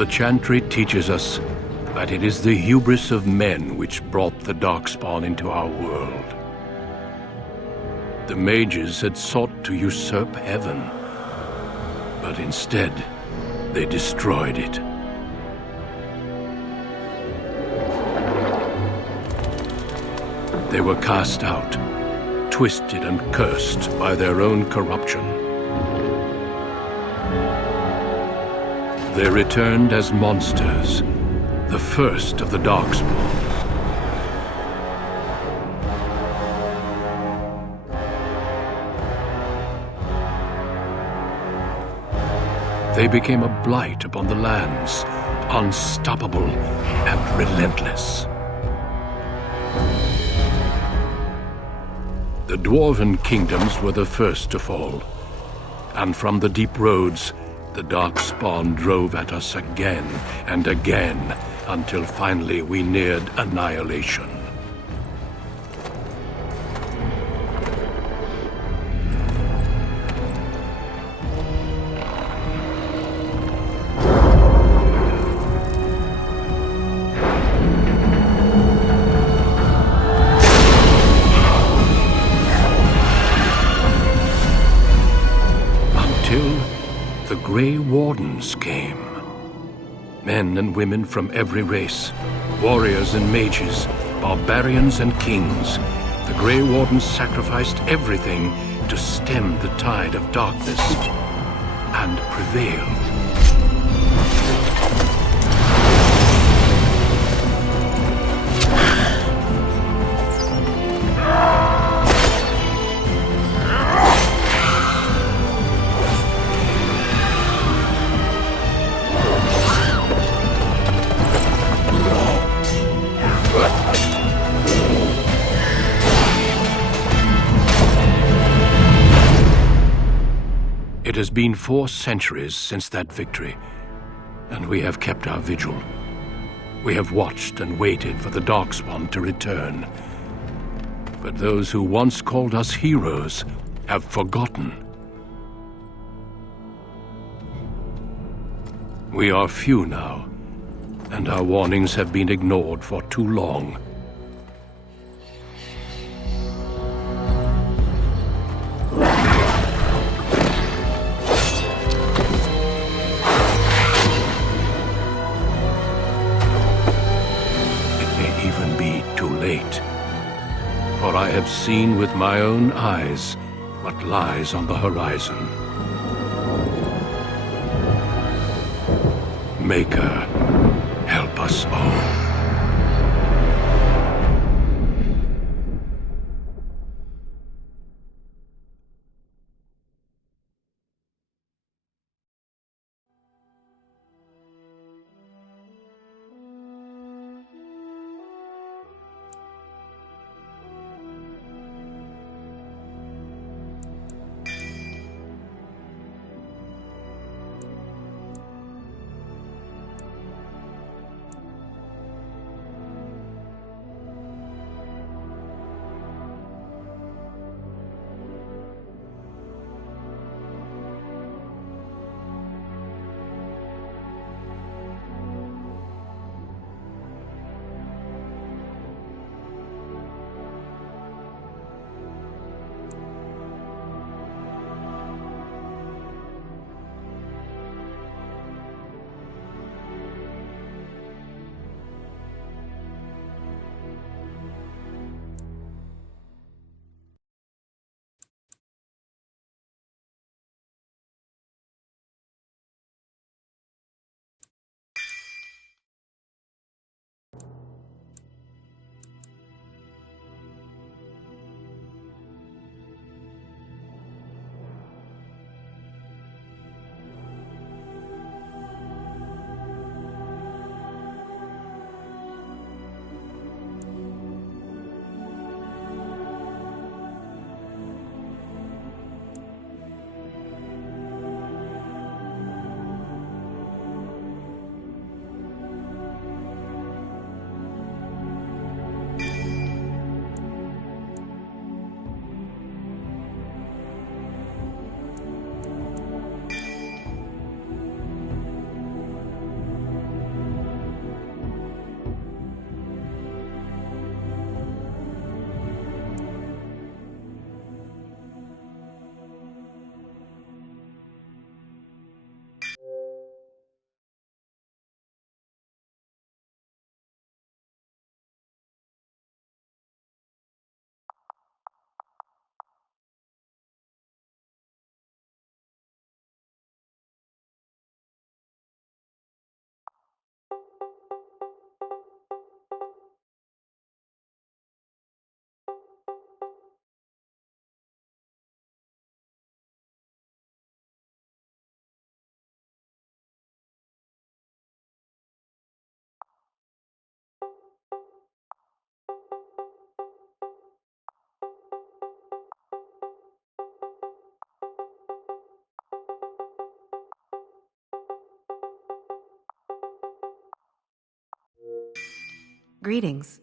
The Chantry teaches us that it is the hubris of men which brought the Darkspawn into our world. The mages had sought to usurp heaven, but instead, they destroyed it. They were cast out, twisted and cursed by their own corruption. They returned as monsters, the first of the Darkspawn. They became a blight upon the lands, unstoppable and relentless. The Dwarven kingdoms were the first to fall, and from the deep roads, the Darkspawn drove at us again and again, until finally we neared annihilation. The Grey Wardens came. Men and women from every race, warriors and mages, barbarians and kings. The Grey Wardens sacrificed everything to stem the tide of darkness, and prevailed. It has been 4 centuries since that victory, and we have kept our vigil. We have watched and waited for the Darkspawn to return. But those who once called us heroes have forgotten. We are few now, and our warnings have been ignored for too long. Even be too late. For I have seen with my own eyes what lies on the horizon. Maker, help us all. Greetings.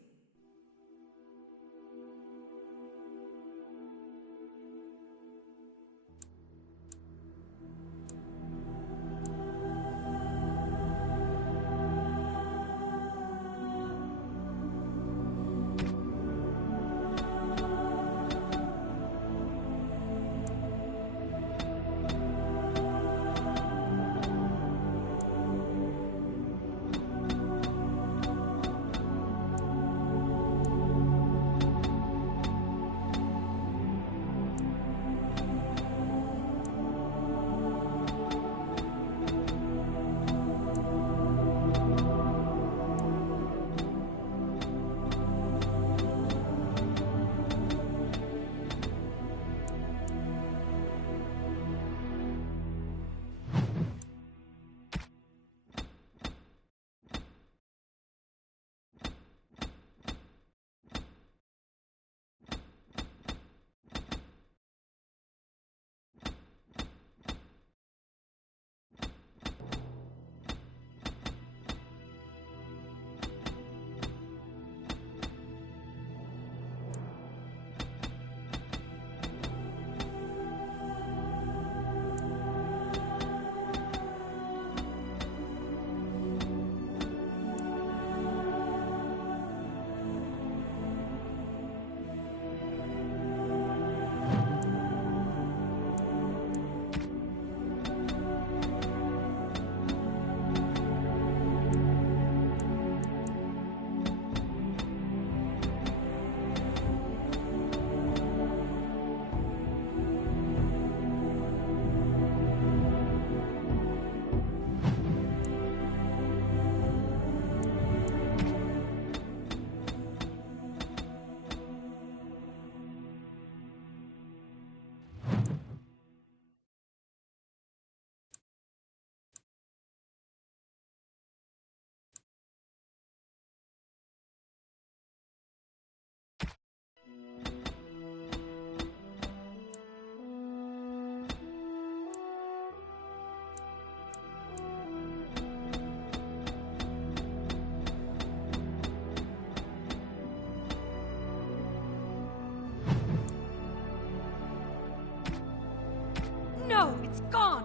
No, it's gone!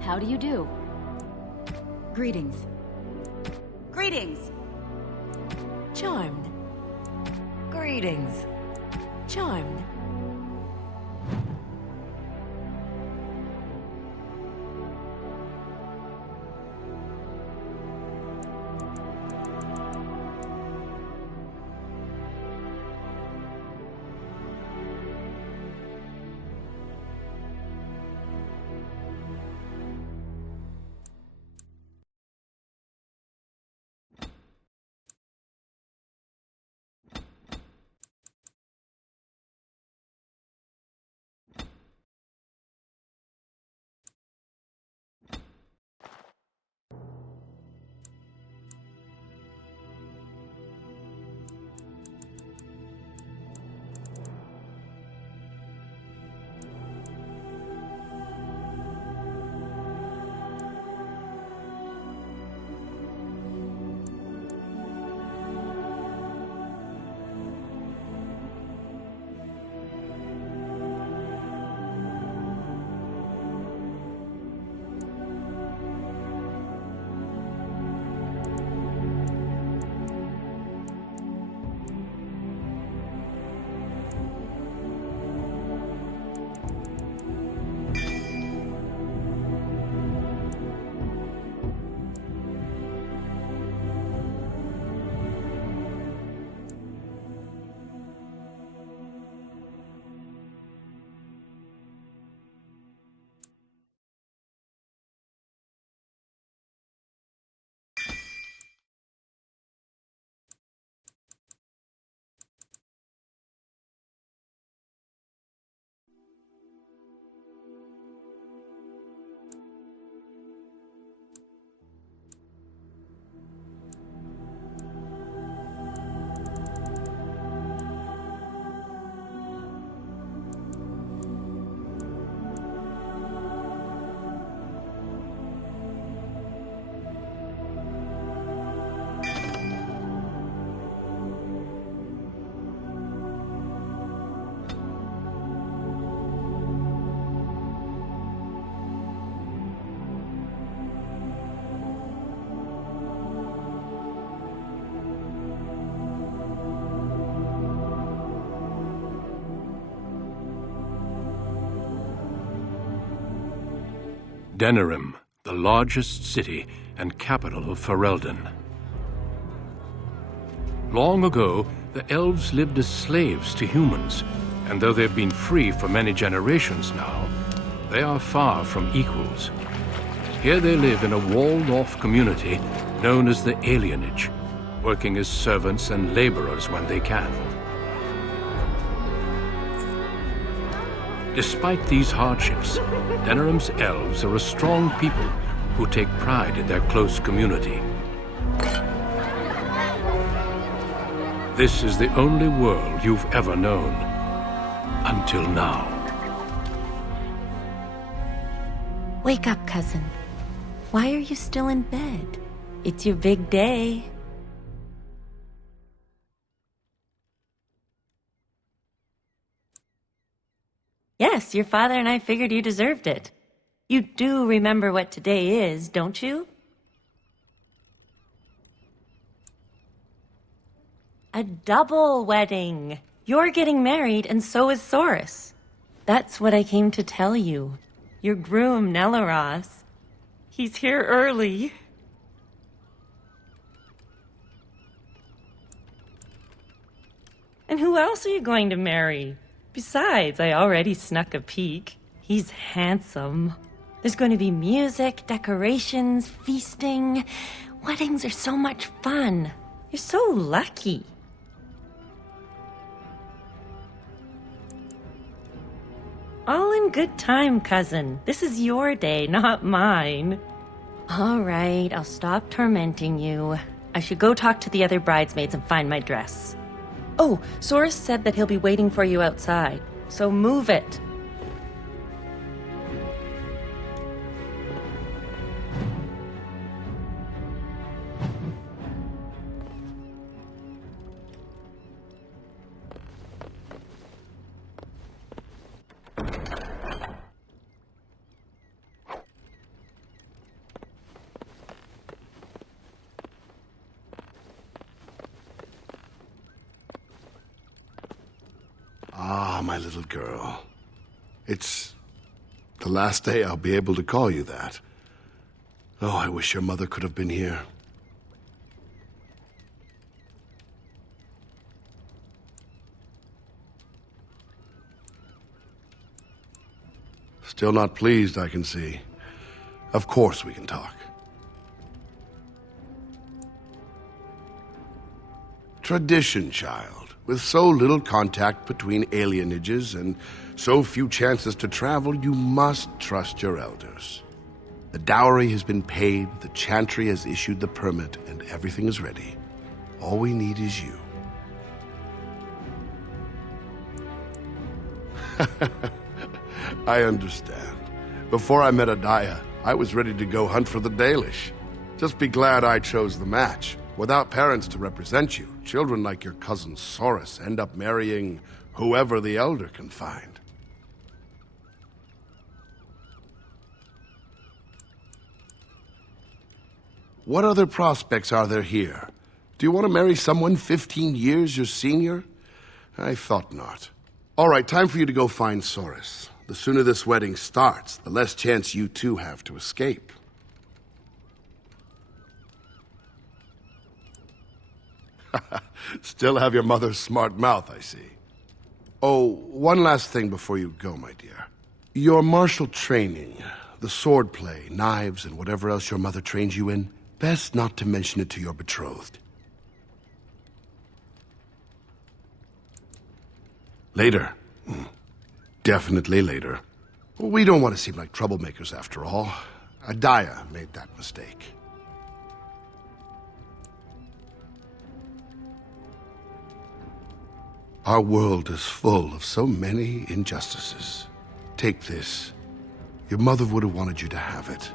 How do you do? Greetings. Greetings! Charmed. Greetings. Charmed. Denerim, the largest city and capital of Ferelden. Long ago, the elves lived as slaves to humans, and though they've been free for many generations now, they are far from equals. Here they live in a walled-off community known as the Alienage, working as servants and laborers when they can. Despite these hardships, Denerim's elves are a strong people who take pride in their close community. This is the only world you've ever known. Until now. Wake up, cousin. Why are you still in bed? It's your big day. Yes, your father and I figured you deserved it. You do remember what today is, don't you? A double wedding. You're getting married, and so is Soris. That's what I came to tell you. Your groom, Nelaros. He's here early. And who else are you going to marry? Besides, I already snuck a peek. He's handsome. There's going to be music, decorations, feasting. Weddings are so much fun. You're so lucky. All in good time, cousin. This is your day, not mine. All right, I'll stop tormenting you. I should go talk to the other bridesmaids and find my dress. Oh, Soris said that he'll be waiting for you outside, so move it. Ah, my little girl. It's the last day I'll be able to call you that. Oh, I wish your mother could have been here. Still not pleased, I can see. Of course we can talk. Tradition, child. With so little contact between alienages and so few chances to travel, you must trust your elders. The dowry has been paid, the chantry has issued the permit, and everything is ready. All we need is you. I understand. Before I met Adaya, I was ready to go hunt for the Dalish. Just be glad I chose the match. Without parents to represent you, children like your cousin Soris end up marrying whoever the elder can find. What other prospects are there here? Do you want to marry someone 15 years your senior? I thought not. All right, time for you to go find Soris. The sooner this wedding starts, the less chance you two have to escape. Still have your mother's smart mouth, I see. Oh, one last thing before you go, my dear. Your martial training, the sword play, knives, and whatever else your mother trains you in, best not to mention it to your betrothed. Later. Definitely later. We don't want to seem like troublemakers after all. Adaya made that mistake. Our world is full of so many injustices. Take this. Your mother would have wanted you to have it.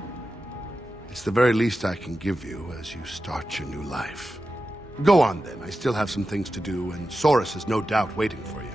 It's the very least I can give you as you start your new life. Go on then, I still have some things to do, and Soris is no doubt waiting for you.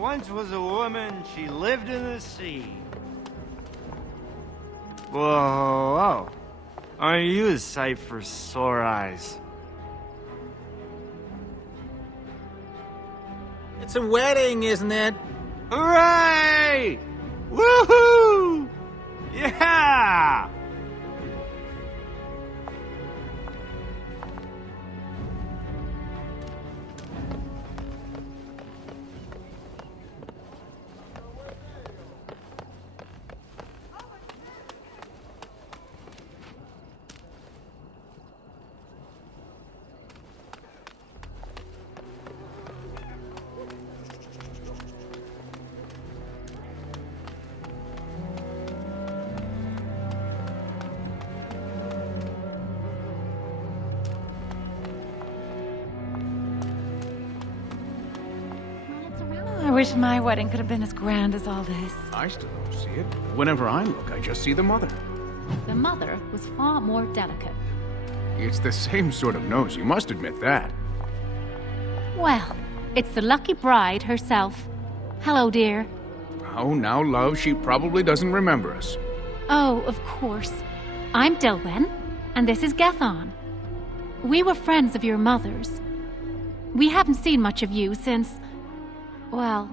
once was a woman, she lived in the sea. Whoa. Aren't you a sight for sore eyes? It's a wedding, isn't it? Hooray! Woohoo! Yeah! I wish my wedding could have been as grand as all this. I still don't see it. Whenever I look, I just see the mother. The mother was far more delicate. It's the same sort of nose, you must admit that. Well, it's the lucky bride herself. Hello, dear. Oh, now, love, she probably doesn't remember us. Oh, of course. I'm Dilwen, and this is Gathon. We were friends of your mother's. We haven't seen much of you since... well...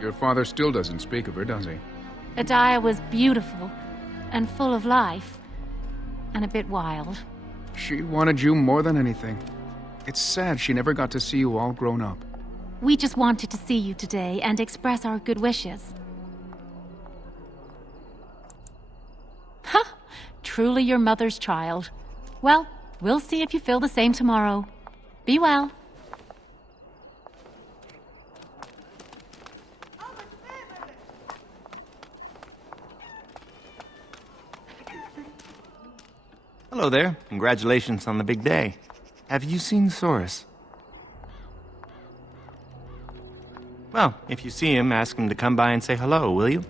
Your father still doesn't speak of her, does he? Adiah was beautiful, and full of life, and a bit wild. She wanted you more than anything. It's sad she never got to see you all grown up. We just wanted to see you today and express our good wishes. Huh! Truly your mother's child. Well, we'll see if you feel the same tomorrow. Be well. Hello there. Congratulations on the big day. Have you seen Soros? Well, if you see him, ask him to come by and say hello, will you?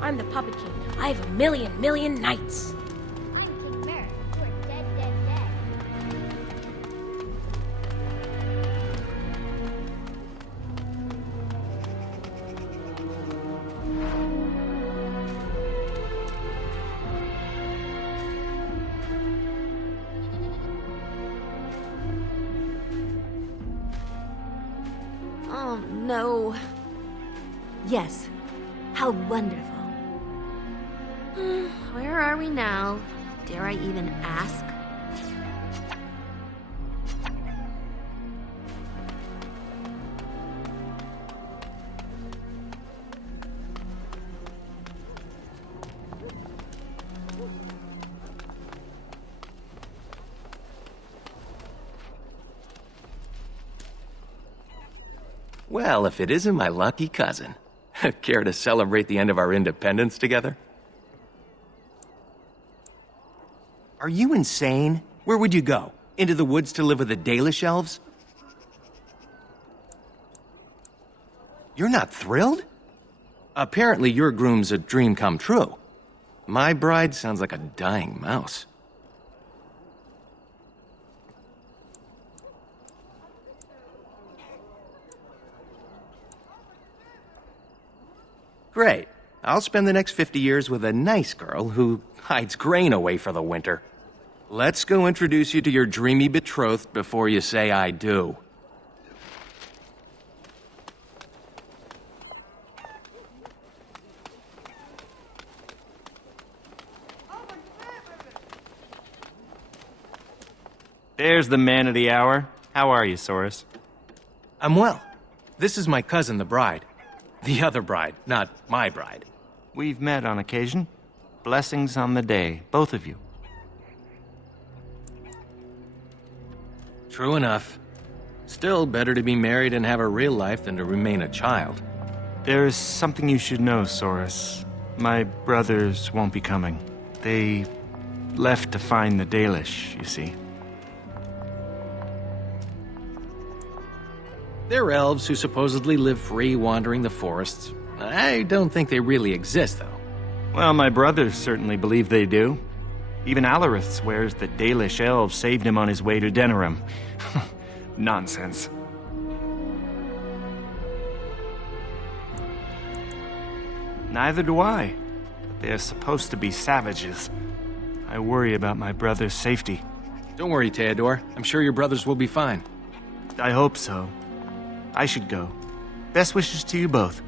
I'm the Puppet King. I have a million knights. I'm King Merrick. You're dead, dead, dead. Oh, no. Yes. How wonderful. Where are we now? Dare I even ask? Well, if it isn't my lucky cousin. Care to celebrate the end of our independence together? Are you insane? Where would you go? Into the woods to live with the Dalish elves? You're not thrilled? Apparently your groom's a dream come true. My bride sounds like a dying mouse. Great. I'll spend the next 50 years with a nice girl who hides grain away for the winter. Let's go introduce you to your dreamy betrothed before you say I do. There's the man of the hour. How are you, Soros? I'm well. This is my cousin, the bride. The other bride, not my bride. We've met on occasion. Blessings on the day, both of you. True enough. Still better to be married and have a real life than to remain a child. There is something you should know, Soros. My brothers won't be coming. They left to find the Dalish, you see. They're elves who supposedly live free wandering the forests. I don't think they really exist, though. Well, my brothers certainly believe they do. Even Alarith swears that Dalish elves saved him on his way to Denerim. Nonsense. Neither do I. But they're supposed to be savages. I worry about my brother's safety. Don't worry, Theodore. I'm sure your brothers will be fine. I hope so. I should go. Best wishes to you both.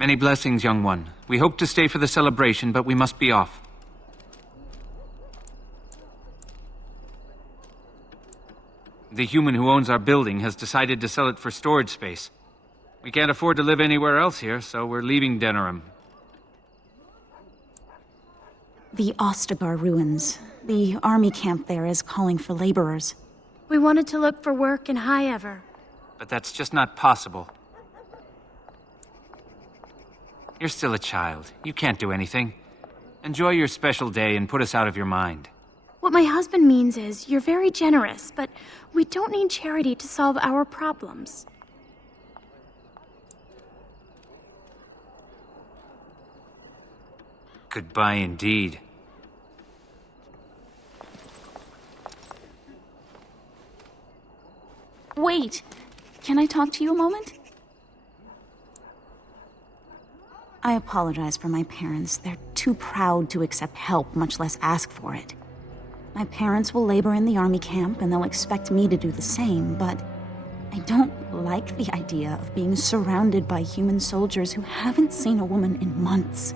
Many blessings, young one. We hope to stay for the celebration, but we must be off. The human who owns our building has decided to sell it for storage space. We can't afford to live anywhere else here, so we're leaving Denerim. The Ostagar ruins. The army camp there is calling for laborers. We wanted to look for work in High Ever. But that's just not possible. You're still a child. You can't do anything. Enjoy your special day and put us out of your mind. What my husband means is, you're very generous, but we don't need charity to solve our problems. Goodbye indeed. Wait! Can I talk to you a moment? I apologize for my parents. They're too proud to accept help, much less ask for it. My parents will labor in the army camp, and they'll expect me to do the same, but I don't like the idea of being surrounded by human soldiers who haven't seen a woman in months.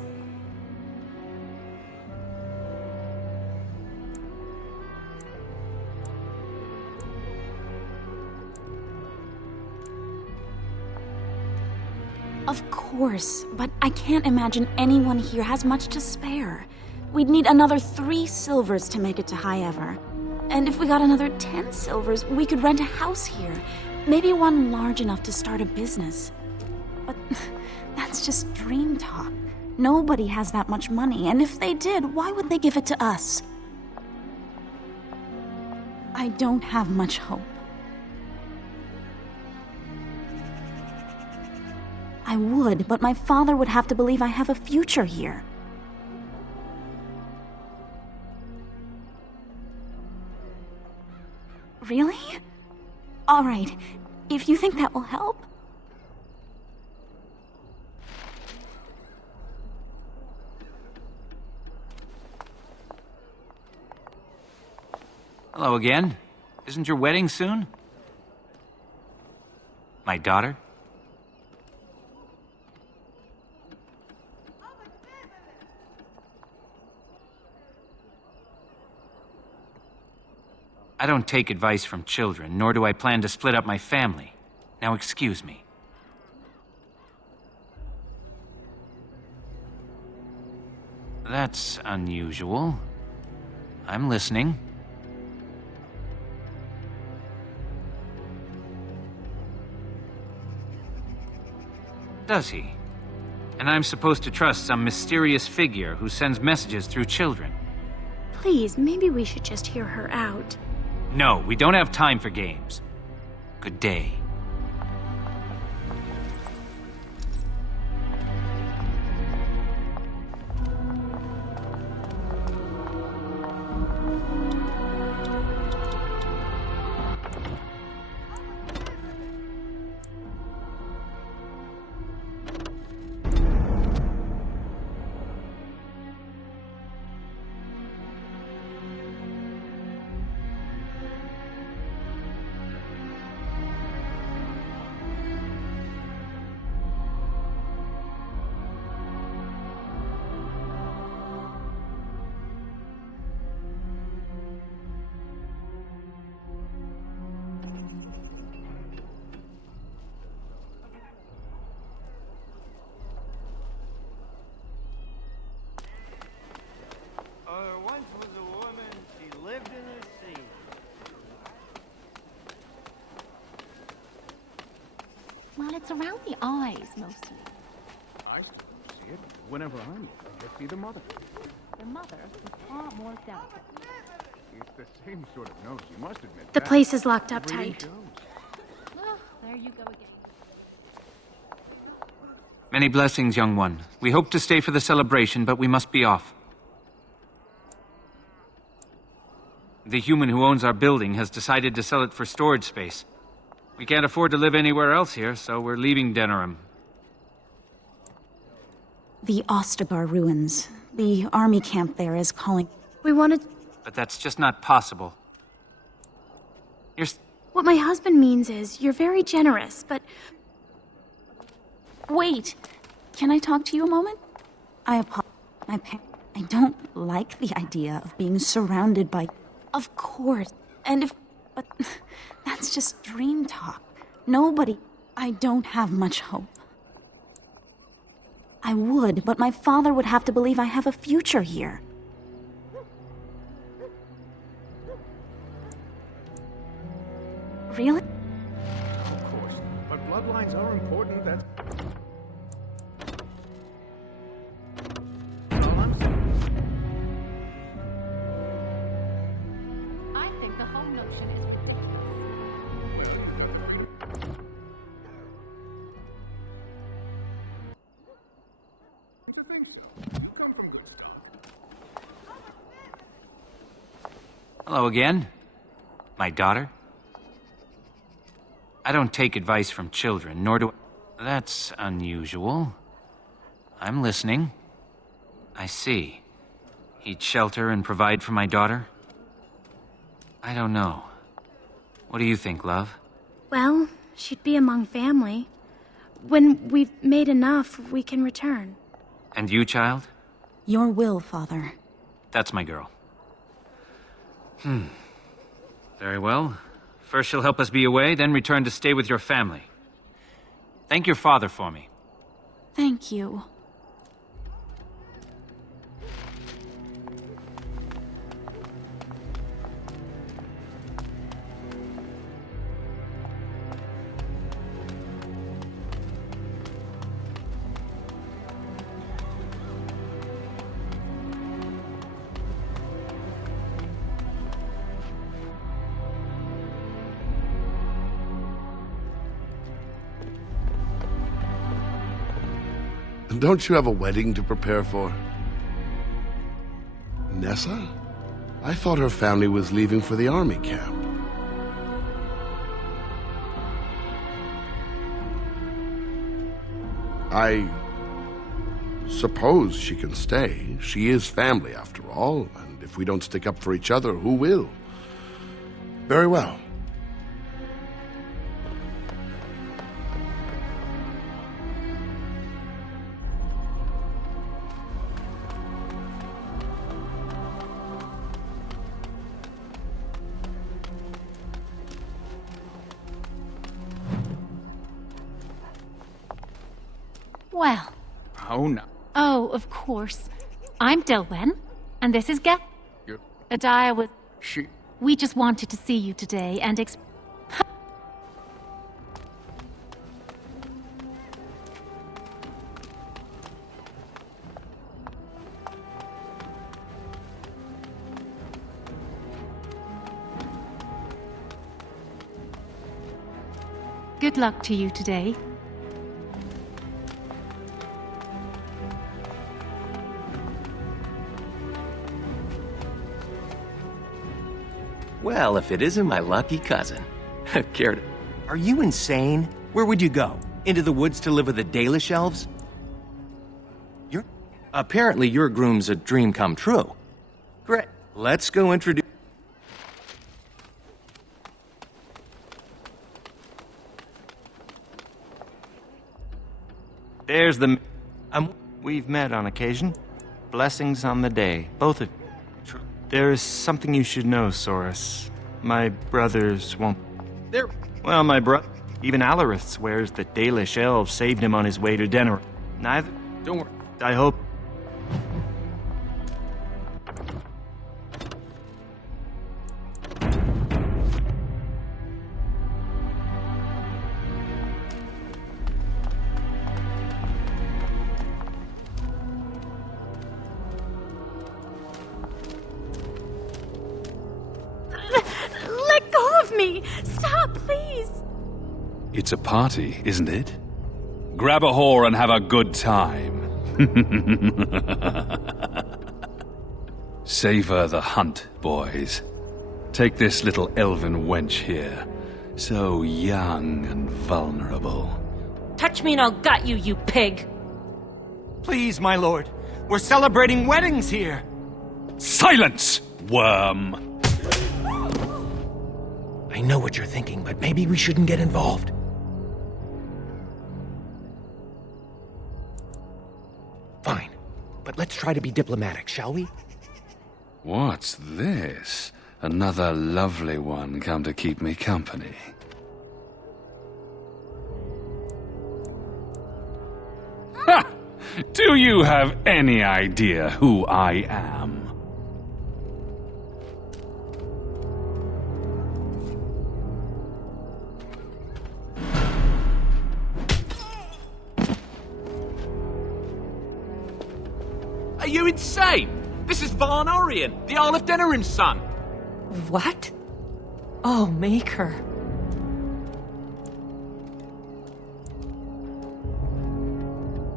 Of course, but I can't imagine anyone here has much to spare. We'd need another 3 silvers to make it to High Ever. And if we got another 10 silvers, we could rent a house here. Maybe one large enough to start a business. But that's just dream talk. Nobody has that much money, and if they did, why would they give it to us? I don't have much hope. I would, but my father would have to believe I have a future here. Really? All right, if you think that will help. Hello again. Isn't your wedding soon? My daughter? I don't take advice from children, nor do I plan to split up my family. Now excuse me. That's unusual. I'm listening. Does he? And I'm supposed to trust some mysterious figure who sends messages through children. Please, maybe we should just hear her out. No, we don't have time for games. Good day. it's around the eyes, mostly. I still see it. Whenever I'm looking, I see the mother. The mother is far more delicate. It's the same sort of nose, you must admit. The that. place is locked up It really tight. shows. Oh, there you go again. Many blessings, young one. We hope to stay for the celebration, but we must be off. The human who owns our building has decided to sell it for storage space. We can't afford to live anywhere else here, so we're leaving Denerim. The Ostagar ruins. The army camp there is calling. We wanted... But that's just not possible. What my husband means is, you're very generous, but... Wait! Can I talk to you a moment? I apologize. I don't like the idea of being surrounded by... Of course. And if... But that's just dream talk. Nobody... I don't have much hope. I would, but my father would have to believe I have a future here. Really? Of course. But bloodlines are important, that's... all I'm saying. I think the whole notion is Don't you think so? You come from good stock. Hello again. My daughter? I don't take advice from children, nor do I... That's unusual. I'm listening. I see. He'd shelter and provide for my daughter? I don't know. What do you think, love? Well, she'd be among family. When we've made enough, we can return. And you, child? Your will, Father. That's my girl. Very well. First she'll help us be away, then return to stay with your family. Thank your father for me. Thank you. Don't you have a wedding to prepare for? Nessa? I thought her family was leaving for the army camp. I suppose she can stay. She is family, after all, and if we don't stick up for each other, who will? Very well. Well. Oh, no. Oh, of course. I'm Dilwen, and this is Geth. You're... Adaya was... She... We just wanted to see you today and Good luck to you today. Well, if it isn't my lucky cousin. Garrett, are you insane? Where would you go? Into the woods to live with the Dalish elves? Apparently your groom's a dream come true. Great. Let's go introduce... There's the... We've met on occasion. Blessings on the day, both of... There is something you should know, Soros. My brothers won't... Well, my even Alarith swears that Dalish elves saved him on his way to Denerim. Neither... Don't worry. I hope... me! Stop, please! It's a party, isn't it? Grab a whore and have a good time. Savor the hunt, boys. Take this little elven wench here. So young and vulnerable. Touch me and I'll gut you, you pig! Please, my lord. We're celebrating weddings here. Silence, worm! I know what you're thinking, but maybe we shouldn't get involved. Fine, but let's try to be diplomatic, shall we? What's this? Another lovely one come to keep me company. Ha! Do you have any idea who I am? Are you insane? This is Varn Orien, the Jarl of Denerim's son. What? Oh, Maker.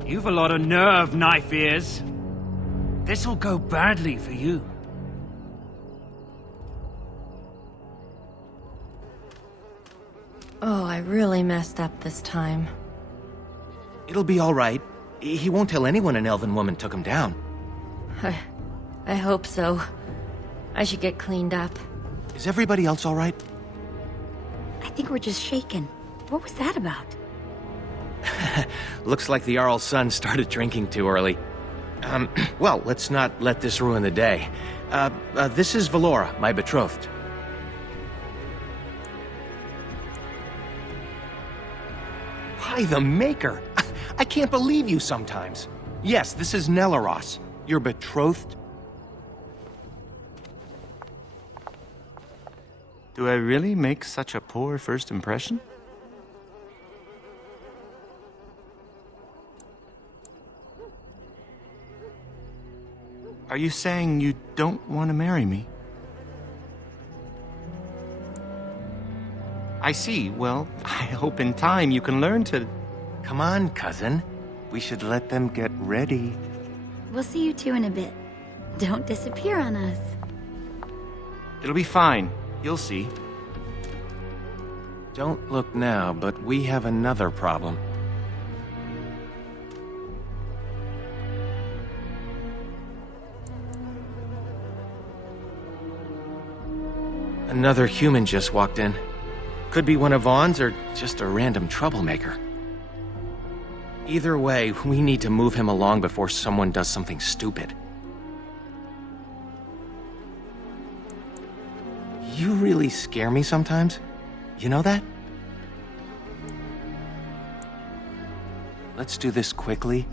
You've a lot of nerve, knife ears. This'll go badly for you. Oh, I really messed up this time. It'll be all right. He won't tell anyone an elven woman took him down. I hope so. I should get cleaned up. Is everybody else all right? I think we're just shaken. What was that about? Looks like the Jarl's son started drinking too early. Well, let's not let this ruin the day. This is Valora, my betrothed. By the Maker! I can't believe you sometimes. Yes, this is Nelaros, your betrothed. Do I really make such a poor first impression? Are you saying you don't want to marry me? I see. Well, I hope in time you can learn to... Come on, cousin. We should let them get ready. We'll see you two in a bit. Don't disappear on us. It'll be fine. You'll see. Don't look now, but we have another problem. Another human just walked in. Could be one of Vaughn's or just a random troublemaker. Either way, we need to move him along before someone does something stupid. You really scare me sometimes. You know that? Let's do this quickly.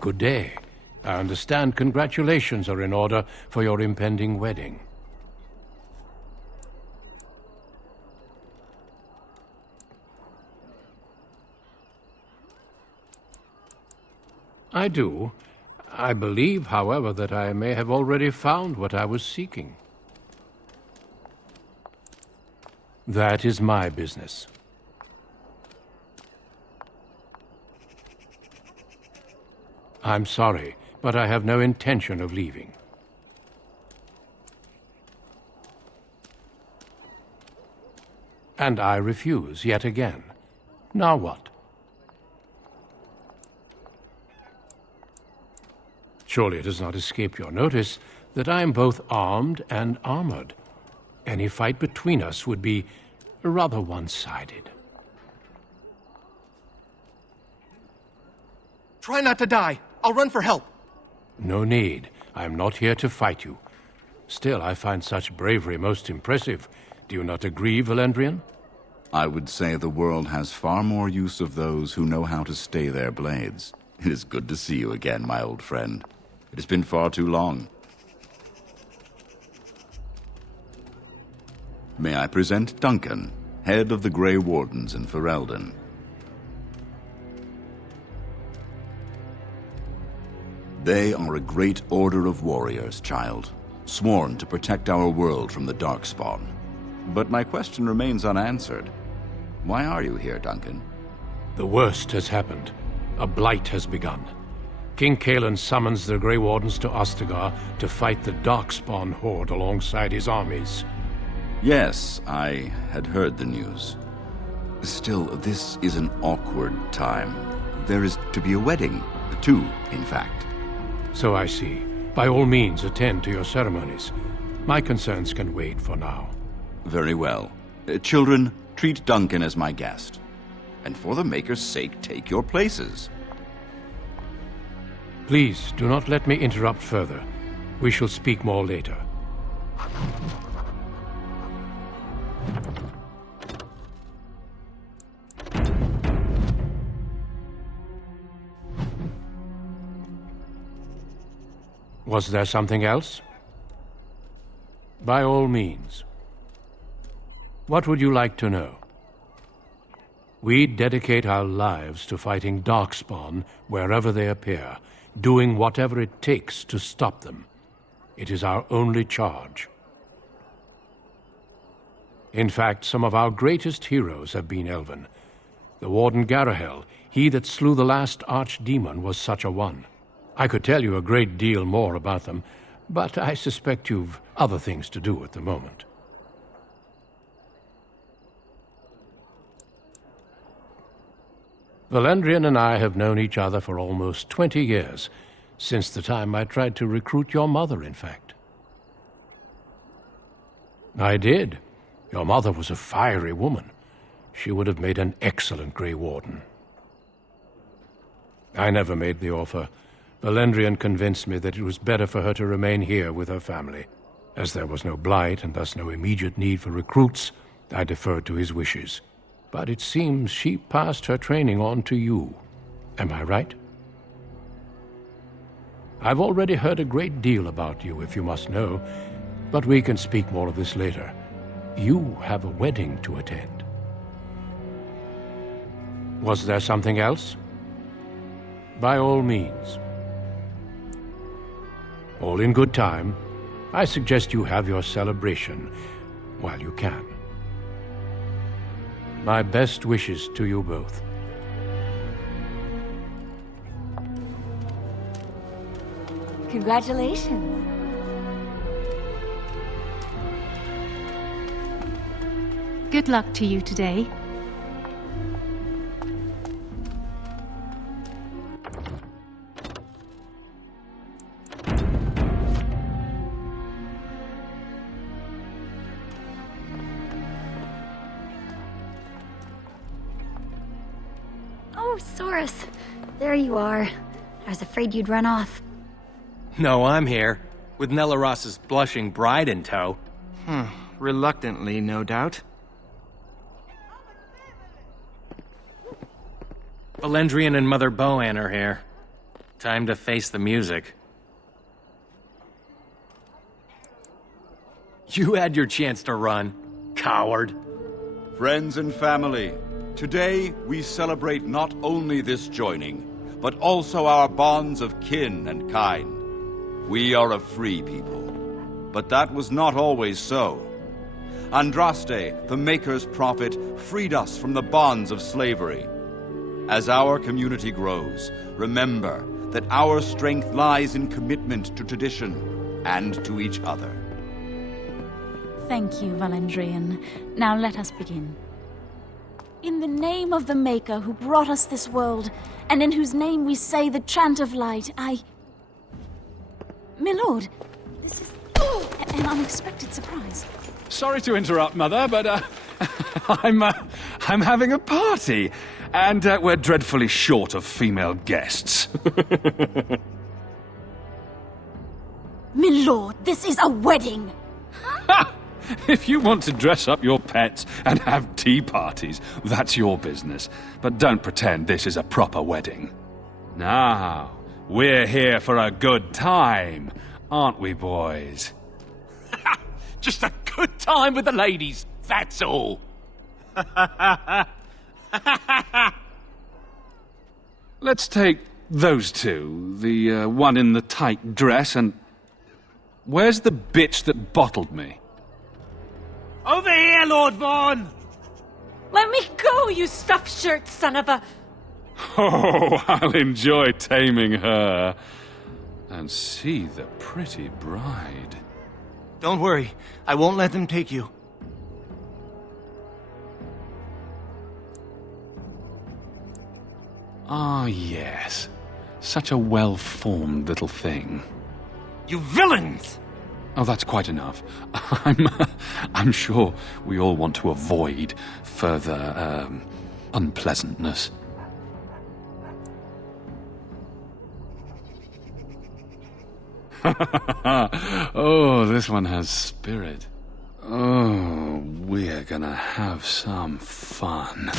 Good day. I understand congratulations are in order for your impending wedding. I do. I believe, however, that I may have already found what I was seeking. That is my business. I'm sorry, but I have no intention of leaving. And I refuse yet again. Now what? Surely it has not escaped your notice that I am both armed and armored. Any fight between us would be rather one-sided. Try not to die. I'll run for help. No need. I am not here to fight you. Still, I find such bravery most impressive. Do you not agree, Valendrian? I would say the world has far more use of those who know how to stay their blades. It is good to see you again, my old friend. It has been far too long. May I present Duncan, head of the Grey Wardens in Ferelden. They are a great order of warriors, child, sworn to protect our world from the Darkspawn. But my question remains unanswered. Why are you here, Duncan? The worst has happened. A blight has begun. King Cailan summons the Grey Wardens to Ostagar to fight the Darkspawn horde alongside his armies. Yes, I had heard the news. Still, this is an awkward time. There is to be a wedding. Two, in fact. So I see. By all means, attend to your ceremonies. My concerns can wait for now. Very well. Children, treat Duncan as my guest. And for the Maker's sake, take your places. Please, do not let me interrupt further. We shall speak more later. Was there something else? By all means. What would you like to know? We dedicate our lives to fighting Darkspawn wherever they appear, doing whatever it takes to stop them. It is our only charge. In fact, some of our greatest heroes have been Elven. The Warden Garahel, he that slew the last archdemon, was such a one. I could tell you a great deal more about them, but I suspect you've other things to do at the moment. Valendrian and I have known each other for almost 20 years, since the time I tried to recruit your mother, in fact. I did. Your mother was a fiery woman. She would have made an excellent Grey Warden. I never made the offer. Valendrian convinced me that it was better for her to remain here with her family. As there was no blight and thus no immediate need for recruits, I deferred to his wishes. But it seems she passed her training on to you. Am I right? I've already heard a great deal about you, if you must know, but we can speak more of this later. You have a wedding to attend. Was there something else? By all means. All in good time. I suggest you have your celebration while you can. My best wishes to you both. Congratulations. Good luck to you today. Oh, Soris. There you are. I was afraid you'd run off. No, I'm here, with Nellaros's blushing bride in tow. Reluctantly, no doubt. Valendrian and Mother Boann are here. Time to face the music. You had your chance to run, coward. Friends and family, today we celebrate not only this joining, but also our bonds of kin and kind. We are a free people, but that was not always so. Andraste, the Maker's prophet, freed us from the bonds of slavery. As our community grows, remember that our strength lies in commitment to tradition and to each other. Thank you, Valendrian. Now let us begin. In the name of the Maker who brought us this world, and in whose name we say the chant of light, Milord, this is an unexpected surprise. Sorry to interrupt, Mother, but I'm having a party, and we're dreadfully short of female guests. Milord, this is a wedding! If you want to dress up your pets and have tea parties, that's your business. But don't pretend this is a proper wedding. Now, we're here for a good time, aren't we, boys? Just a good time with the ladies, that's all. Let's take Those two. The one in the tight dress and... Where's the bitch that bottled me? Over here, Lord Vaughn! Let me go, you stuffed shirt son of a... Oh, I'll enjoy taming her. And see the pretty bride. Don't worry. I won't let them take you. Ah, yes. Such a well-formed little thing. You villains! Oh, that's quite enough. I'm sure we all want to avoid further, unpleasantness. Oh, this one has spirit. Oh, we're gonna have some fun.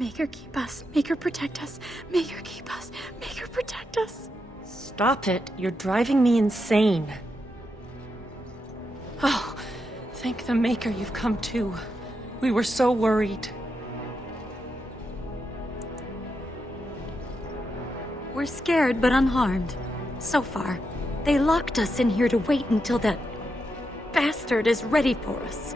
Make her keep us. Make her protect us. Make her keep us. Make her protect us. Stop it. You're driving me insane. Oh, thank the Maker you've come too. We were so worried. We're scared but unharmed. So far. They locked us in here to wait until that bastard is ready for us.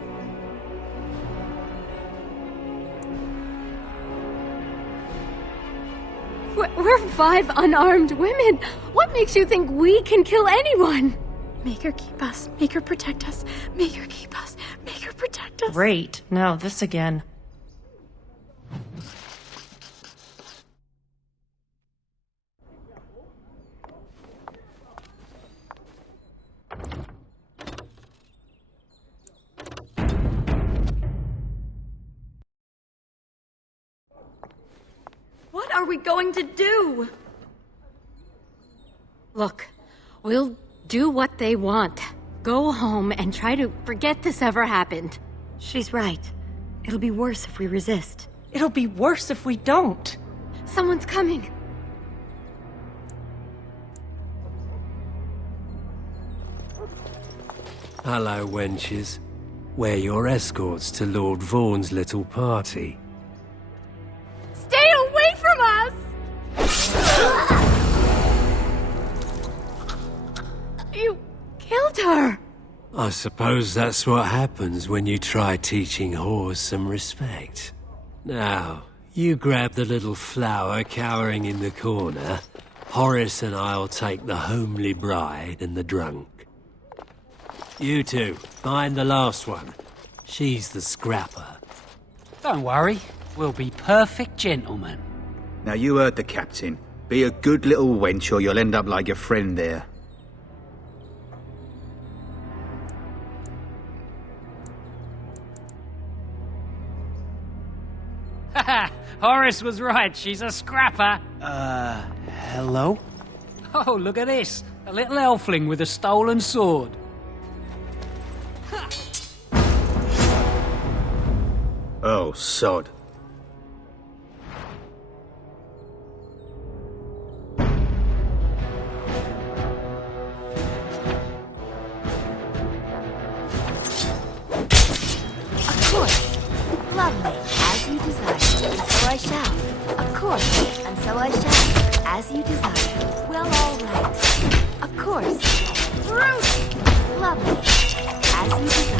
We're 5 unarmed women. What makes you think we can kill anyone? Make her keep us. Make her protect us. Make her keep us. Make her protect us. Great. Now this again. What are we going to do? Look, we'll do what they want. Go home and try to forget this ever happened. She's right. It'll be worse if we resist. It'll be worse if we don't. Someone's coming. Hello, wenches. We're your escorts to Lord Vaughn's little party. Stay away from us! You killed her! I suppose that's what happens when you try teaching whores some respect. Now, you grab the little flower cowering in the corner. Horace and I'll take the homely bride and the drunk. You two, find the last one. She's the scrapper. Don't worry, we'll be perfect gentlemen. Now you heard the captain. Be a good little wench or you'll end up like your friend there. Haha, Horace was right, she's a scrapper. Hello? Oh, look at this. A little elfling with a stolen sword. Oh, sod. Of course. Lovely, as you desire, and so I shall. Of course, and so I shall, as you desire. Well, all right. Of course. Bruce! Lovely, as you desire.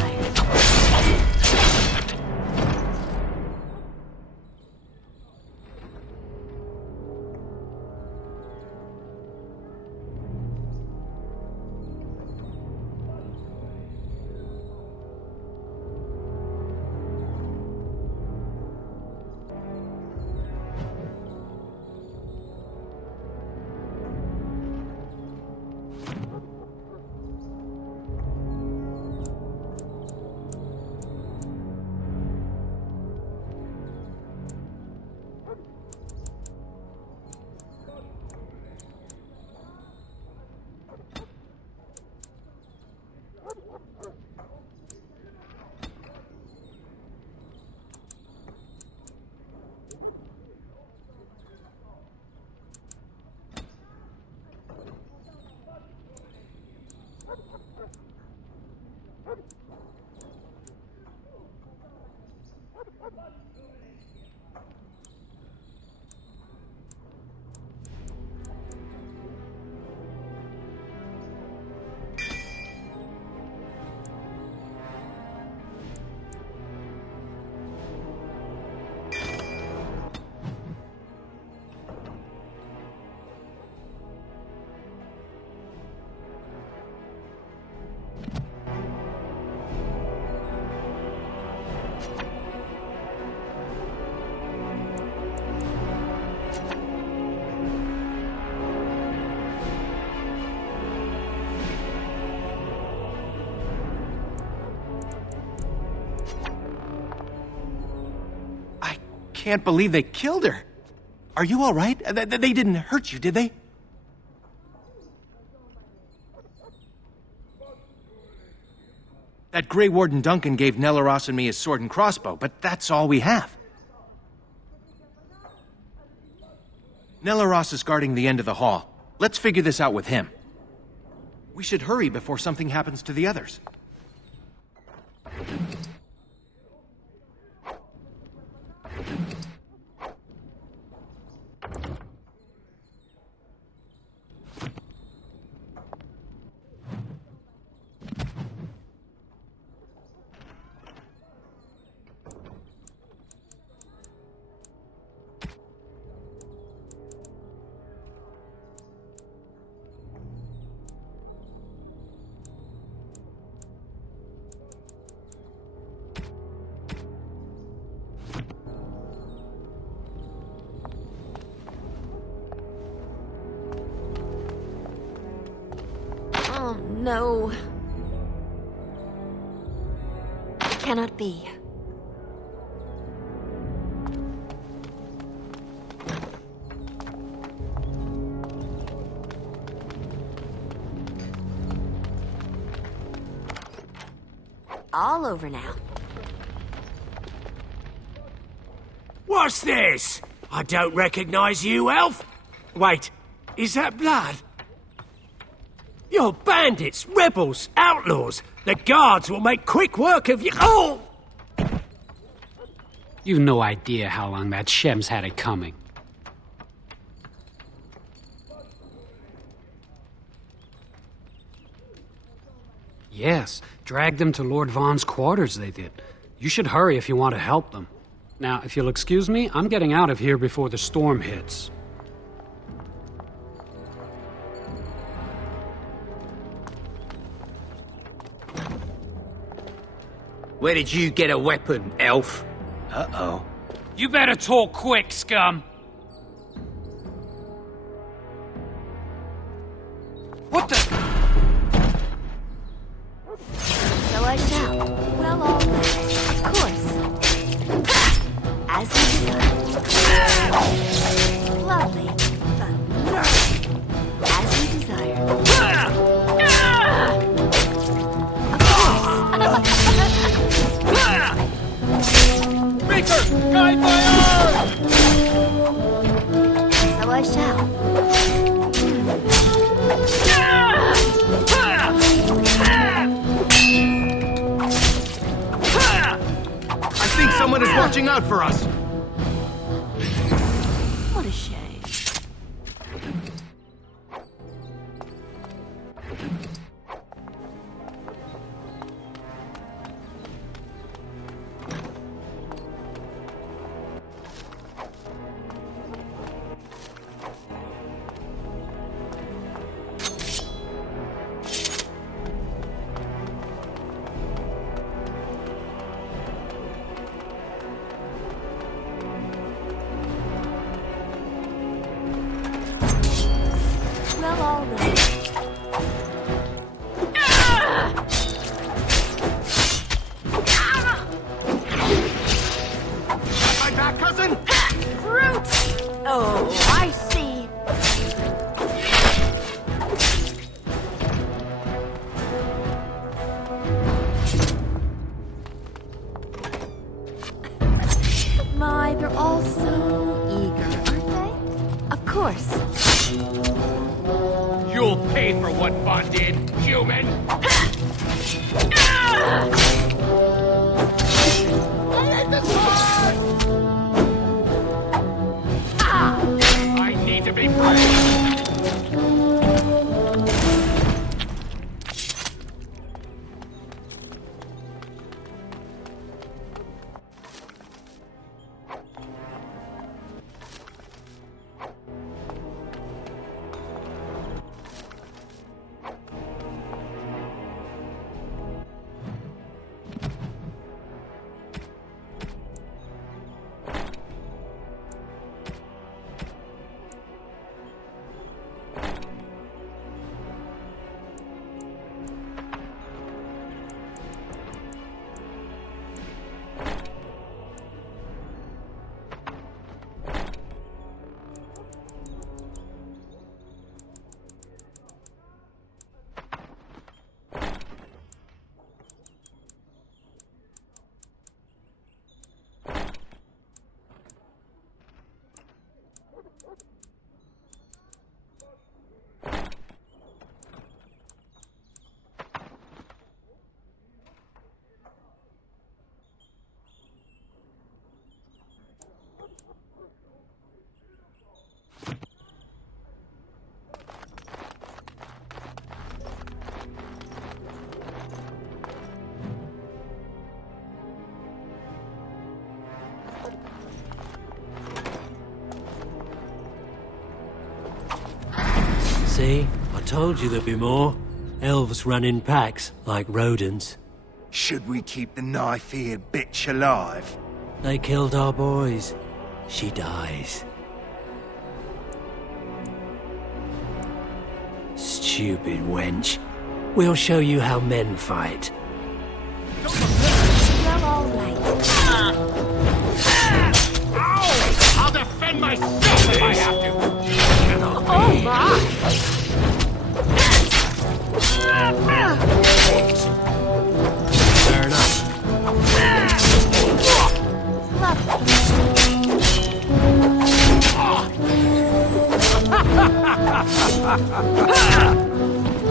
Can't believe they killed her. Are you all right? They didn't hurt you, did they? That Grey Warden Duncan gave Nelaros and me his sword and crossbow, but that's all we have. Nelaros is guarding the end of the hall. Let's figure this out with him. We should hurry before something happens to the others. Oh, no. It cannot be. All over now. What's this? I don't recognize you, elf. Wait, is that blood? You're bandits, rebels, outlaws. The guards will make quick work of you. Oh! You've no idea how long that Shem's had it coming. Yes, drag them to Lord Vaughn's quarters, they did. You should hurry if you want to help them. Now, if you'll excuse me, I'm getting out of here before the storm hits. Where did you get a weapon, elf? Uh-oh. You better talk quick, scum! What the? So I shall. Well, all right. Of course. As you desire. Lovely. As you desire. Maker! Guide my arm! So I shall. I think someone is watching out for us. What a shame. Well, all right. My back, cousin? Brute! Oh, I see. My, they're all so eager, aren't they? Of course. You'll pay for what Vaughn did, human! I hate this one! See? I told you there'd be more. Elves run in packs, like rodents. Should we keep the knife-eared bitch alive? They killed our boys. She dies. Stupid wench. We'll show you how men fight. Well, all right. I'll defend myself if I have to! Oh my! Fair enough.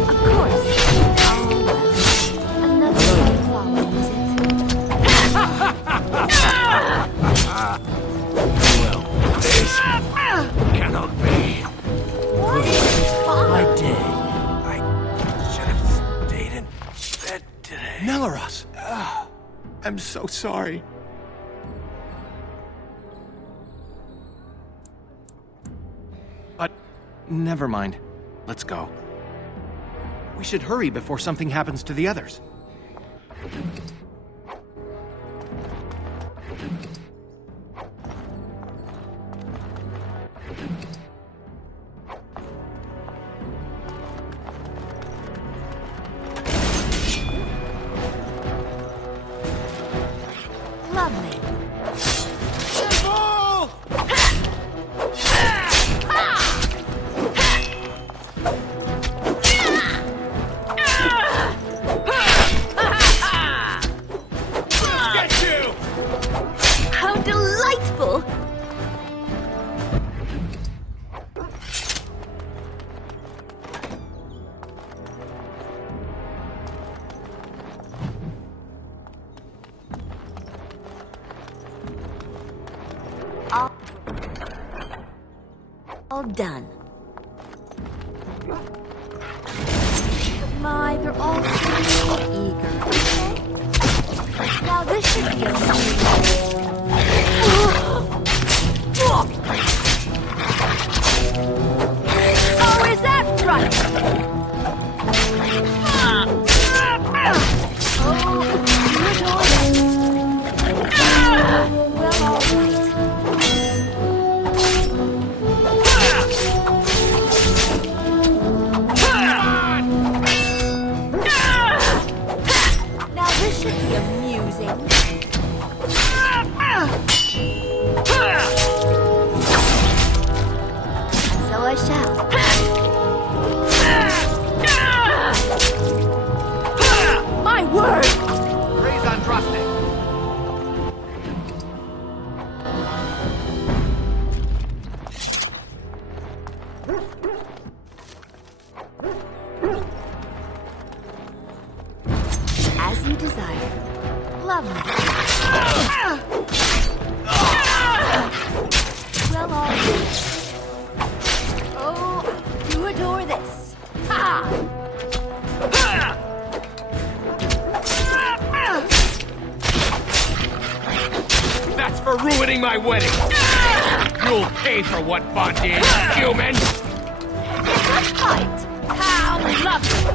Of course. Oh, well. Another one follows it. Well, this cannot be. I did. Should have stayed in bed today. Nelaros! I'm so sorry. But never mind. Let's go. We should hurry before something happens to the others. Lovely. How delightful! All done. My, they're all so eager. Now this should be a Oh, is that right? Well, all Now this should be amusing. And so I shall. My word! Praise Andraste! As you desire. Lovely. Well, all right. Oh, I do adore this. Ha! That's for ruining my wedding! You'll pay for what Bond did, human! It's a fight. How lovely.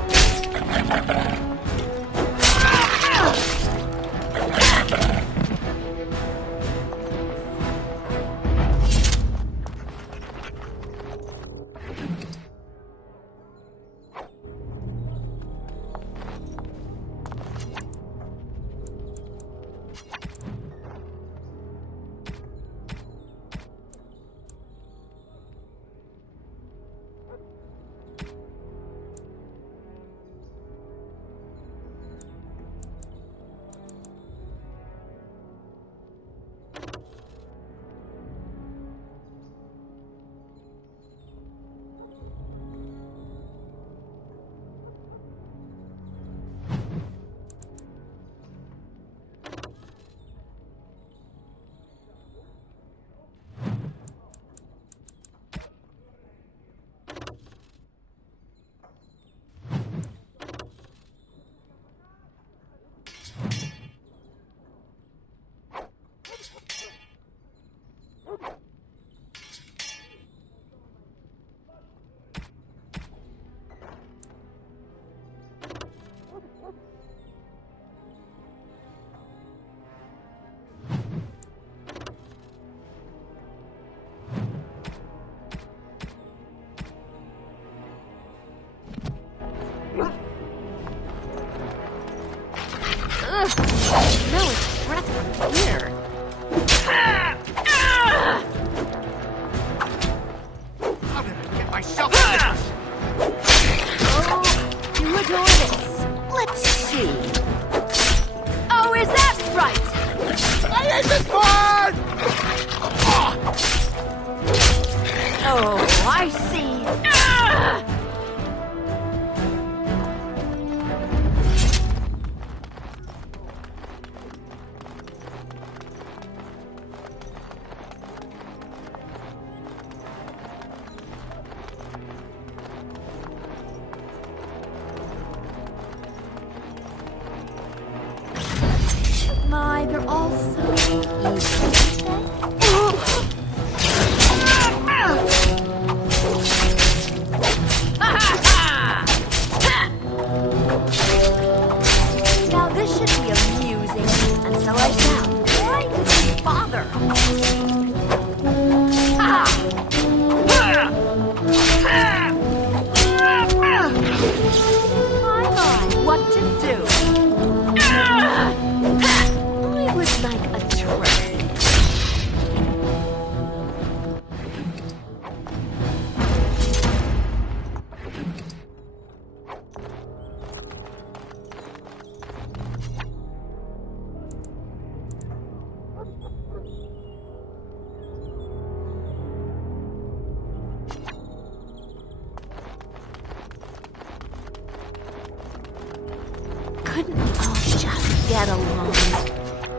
get along.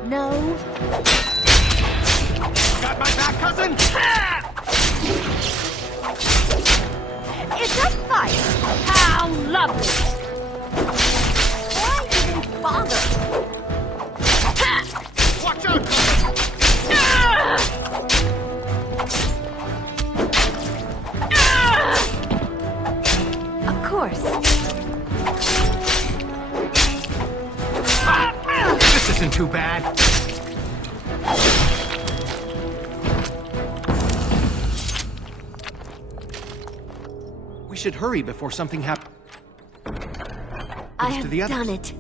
No? Got my back, cousin? It's a fight! How lovely! Why even bother? Watch out! Of course. This isn't too bad. We should hurry before something happens. I to the have others. done it.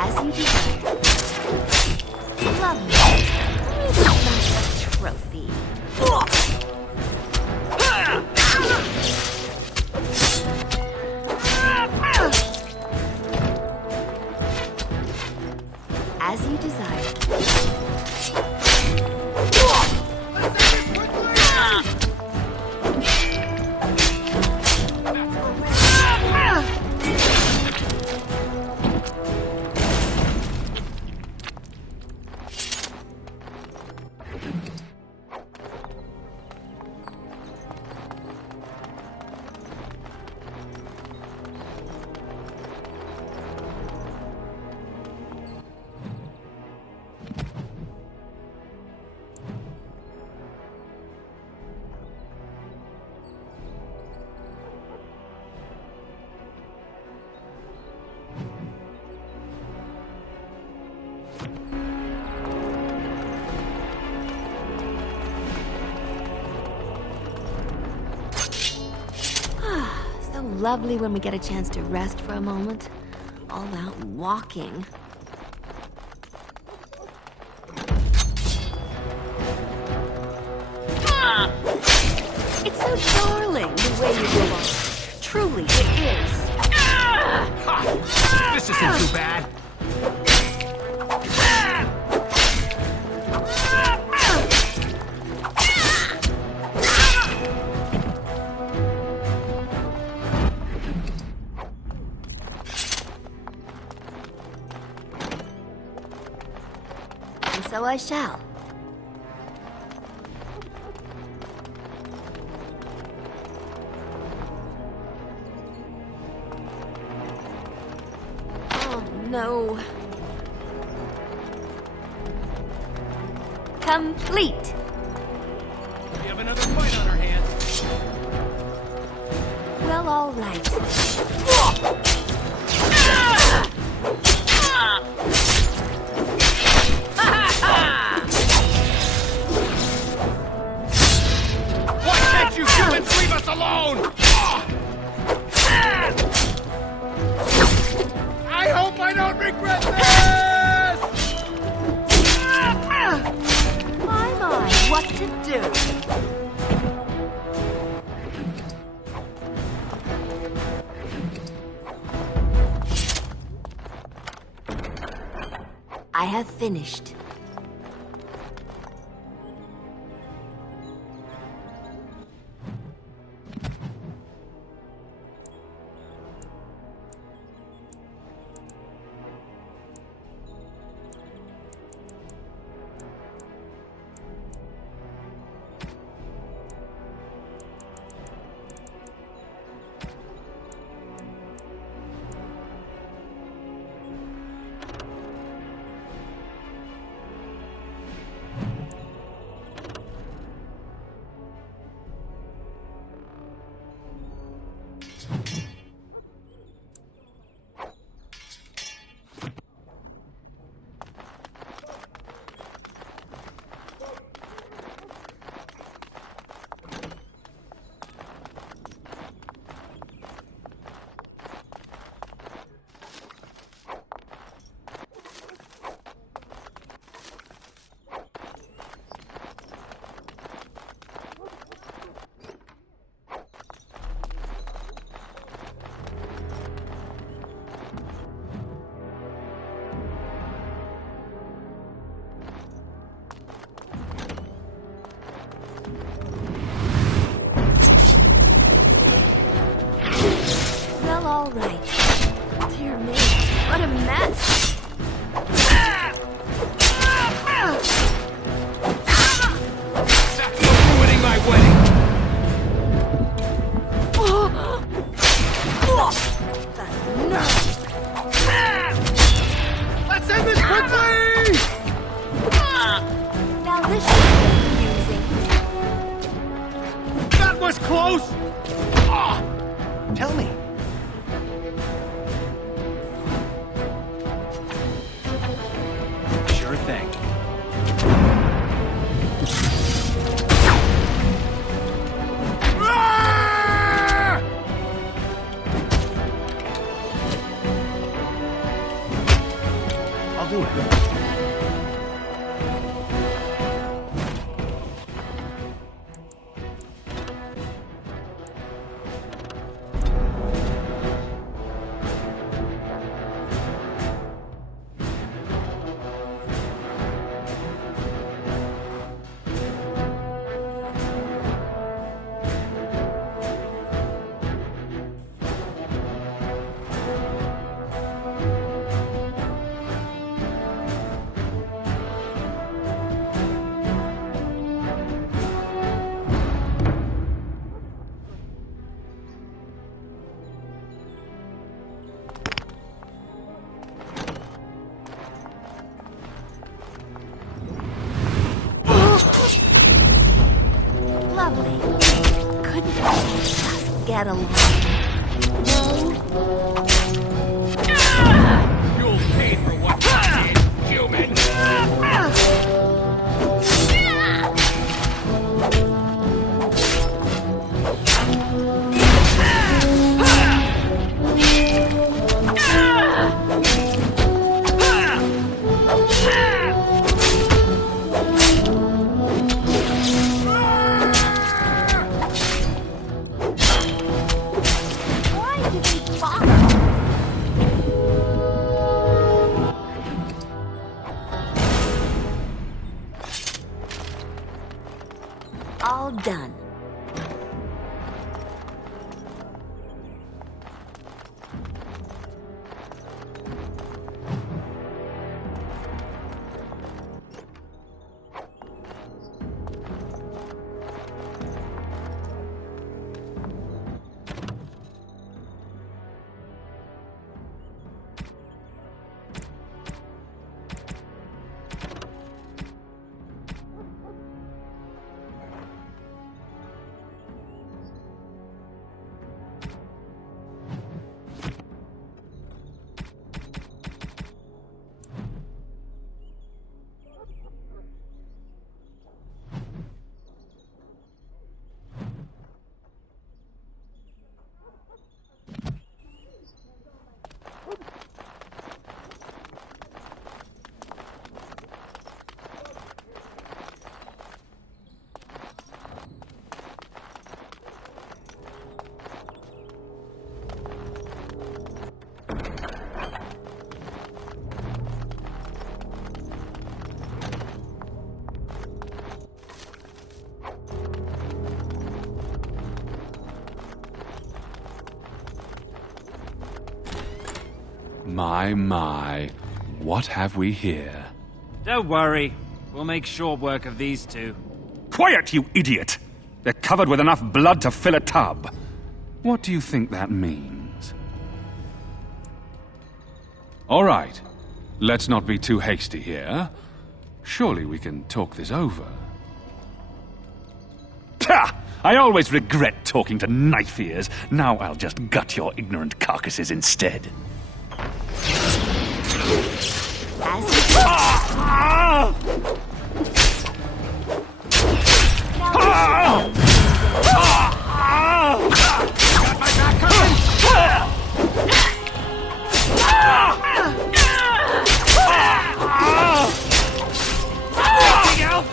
As you desire. Lovely. Maybe that's a trophy. As you desire. So lovely when we get a chance to rest for a moment. All out walking. It's so darling the way you go on. Truly, it is. This isn't too bad. And so I shall. Oh no. Complete. We have another fight on our hands. Well, all right. Why can't you humans leave us alone? I hope I don't regret this! My, what to do? I have finished. close! Tell me. Sure thing. I'll do it. Lovely. Couldn't we just get along? No? You'll pay for what you did, human! All done. My, what have we here? Don't worry. We'll make short work of these two. Quiet, you idiot! They're covered with enough blood to fill a tub. What do you think that means? All right. Let's not be too hasty here. Surely we can talk this over. Pah! I always regret talking to knife ears. Now I'll just gut your ignorant carcasses instead.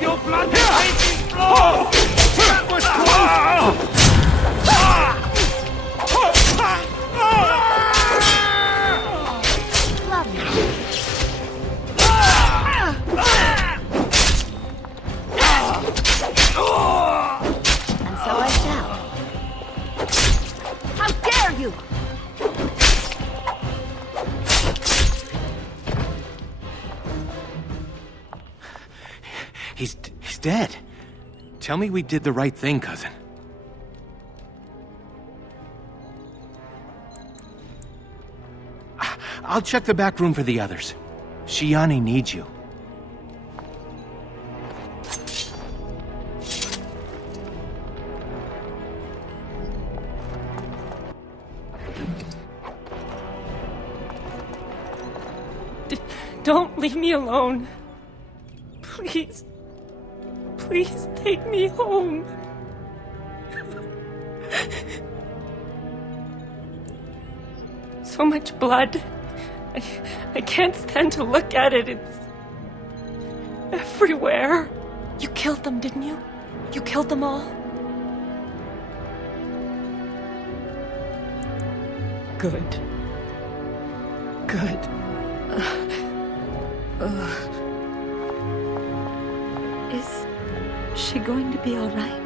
Your blood is floor! That was close! And so I shall. How dare you! He's dead. Tell me we did the right thing, cousin. I'll check the back room for the others. Shiani needs you. Don't leave me alone. Please. Please take me home. So much blood. I can't stand to look at it. It's everywhere. You killed them, didn't you? You killed them all? Good. Good. Is she going to be all right?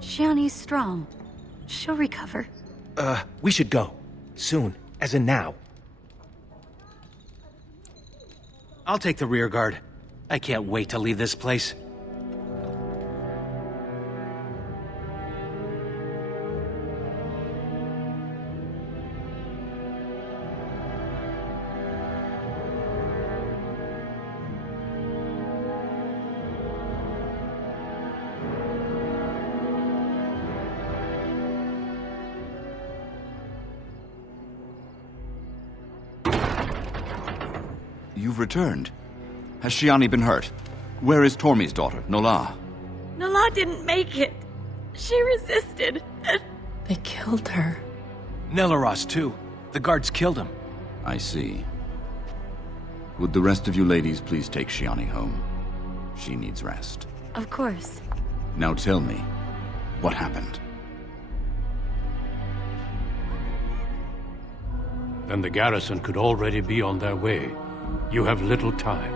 Shiani's strong. She'll recover. We should go. Soon. As in now. I'll take the rear guard. I can't wait to leave this place. You've returned. Has Shiani been hurt? Where is Tormi's daughter, Nola? Nola didn't make it. She resisted. They killed her. Nelaros, too. The guards killed him. I see. Would the rest of you ladies please take Shiani home? She needs rest. Of course. Now tell me, what happened? Then the garrison could already be on their way. You have little time.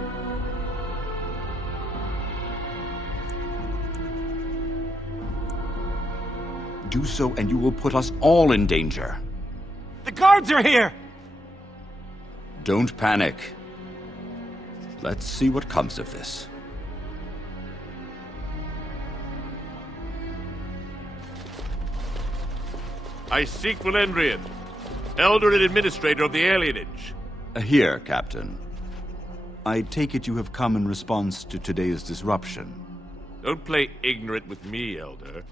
Do so and you will put us all in danger. The guards are here! Don't panic. Let's see what comes of this. I seek Valendrian, Elder and Administrator of the Alienage. Here, Captain. I take it you have come in response to today's disruption. Don't play ignorant with me, Elder.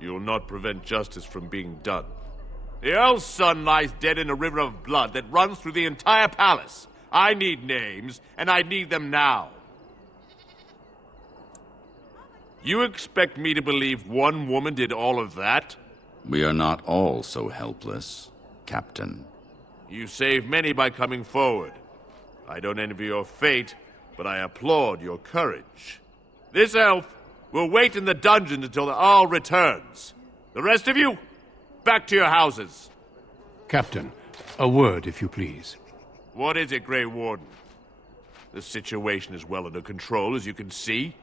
You'll not prevent justice from being done. The Earl's son lies dead in a river of blood that runs through the entire palace. I need names, and I need them now. You expect me to believe one woman did all of that? We are not all so helpless, Captain. You saved many by coming forward. I don't envy your fate, but I applaud your courage. This elf will wait in the dungeon until the Arl returns. The rest of you, back to your houses. Captain, a word, if you please. What is it, Grey Warden? The situation is well under control, as you can see.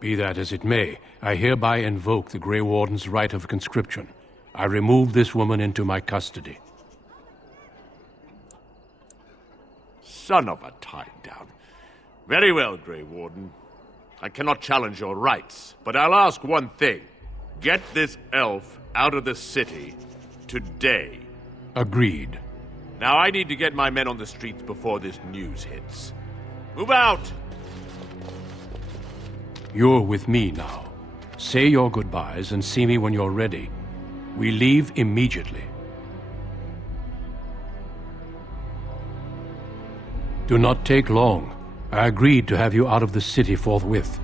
Be that as it may, I hereby invoke the Grey Warden's right of conscription. I remove this woman into my custody. Son of a tie-down. Very well, Grey Warden. I cannot challenge your rights, but I'll ask one thing. Get this elf out of the city today. Agreed. Now I need to get my men on the streets before this news hits. Move out! You're with me now. Say your goodbyes and see me when you're ready. We leave immediately. Do not take long. I agreed to have you out of the city forthwith.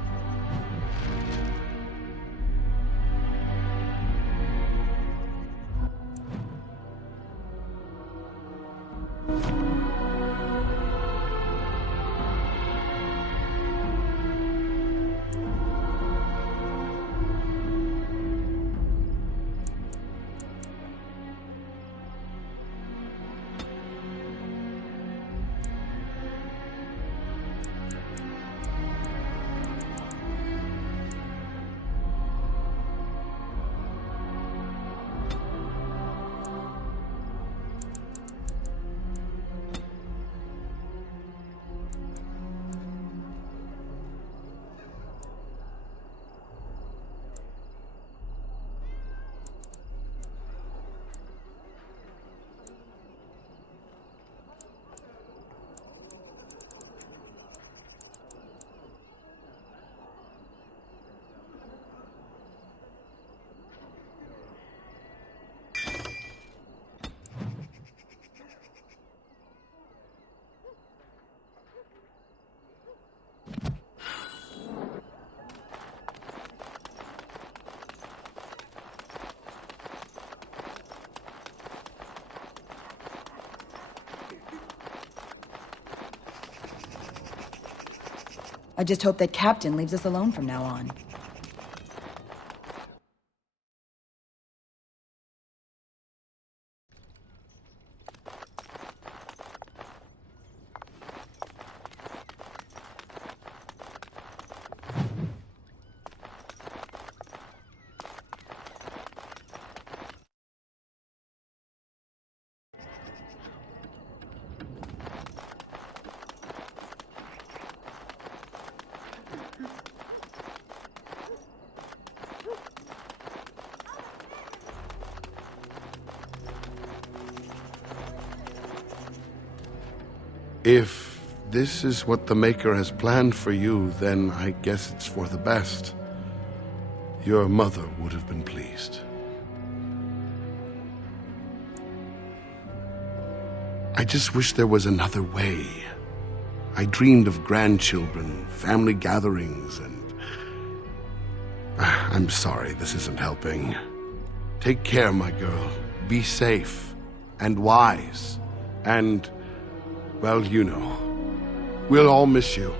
I just hope that Captain leaves us alone from now on. If this is what the Maker has planned for you, then I guess it's for the best. Your mother would have been pleased. I just wish there was another way. I dreamed of grandchildren, family gatherings, and... I'm sorry, this isn't helping. Take care, my girl. Be safe and wise. And, well, you know, we'll all miss you.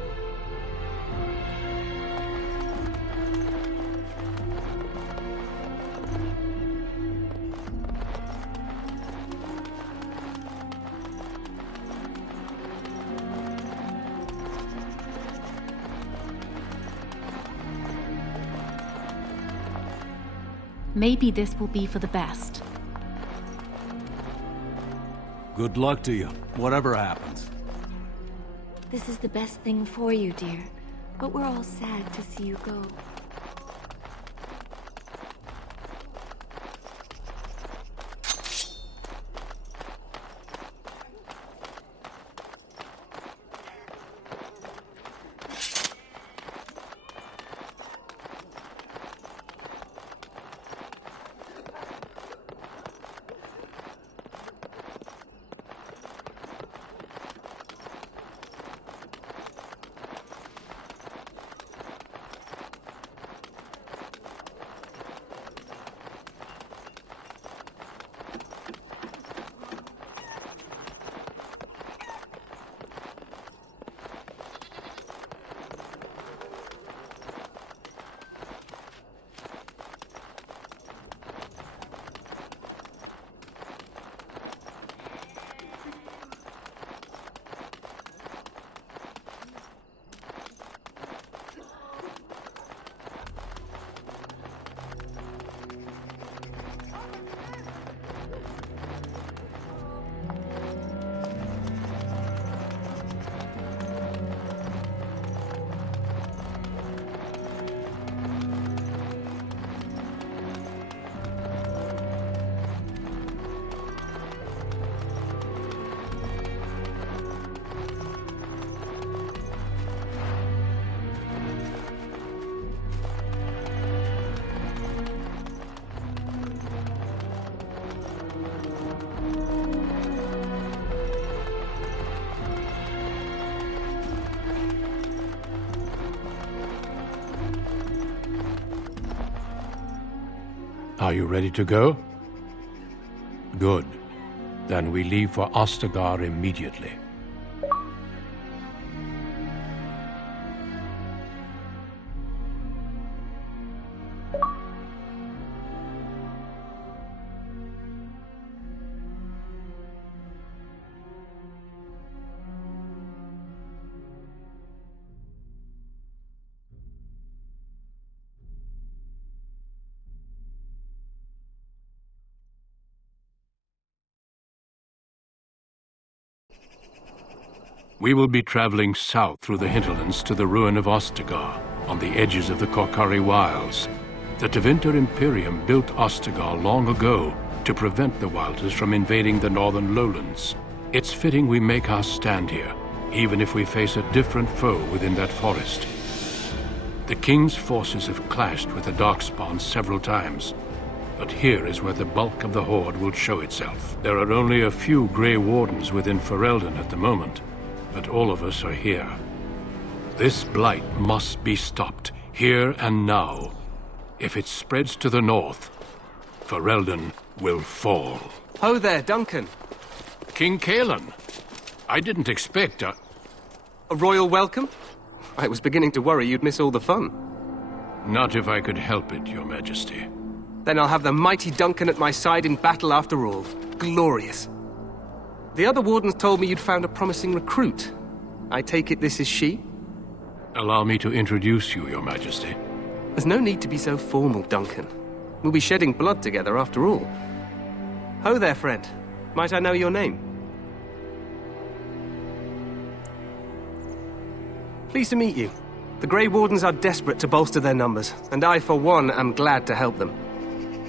Maybe this will be for the best. Good luck to you, whatever happens. This is the best thing for you, dear. But we're all sad to see you go. Are you ready to go? Good. Then we leave for Ostagar immediately. We will be traveling south through the hinterlands to the ruin of Ostagar, on the edges of the Korcari Wilds. The Tevinter Imperium built Ostagar long ago to prevent the Wilders from invading the northern lowlands. It's fitting we make our stand here, even if we face a different foe within that forest. The King's forces have clashed with the Darkspawn several times, but here is where the bulk of the Horde will show itself. There are only a few Grey Wardens within Ferelden at the moment, but all of us are here. This blight must be stopped, here and now. If it spreads to the north, Ferelden will fall. Ho there, Duncan. King Cailan. I didn't expect a royal welcome? I was beginning to worry you'd miss all the fun. Not if I could help it, Your Majesty. Then I'll have the mighty Duncan at my side in battle after all. Glorious. The other wardens told me you'd found a promising recruit. I take it this is she? Allow me to introduce you, Your Majesty. There's no need to be so formal, Duncan. We'll be shedding blood together after all. Ho there, friend. Might I know your name? Pleased to meet you. The Grey Wardens are desperate to bolster their numbers, and I, for one, am glad to help them.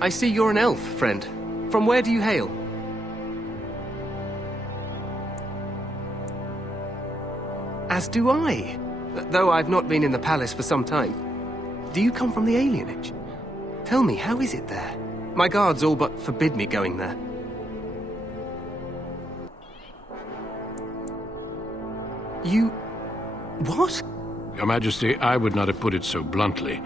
I see you're an elf, friend. From where do you hail? As do I, though I've not been in the palace for some time. Do you come from the alienage? Tell me, how is it there? My guards all but forbid me going there. You... what? Your Majesty, I would not have put it so bluntly.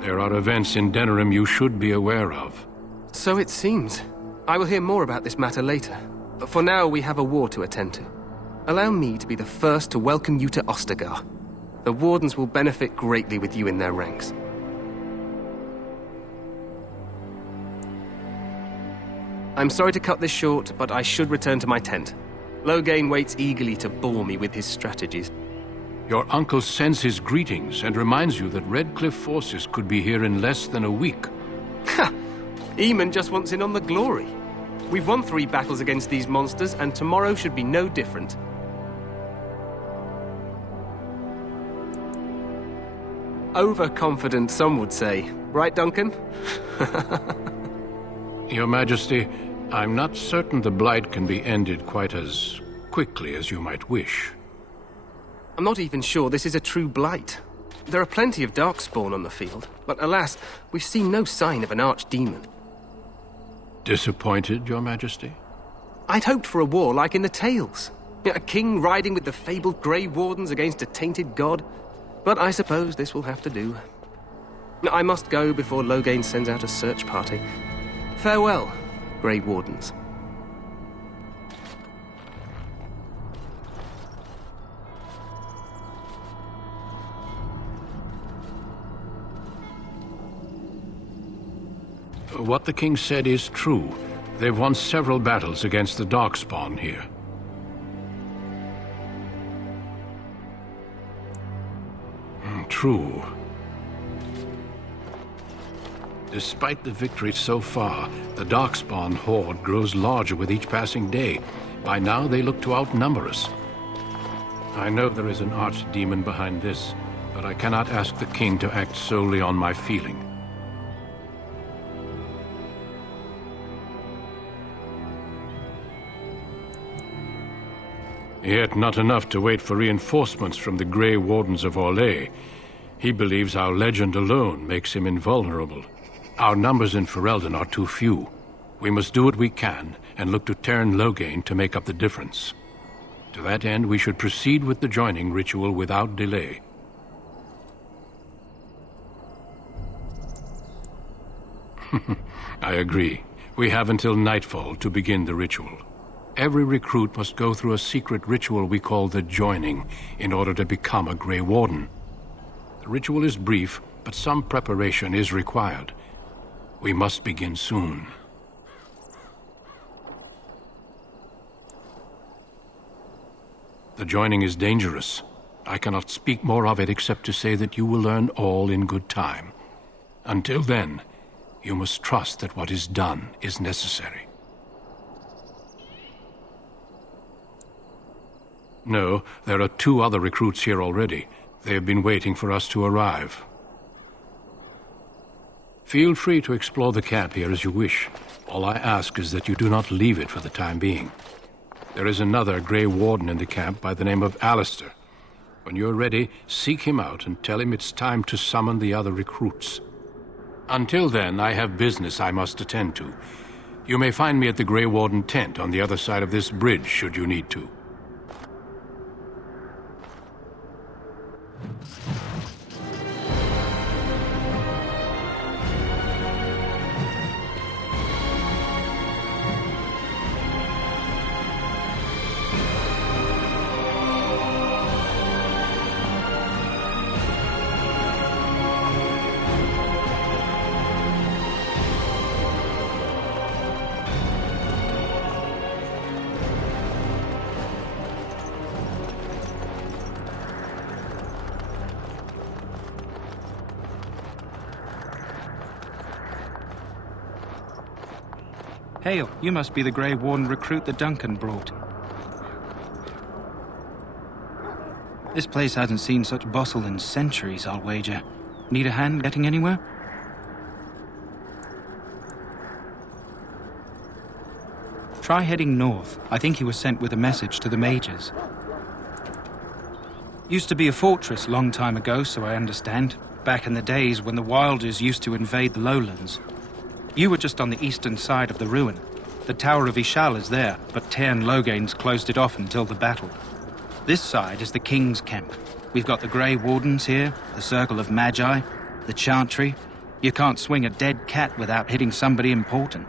There are events in Denerim you should be aware of. So it seems. I will hear more about this matter later. But for now, we have a war to attend to. Allow me to be the first to welcome you to Ostagar. The Wardens will benefit greatly with you in their ranks. I'm sorry to cut this short, but I should return to my tent. Loghain waits eagerly to bore me with his strategies. Your uncle sends his greetings and reminds you that Redcliffe forces could be here in less than a week. Ha! Eamon just wants in on the glory. We've won 3 battles against these monsters, and tomorrow should be no different. Overconfident, some would say. Right, Duncan? Your Majesty, I'm not certain the Blight can be ended quite as quickly as you might wish. I'm not even sure this is a true blight. There are plenty of Darkspawn on the field, but alas, we've seen no sign of an archdemon. Disappointed, Your Majesty? I'd hoped for a war like in the tales. A king riding with the fabled Grey Wardens against a tainted god. But I suppose this will have to do. I must go before Loghain sends out a search party. Farewell, Grey Wardens. What the king said is true. They've won several battles against the Darkspawn here. True. Despite the victory so far, the Darkspawn horde grows larger with each passing day. By now, they look to outnumber us. I know there is an archdemon behind this, but I cannot ask the king to act solely on my feeling. Yet not enough to wait for reinforcements from the Grey Wardens of Orlais. He believes our legend alone makes him invulnerable. Our numbers in Ferelden are too few. We must do what we can and look to Teyrn Loghain to make up the difference. To that end, we should proceed with the joining ritual without delay. I agree. We have until nightfall to begin the ritual. Every recruit must go through a secret ritual we call the Joining in order to become a Grey Warden. The ritual is brief, but some preparation is required. We must begin soon. The Joining is dangerous. I cannot speak more of it except to say that you will learn all in good time. Until then, you must trust that what is done is necessary. No, there are 2 other recruits here already. They have been waiting for us to arrive. Feel free to explore the camp here as you wish. All I ask is that you do not leave it for the time being. There is another Grey Warden in the camp by the name of Alistair. When you're ready, seek him out and tell him it's time to summon the other recruits. Until then, I have business I must attend to. You may find me at the Grey Warden tent on the other side of this bridge, should you need to. Hail, you must be the Grey Warden recruit that Duncan brought. This place hasn't seen such bustle in centuries, I'll wager. Need a hand getting anywhere? Try heading north. I think he was sent with a message to the mages. Used to be a fortress long time ago, so I understand. Back in the days when the Wilders used to invade the lowlands. You were just on the eastern side of the ruin. The Tower of Ishal is there, but Tairn Logain's closed it off until the battle. This side is the King's camp. We've got the Grey Wardens here, the Circle of Magi, the Chantry. You can't swing a dead cat without hitting somebody important.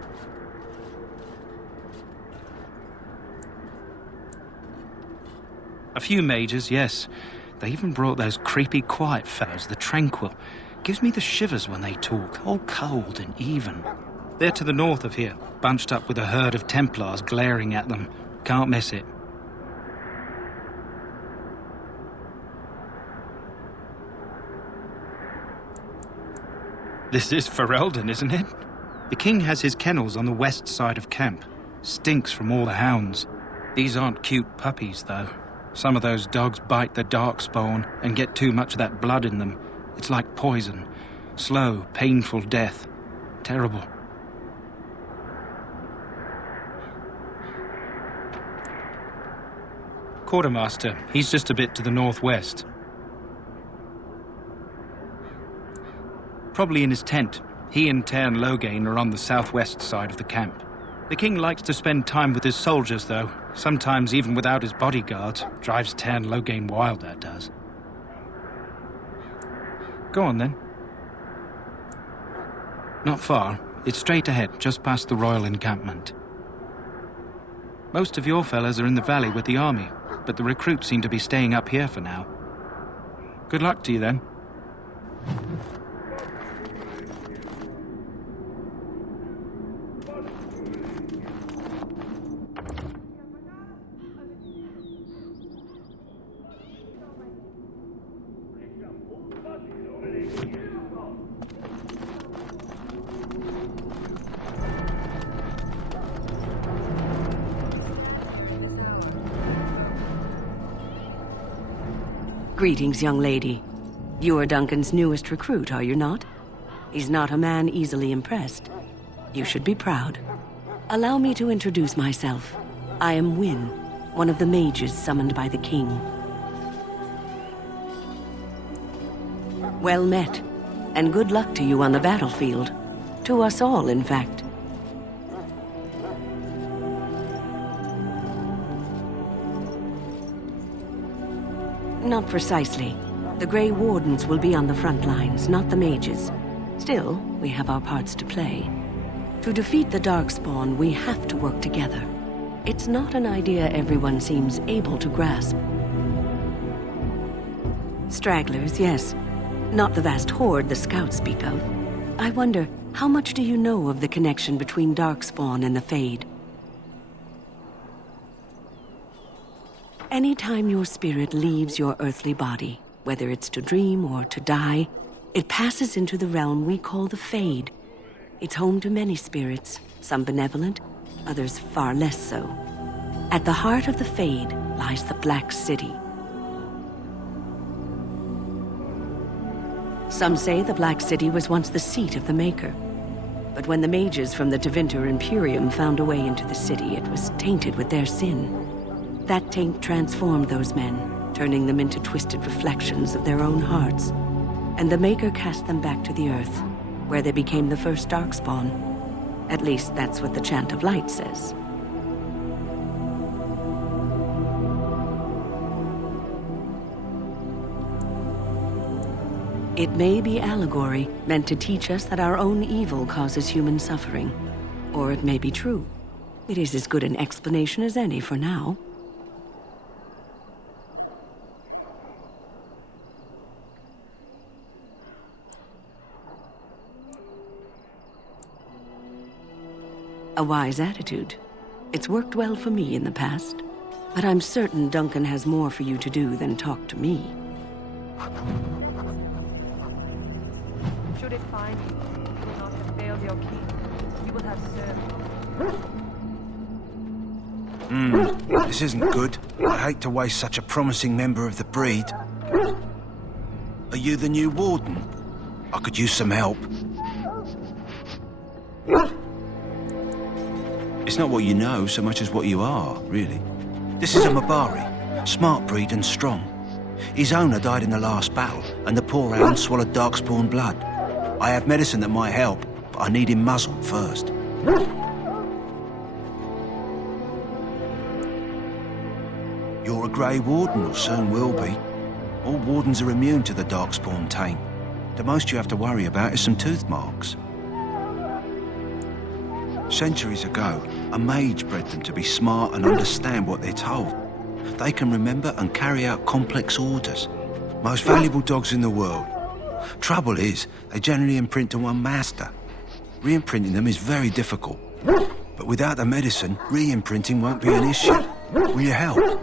A few mages, yes. They even brought those creepy quiet fellows, the Tranquil. Gives me the shivers when they talk, all cold and even. They're to the north of here, bunched up with a herd of Templars glaring at them. Can't miss it. This is Ferelden, isn't it? The king has his kennels on the west side of camp. Stinks from all the hounds. These aren't cute puppies, though. Some of those dogs bite the darkspawn and get too much of that blood in them. It's like poison. Slow, painful death. Terrible. Quartermaster, he's just a bit to the northwest. Probably in his tent. He and Tairn Logain are on the southwest side of the camp. The king likes to spend time with his soldiers, though. Sometimes even without his bodyguards. Drives Tairn Logain wild, that does. Go on, then. Not far. It's straight ahead, just past the royal encampment. Most of your fellas are in the valley with the army, but the recruits seem to be staying up here for now. Good luck to you, then. Greetings, young lady. You are Duncan's newest recruit, are you not? He's not a man easily impressed. You should be proud. Allow me to introduce myself. I am Wynne, one of the mages summoned by the king. Well met, and good luck to you on the battlefield. To us all, in fact. Not precisely. The Grey Wardens will be on the front lines, not the mages. Still, we have our parts to play. To defeat the Darkspawn, we have to work together. It's not an idea everyone seems able to grasp. Stragglers, yes. Not the vast horde the scouts speak of. I wonder, how much do you know of the connection between Darkspawn and the Fade? Anytime your spirit leaves your earthly body, whether it's to dream or to die, it passes into the realm we call the Fade. It's home to many spirits, some benevolent, others far less so. At the heart of the Fade lies the Black City. Some say the Black City was once the seat of the Maker. But when the mages from the Tevinter Imperium found a way into the city, it was tainted with their sin. That taint transformed those men, turning them into twisted reflections of their own hearts. And the Maker cast them back to the Earth, where they became the first Darkspawn. At least that's what the Chant of Light says. It may be allegory, meant to teach us that our own evil causes human suffering. Or it may be true. It is as good an explanation as any for now. A wise attitude. It's worked well for me in the past. But I'm certain Duncan has more for you to do than talk to me. Should it find you, you will not have failed your king. You will have served. This isn't good. I hate to waste such a promising member of the breed. Are you the new warden? I could use some help. It's not what you know so much as what you are, really. This is a Mabari, smart breed and strong. His owner died in the last battle, and the poor hound swallowed darkspawn blood. I have medicine that might help, but I need him muzzled first. You're a Grey Warden, or soon will be. All wardens are immune to the darkspawn taint. The most you have to worry about is some tooth marks. Centuries ago, a mage bred them to be smart and understand what they're told. They can remember and carry out complex orders. Most valuable dogs in the world. Trouble is, they generally imprint to one master. Re-imprinting them is very difficult. But without the medicine, re-imprinting won't be an issue. Will you help?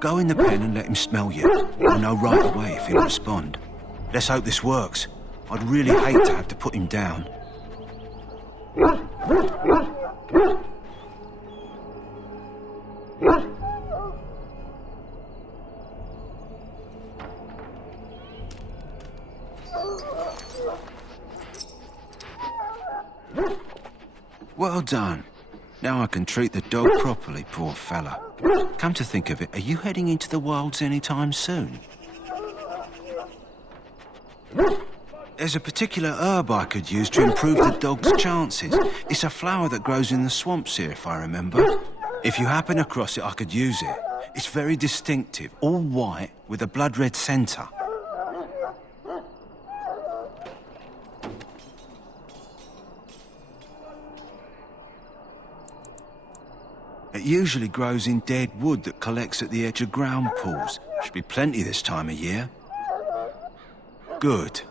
Go in the pen and let him smell you. You'll know right away if he'll respond. Let's hope this works. I'd really hate to have to put him down. Well done. Now I can treat the dog properly, poor fella. Come to think of it, are you heading into the wilds anytime soon? There's a particular herb I could use to improve the dog's chances. It's a flower that grows in the swamps here, if I remember. If you happen across it, I could use it. It's very distinctive, all white, with a blood-red centre. It usually grows in dead wood that collects at the edge of ground pools. Should be plenty this time of year. Good.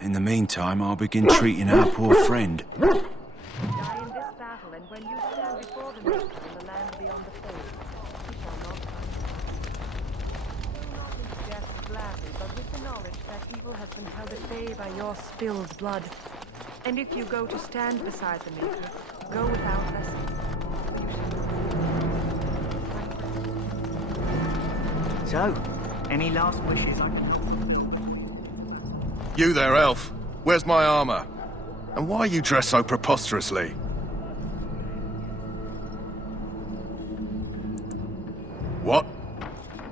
In the meantime, I'll begin treating our poor friend. Die in this battle, and when you stand before the Maker in the land beyond the faith, you shall not go not into death gladly, but with the knowledge that evil has been held at bay by your spilled blood. And if you go to stand beside the Maker, go without lessons. So, any last wishes I can help? You there, elf. Where's my armor? And why are you dressed so preposterously? What?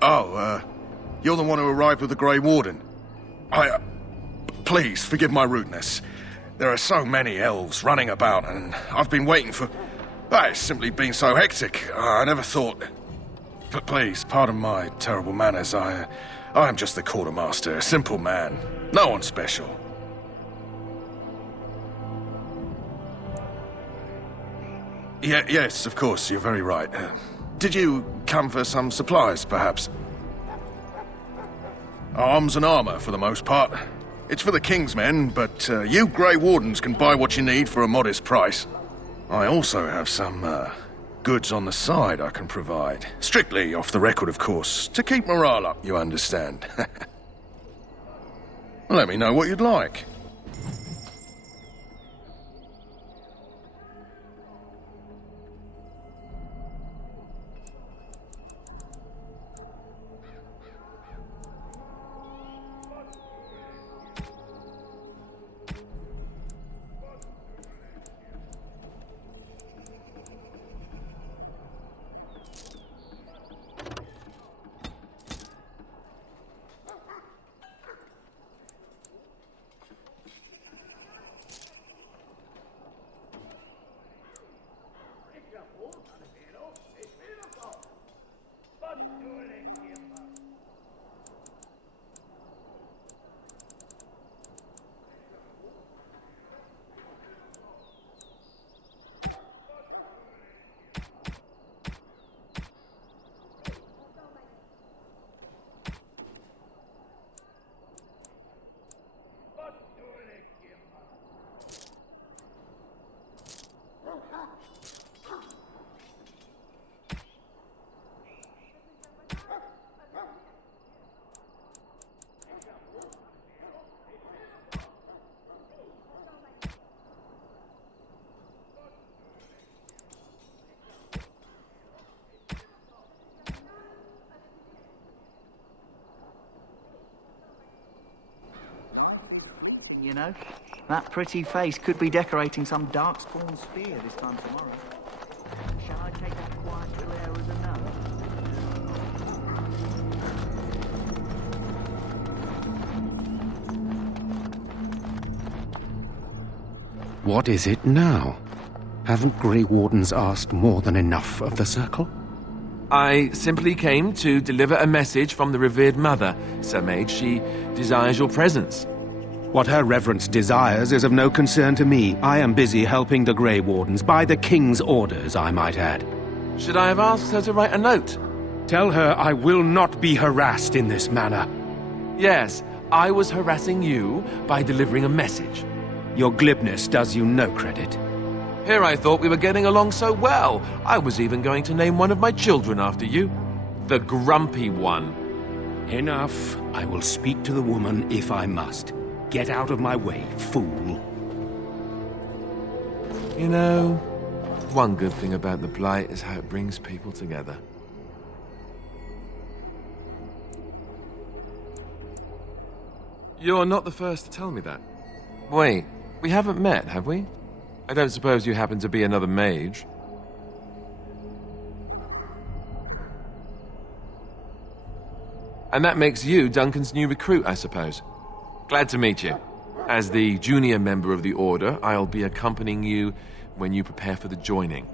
Oh, you're the one who arrived with the Grey Warden. Please, forgive my rudeness. There are so many elves running about, and I've been waiting for... It's simply been so hectic. I never thought... But please, pardon my terrible manners. I am just the quartermaster, a simple man. No one special. Yes, of course, you're very right. Did you come for some supplies, perhaps? Arms and armor, for the most part. It's for the King's men, but you Grey Wardens can buy what you need for a modest price. I also have some, goods on the side I can provide. Strictly off the record, of course. To keep morale up, you understand. Let me know what you'd like. know. That pretty face could be decorating some darkspawn spear this time tomorrow. Shall I take that quiet glare as a no? What is it now? Haven't Grey Wardens asked more than enough of the Circle? I simply came to deliver a message from the revered mother, Sir Mage. She desires your presence. What her reverence desires is of no concern to me. I am busy helping the Grey Wardens, by the King's orders, I might add. Should I have asked her to write a note? Tell her I will not be harassed in this manner. Yes, I was harassing you by delivering a message. Your glibness does you no credit. Here I thought we were getting along so well. I was even going to name one of my children after you. The Grumpy One. Enough. I will speak to the woman if I must. Get out of my way, fool. You know, one good thing about the Blight is how it brings people together. You're not the first to tell me that. Wait, we haven't met, have we? I don't suppose you happen to be another mage. And that makes you Duncan's new recruit, I suppose. Glad to meet you. As the junior member of the Order, I'll be accompanying you when you prepare for the joining.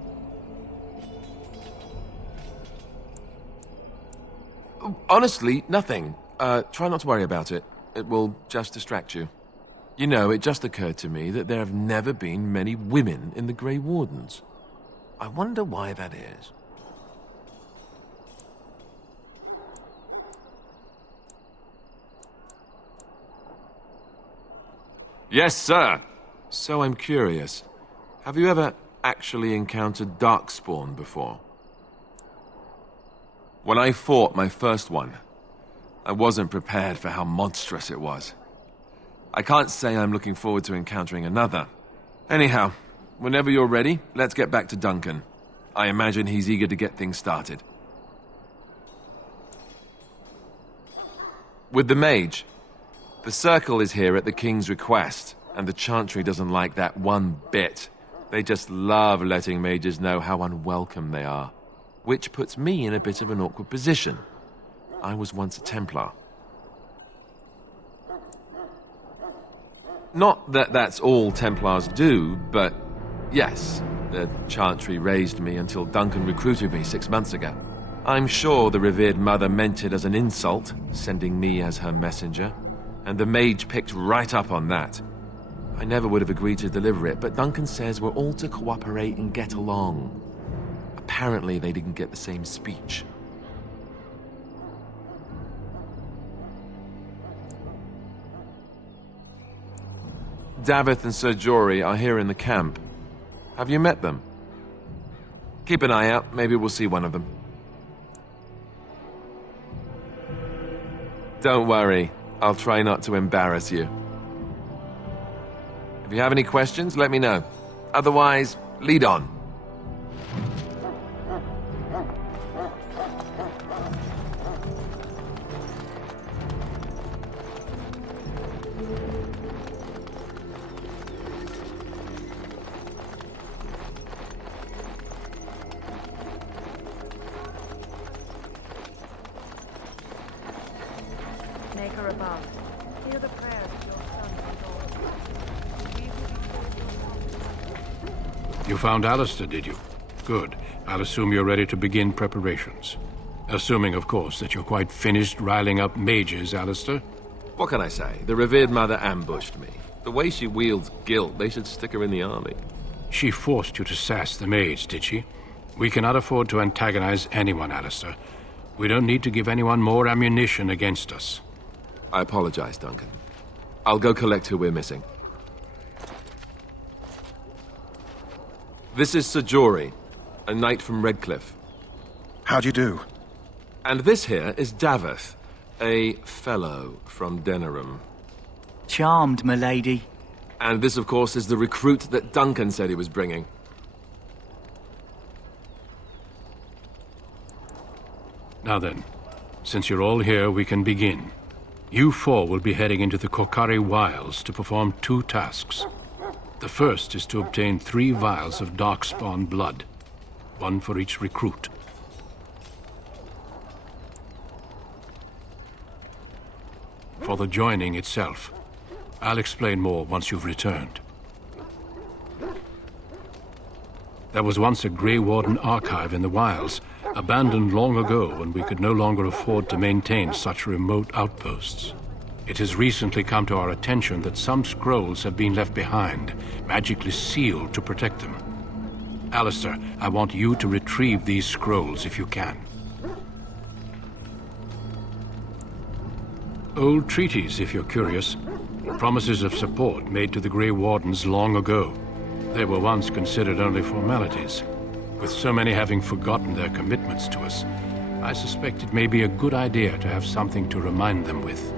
Honestly, nothing. Try not to worry about it. It will just distract you. You know, it just occurred to me that there have never been many women in the Grey Wardens. I wonder why that is. Yes, sir. So I'm curious. Have you ever actually encountered Darkspawn before? When I fought my first one, I wasn't prepared for how monstrous it was. I can't say I'm looking forward to encountering another. Anyhow, whenever you're ready, let's get back to Duncan. I imagine he's eager to get things started. With the mage, the Circle is here at the King's request, and the Chantry doesn't like that one bit. They just love letting mages know how unwelcome they are, which puts me in a bit of an awkward position. I was once a Templar. Not that that's all Templars do, but yes, the Chantry raised me until Duncan recruited me 6 months ago. I'm sure the revered mother meant it as an insult, sending me as her messenger, and the mage picked right up on that. I never would have agreed to deliver it, but Duncan says we're all to cooperate and get along. Apparently they didn't get the same speech. Davith and Sir Jory are here in the camp. Have you met them? Keep an eye out, maybe we'll see one of them. Don't worry, I'll try not to embarrass you. If you have any questions, let me know. Otherwise, lead on. Maker above, hear the prayers of your sons and daughters. We will be saved. You found Alistair, did you? Good. I'll assume you're ready to begin preparations. Assuming, of course, that you're quite finished riling up mages, Alistair. What can I say? The revered mother ambushed me. The way she wields guilt, they should stick her in the army. She forced you to sass the mage, did she? We cannot afford to antagonize anyone, Alistair. We don't need to give anyone more ammunition against us. I apologize, Duncan. I'll go collect who we're missing. This is Sir Jory, a knight from Redcliffe. How'd you do? And this here is Davith, a fellow from Denerim. Charmed, milady. And this, of course, is the recruit that Duncan said he was bringing. Now then, since you're all here, we can begin. You four will be heading into the Korcari Wilds to perform 2 tasks. The first is to obtain 3 vials of Darkspawn blood, 1 for each recruit. For the joining itself, I'll explain more once you've returned. There was once a Grey Warden archive in the wilds, abandoned long ago when we could no longer afford to maintain such remote outposts. It has recently come to our attention that some scrolls have been left behind, magically sealed to protect them. Alistair, I want you to retrieve these scrolls if you can. Old treaties, if you're curious. Promises of support made to the Grey Wardens long ago. They were once considered only formalities. With so many having forgotten their commitments to us, I suspect it may be a good idea to have something to remind them with.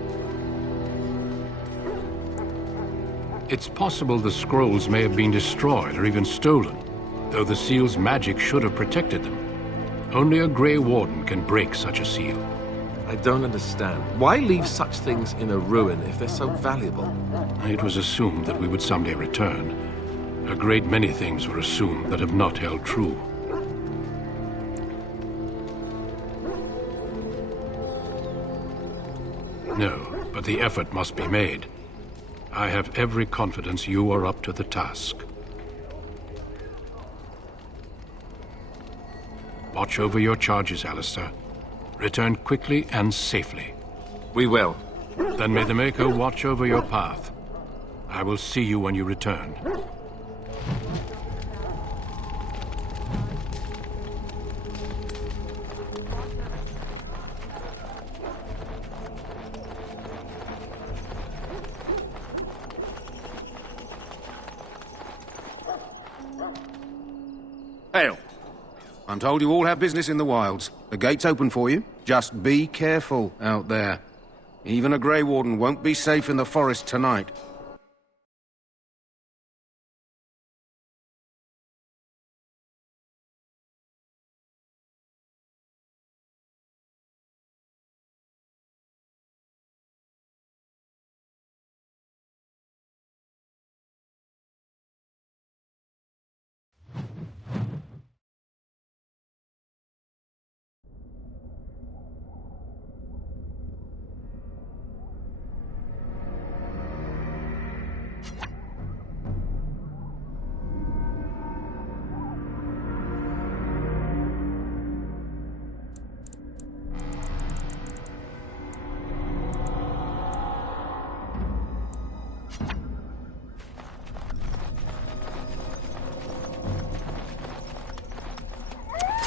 It's possible the scrolls may have been destroyed or even stolen, though the seal's magic should have protected them. Only a Grey Warden can break such a seal. I don't understand. Why leave such things in a ruin if they're so valuable? It was assumed that we would someday return. A great many things were assumed that have not held true. No, but the effort must be made. I have every confidence you are up to the task. Watch over your charges, Alistair. Return quickly and safely. We will. Then may the Maker watch over your path. I will see you when you return. Hail. I'm told you all have business in the wilds. The gate's open for you. Just be careful out there. Even a Grey Warden won't be safe in the forest tonight.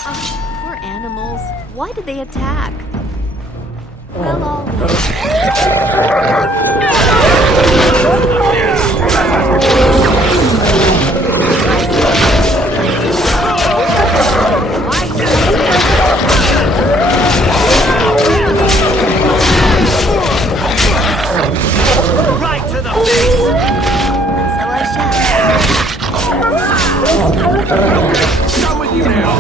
Poor animals. Why did they attack? Well, all right. Right to the face! And so I shall. Done with you now!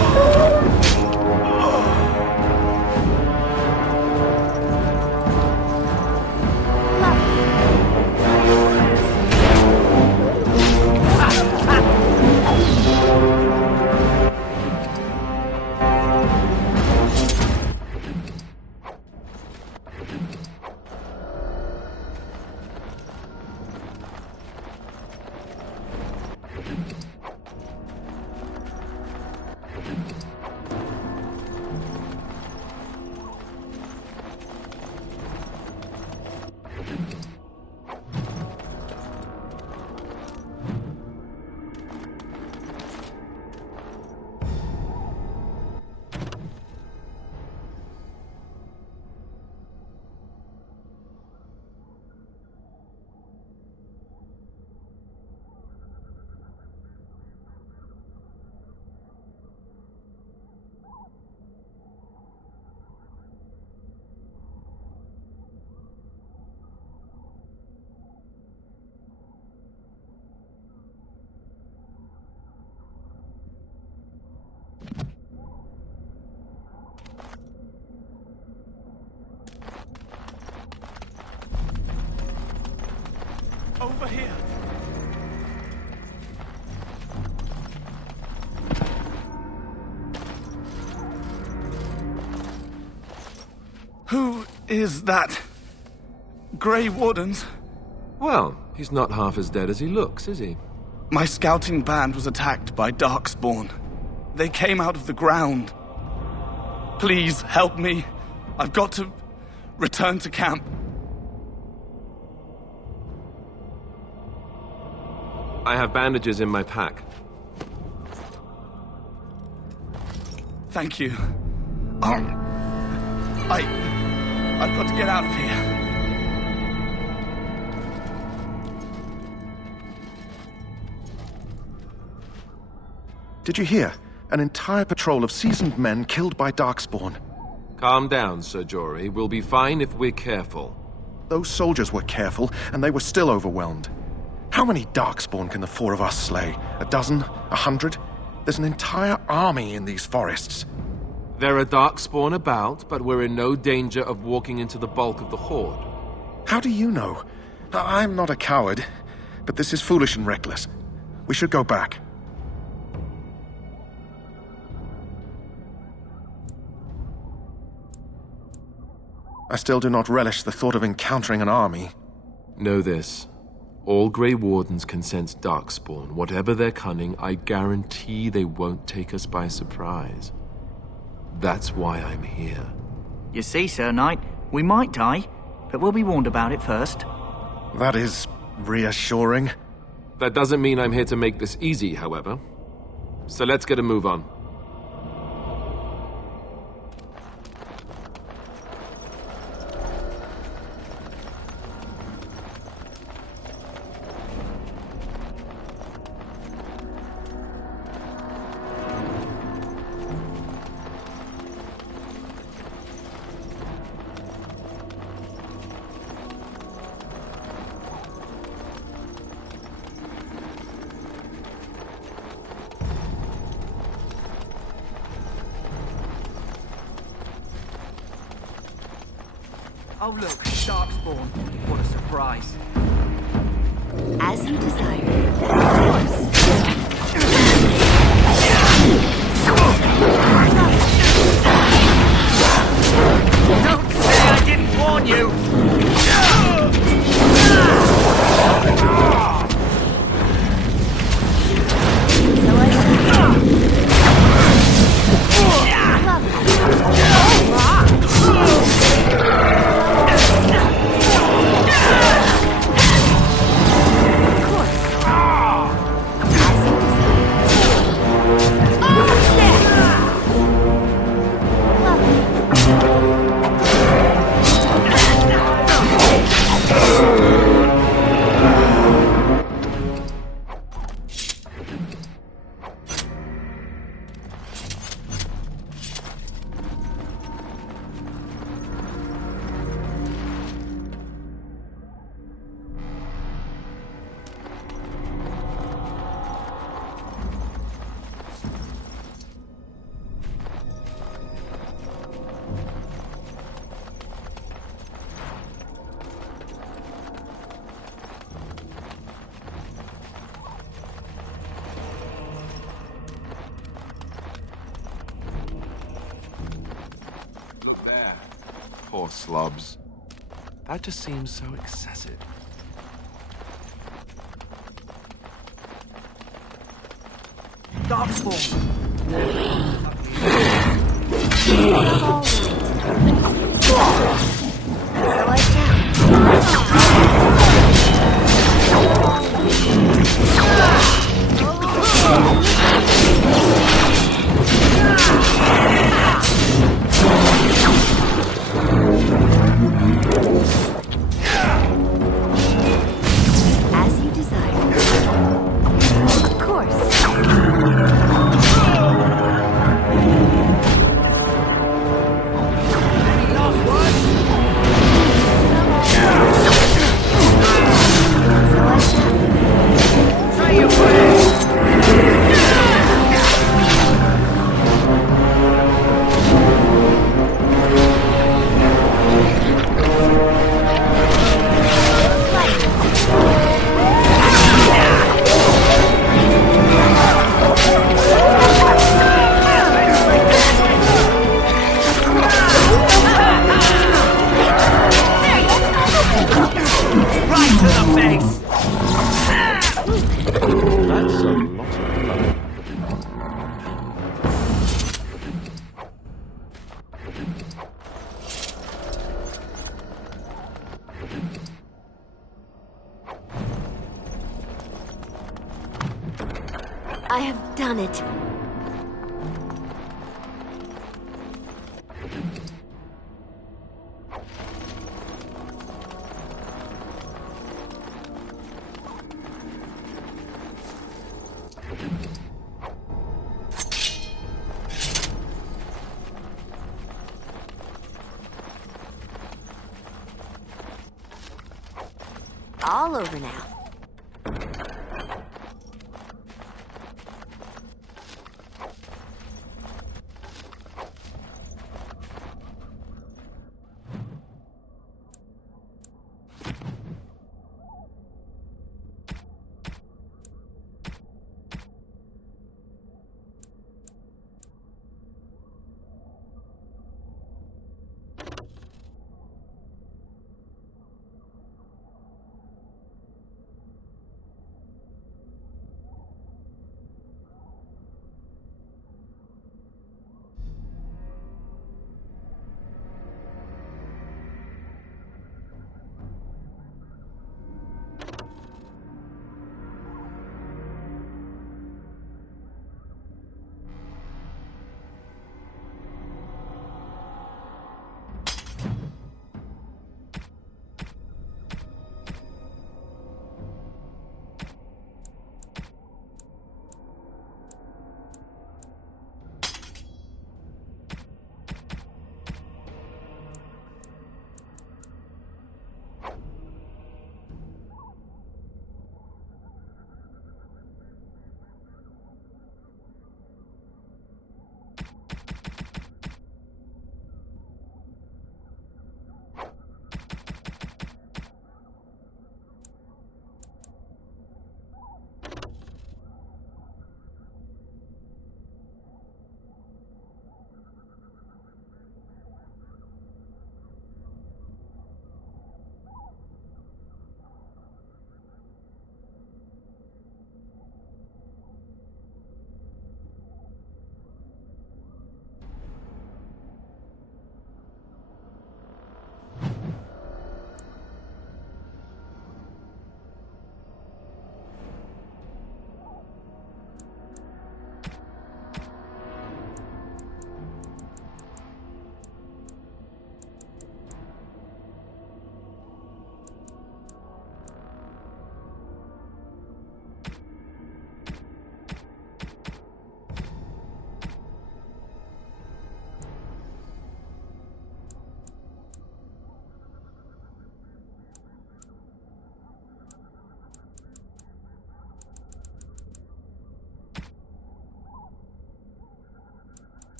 Who is that? Grey Wardens? Well, he's not half as dead as he looks, is he? My scouting band was attacked by Darkspawn. They came out of the ground. Please help me. I've got to return to camp. I have bandages in my pack. Thank you. I've got to get out of here. Did you hear? An entire patrol of seasoned men killed by Darkspawn. Calm down, Sir Jory. We'll be fine if we're careful. Those soldiers were careful, and they were still overwhelmed. How many Darkspawn can the four of us slay? 12? 100? There's an entire army in these forests. There are Darkspawn about, but we're in no danger of walking into the bulk of the Horde. How do you know? I'm not a coward, but this is foolish and reckless. We should go back. I still do not relish the thought of encountering an army. Know this. All Grey Wardens can sense Darkspawn. Whatever their cunning, I guarantee they won't take us by surprise. That's why I'm here. You see, Sir Knight, we might die, but we'll be warned about it first. That is reassuring. That doesn't mean I'm here to make this easy, however. So let's get a move on. Oh look, Darkspawn. What a surprise. As you desire. Don't say I didn't warn you! Poor slobs. That just seems so excessive. Darkspawn! As you desire. Of course. Any last words? Say your prayers! done it. All over now.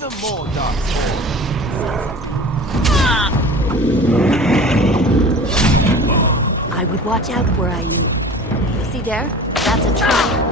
Even more darkspawn. I would watch out, were I you. See there? That's a trap.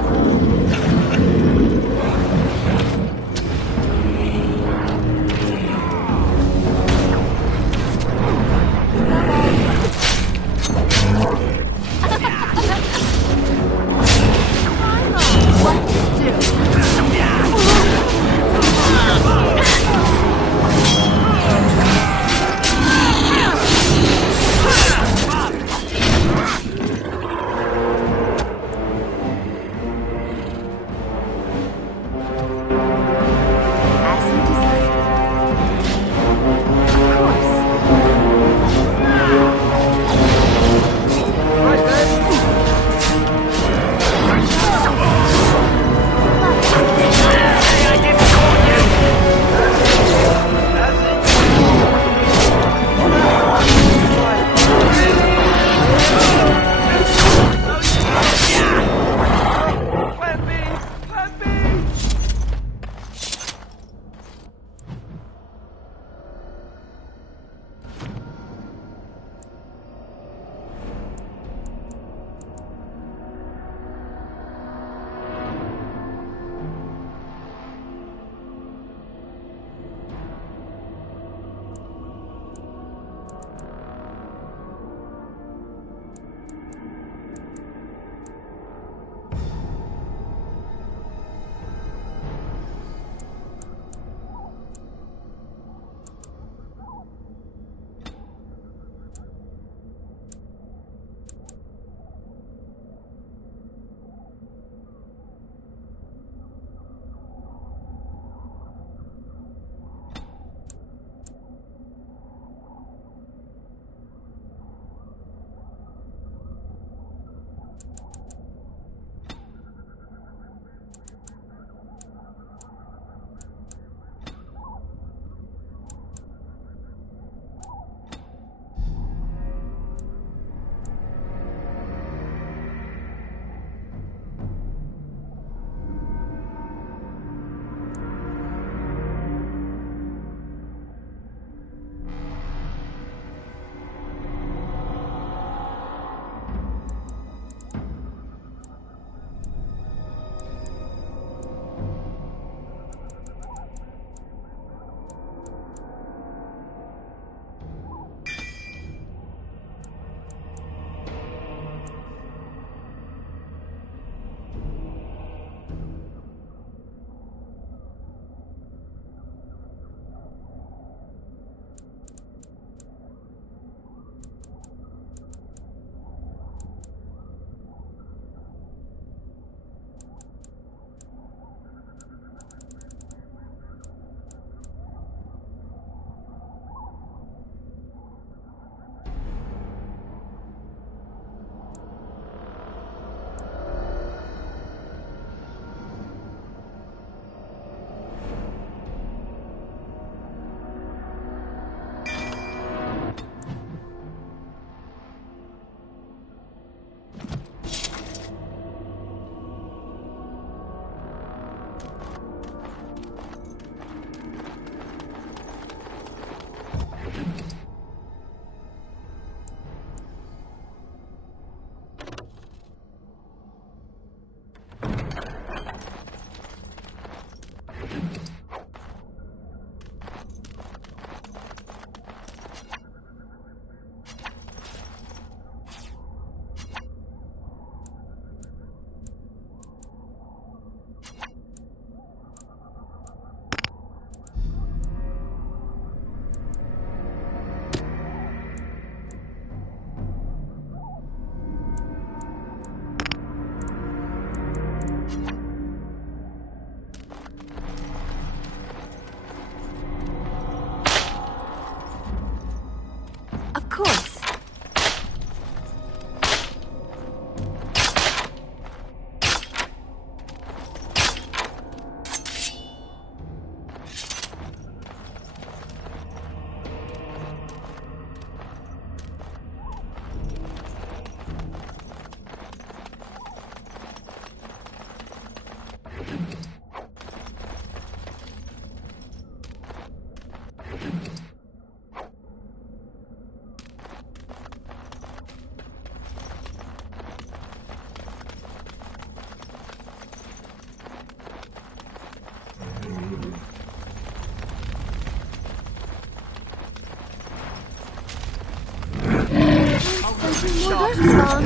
yours belongs.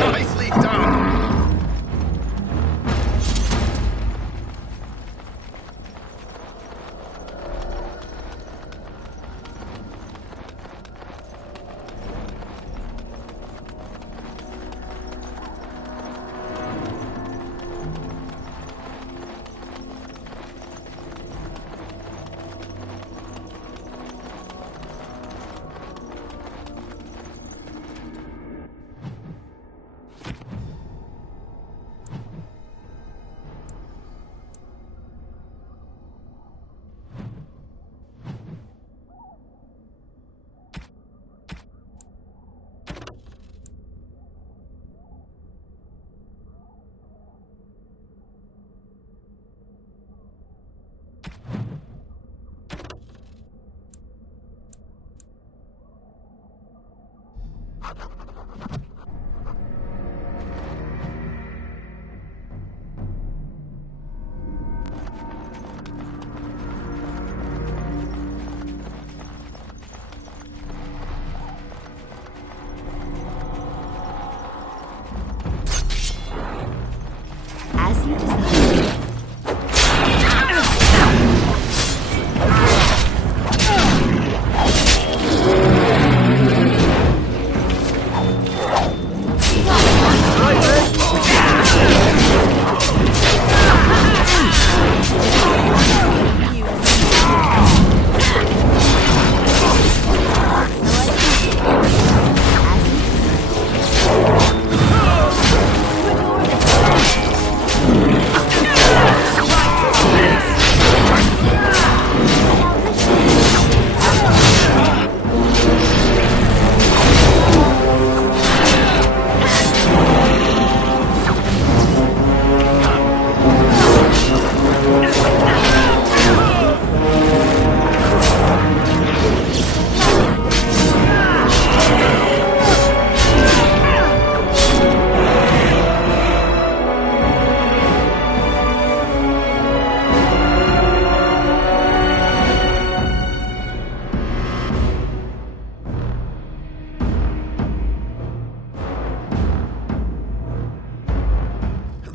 Nicely done! As you desire.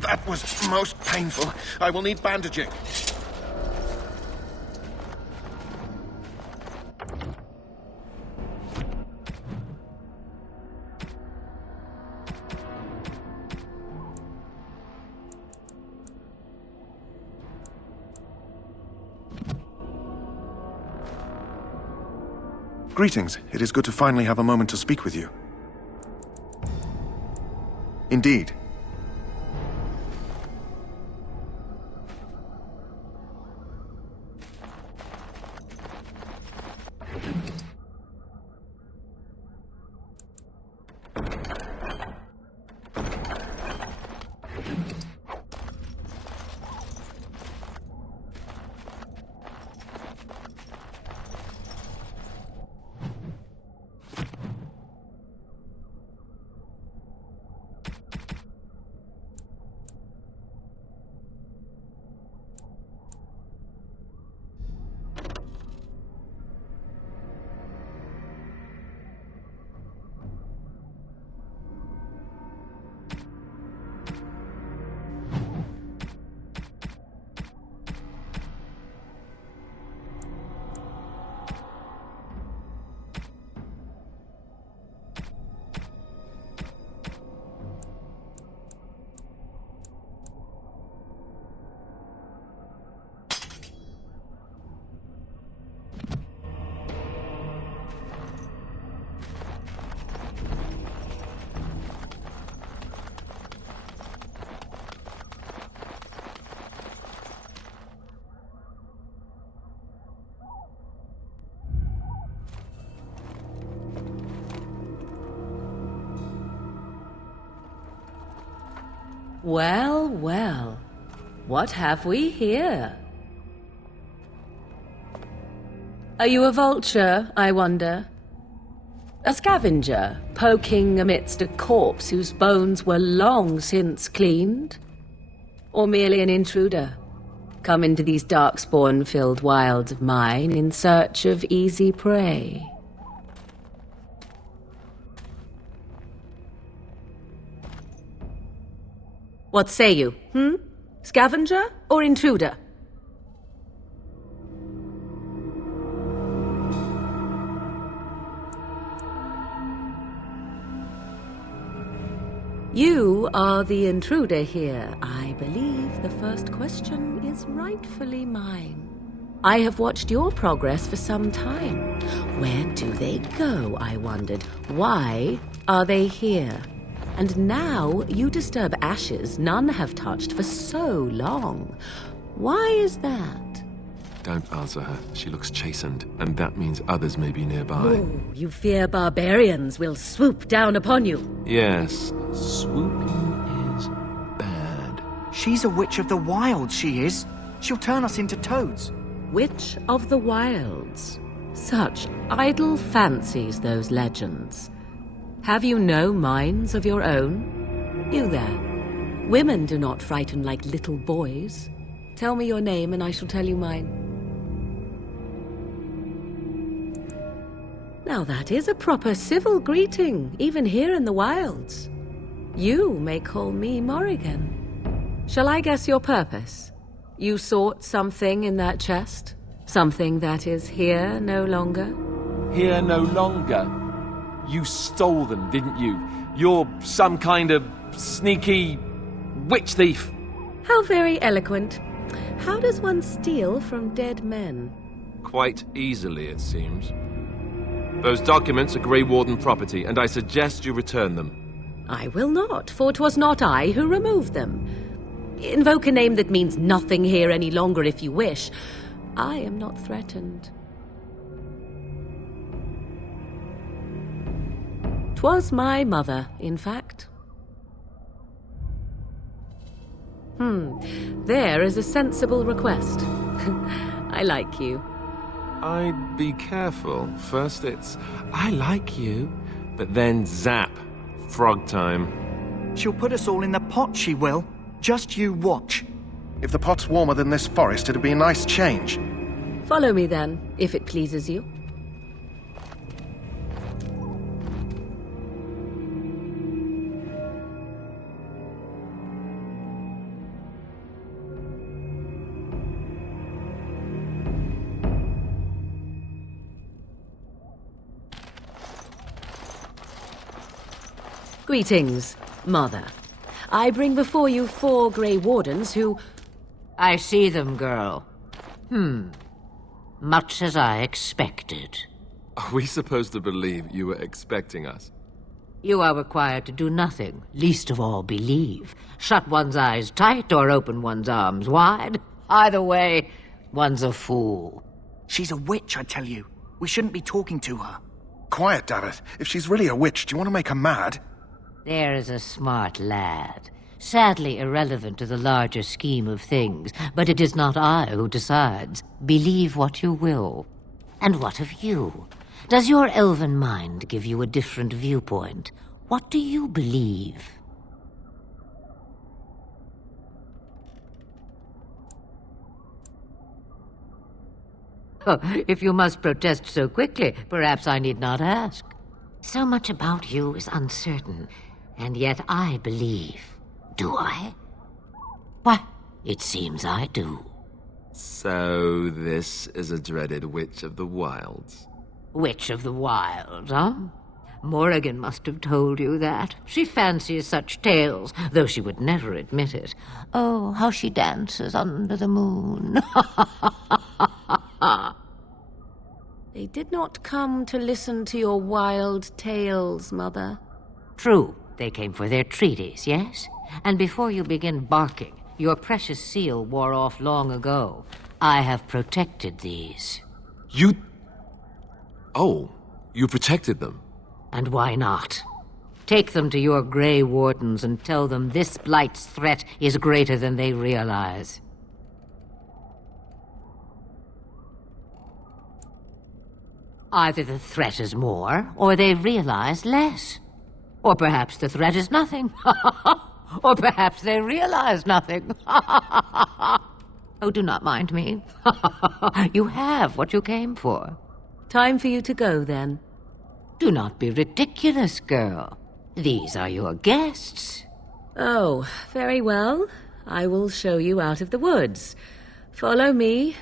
That was most painful. I will need bandaging. Greetings. It is good to finally have a moment to speak with you. Indeed. Well, well. What have we here? Are you a vulture, I wonder? A scavenger, poking amidst a corpse whose bones were long since cleaned? Or merely an intruder, come into these darkspawn-filled wilds of mine in search of easy prey? What say you, Scavenger or intruder? You are the intruder here. I believe the first question is rightfully mine. I have watched your progress for some time. Where do they go, I wondered? Why are they here? And now you disturb ashes none have touched for so long. Why is that? Don't answer her. She looks chastened, and that means others may be nearby. Oh, you fear barbarians will swoop down upon you. Yes, swooping is bad. She's a witch of the wilds, she is. She'll turn us into toads. Witch of the wilds. Such idle fancies, those legends. Have you no minds of your own? You there. Women do not frighten like little boys. Tell me your name and I shall tell you mine. Now that is a proper civil greeting, even here in the wilds. You may call me Morrigan. Shall I guess your purpose? You sought something in that chest? Something that is here no longer? Here no longer? You stole them, didn't you? You're some kind of sneaky witch thief. How very eloquent. How does one steal from dead men? Quite easily, it seems. Those documents are Grey Warden property, and I suggest you return them. I will not, for 'twas not I who removed them. Invoke a name that means nothing here any longer if you wish. I am not threatened. 'Twas my mother, in fact. There is a sensible request. I like you. I'd be careful. First it's, I like you, but then zap. Frog time. She'll put us all in the pot, she will. Just you watch. If the pot's warmer than this forest, it'd be a nice change. Follow me then, if it pleases you. Greetings, Mother. I bring before you 4 Grey Wardens who... I see them, girl. Much as I expected. Are we supposed to believe you were expecting us? You are required to do nothing, least of all believe. Shut one's eyes tight or open one's arms wide. Either way, one's a fool. She's a witch, I tell you. We shouldn't be talking to her. Quiet, Davith. If she's really a witch, do you want to make her mad? There is a smart lad. Sadly irrelevant to the larger scheme of things, but it is not I who decides. Believe what you will. And what of you? Does your elven mind give you a different viewpoint? What do you believe? Oh, if you must protest so quickly, perhaps I need not ask. So much about you is uncertain, and yet I believe. Do I? Why, it seems I do. So this is a dreaded Witch of the Wilds. Witch of the Wild, huh? Morrigan must have told you that. She fancies such tales, though she would never admit it. Oh, how she dances under the moon. They did not come to listen to your wild tales, Mother. True, they came for their treaties, yes? And before you begin barking, your precious seal wore off long ago. I have protected these. You... Oh, you protected them? And why not? Take them to your Grey Wardens and tell them this blight's threat is greater than they realize. Either the threat is more, or they realize less. Or perhaps the threat is nothing. Or perhaps they realize nothing. Oh, do not mind me. You have what you came for. Time for you to go, then. Do not be ridiculous, girl. These are your guests. Oh, very well. I will show you out of the woods. Follow me.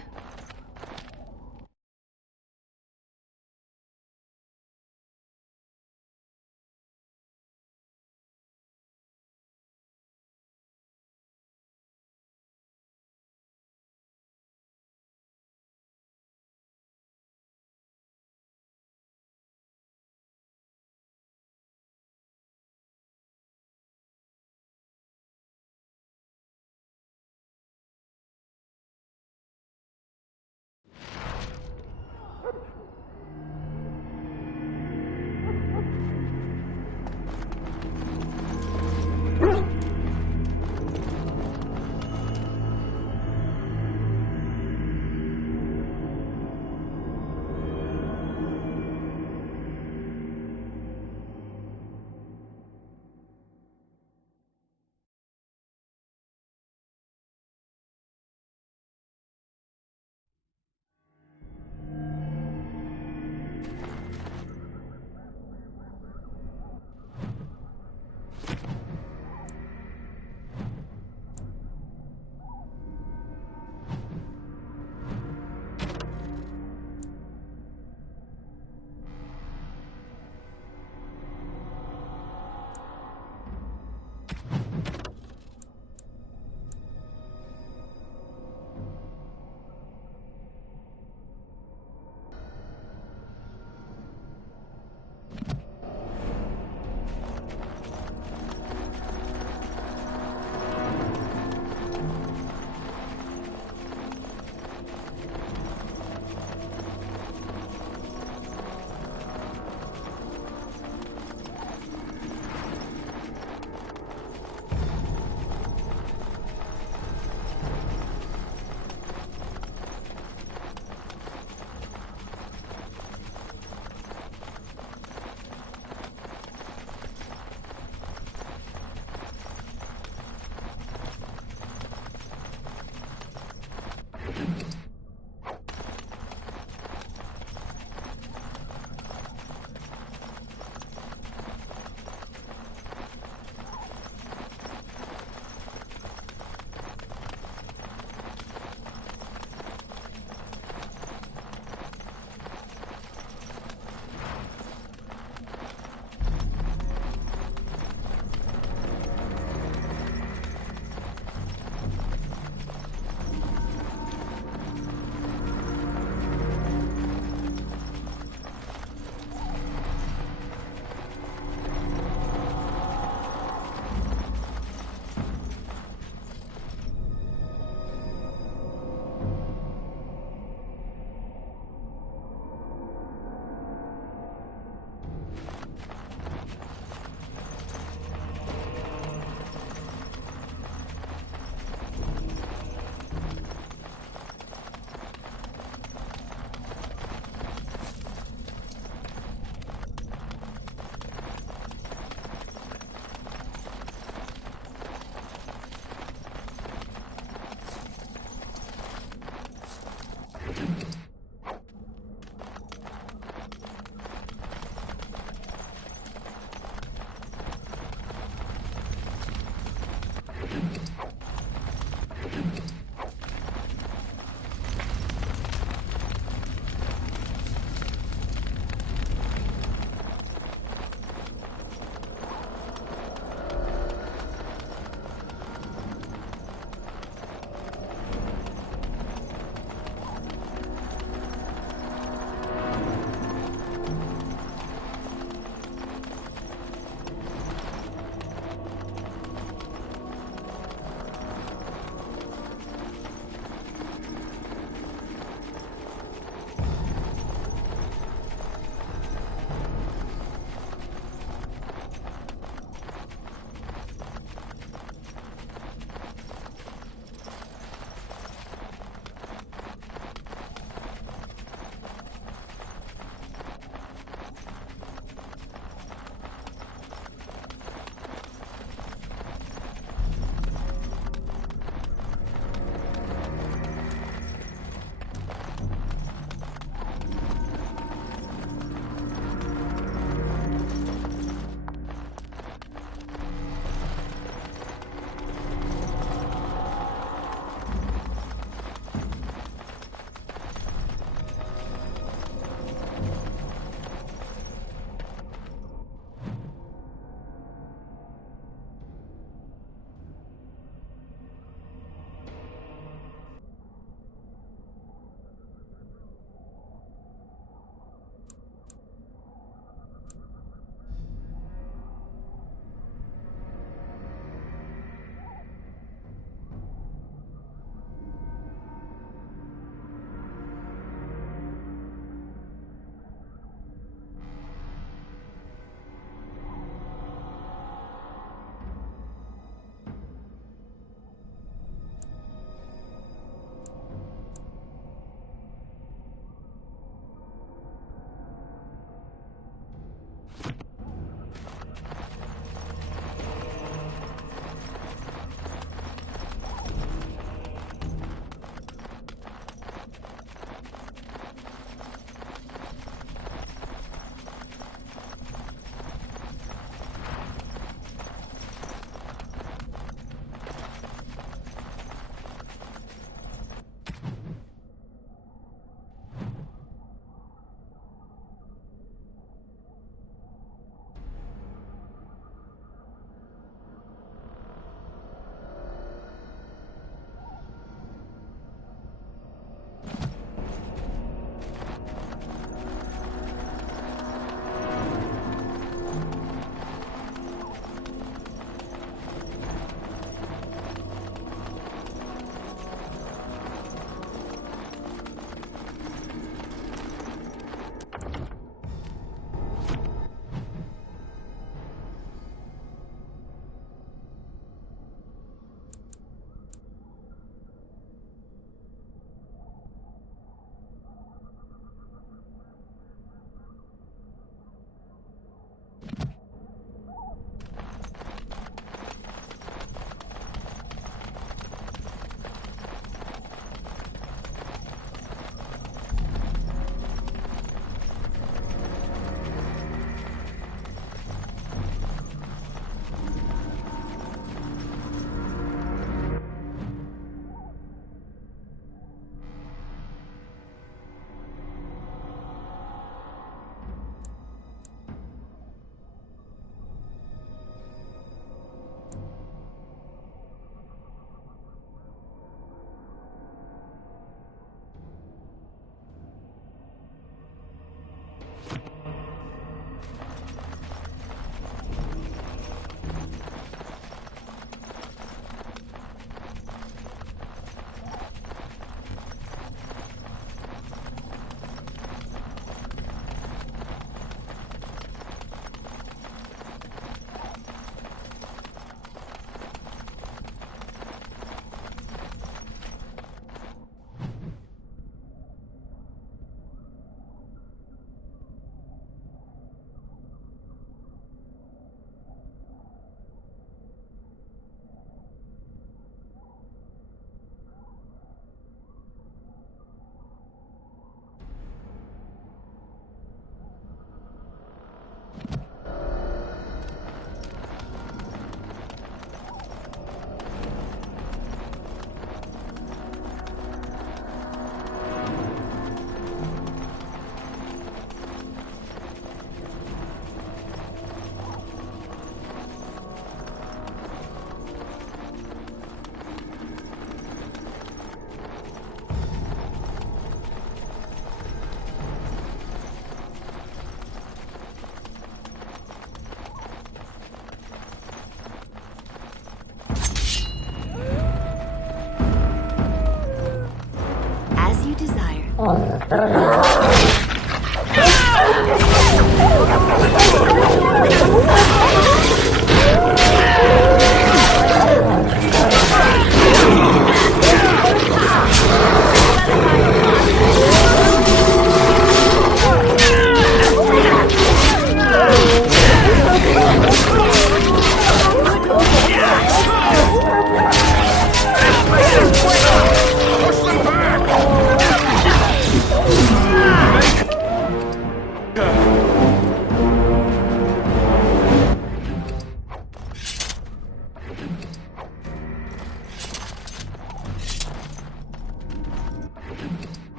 desire.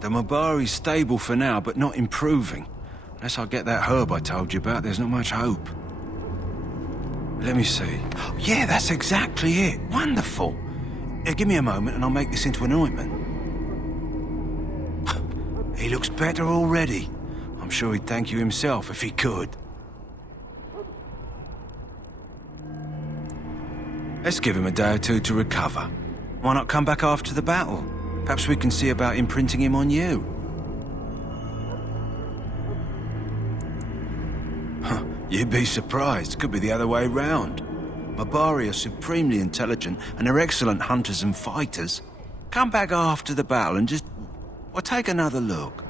The Mabari's stable for now, but not improving. Unless I get that herb I told you about, there's not much hope. Let me see. Oh, yeah, that's exactly it. Wonderful. Give me a moment and I'll make this into an ointment. He looks better already. I'm sure he'd thank you himself if he could. Let's give him a day or two to recover. Why not come back after the battle? Perhaps we can see about imprinting him on you. Huh, you'd be surprised. Could be the other way round. Mabari are supremely intelligent and they're excellent hunters and fighters. Come back after the battle and just Well, take another look.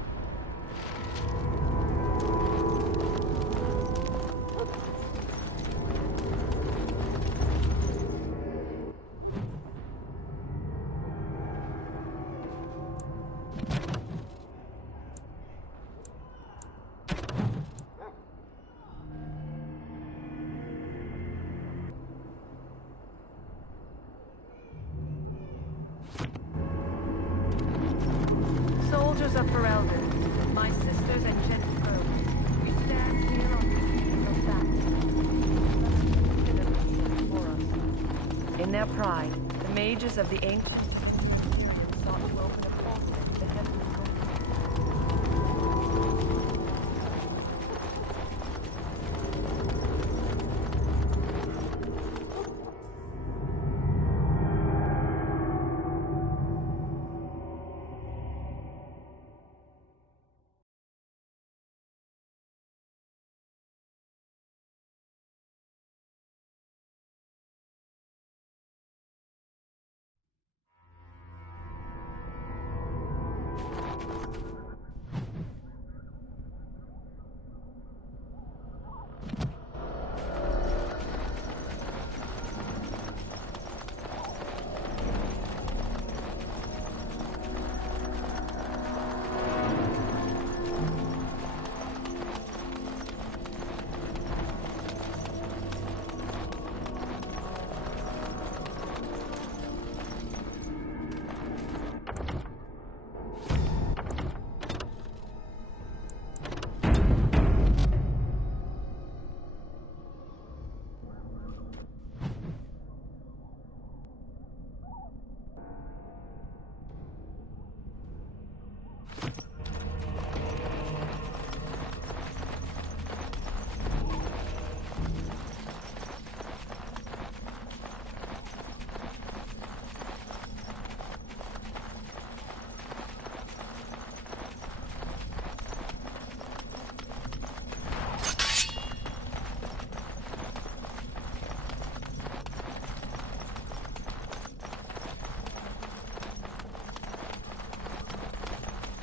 Soldiers of Ferelden, my sisters and gentle foes, we stand here on the eve of battle. For us. In their pride, the mages of the ancient sought to open a portal into the heavenly realm.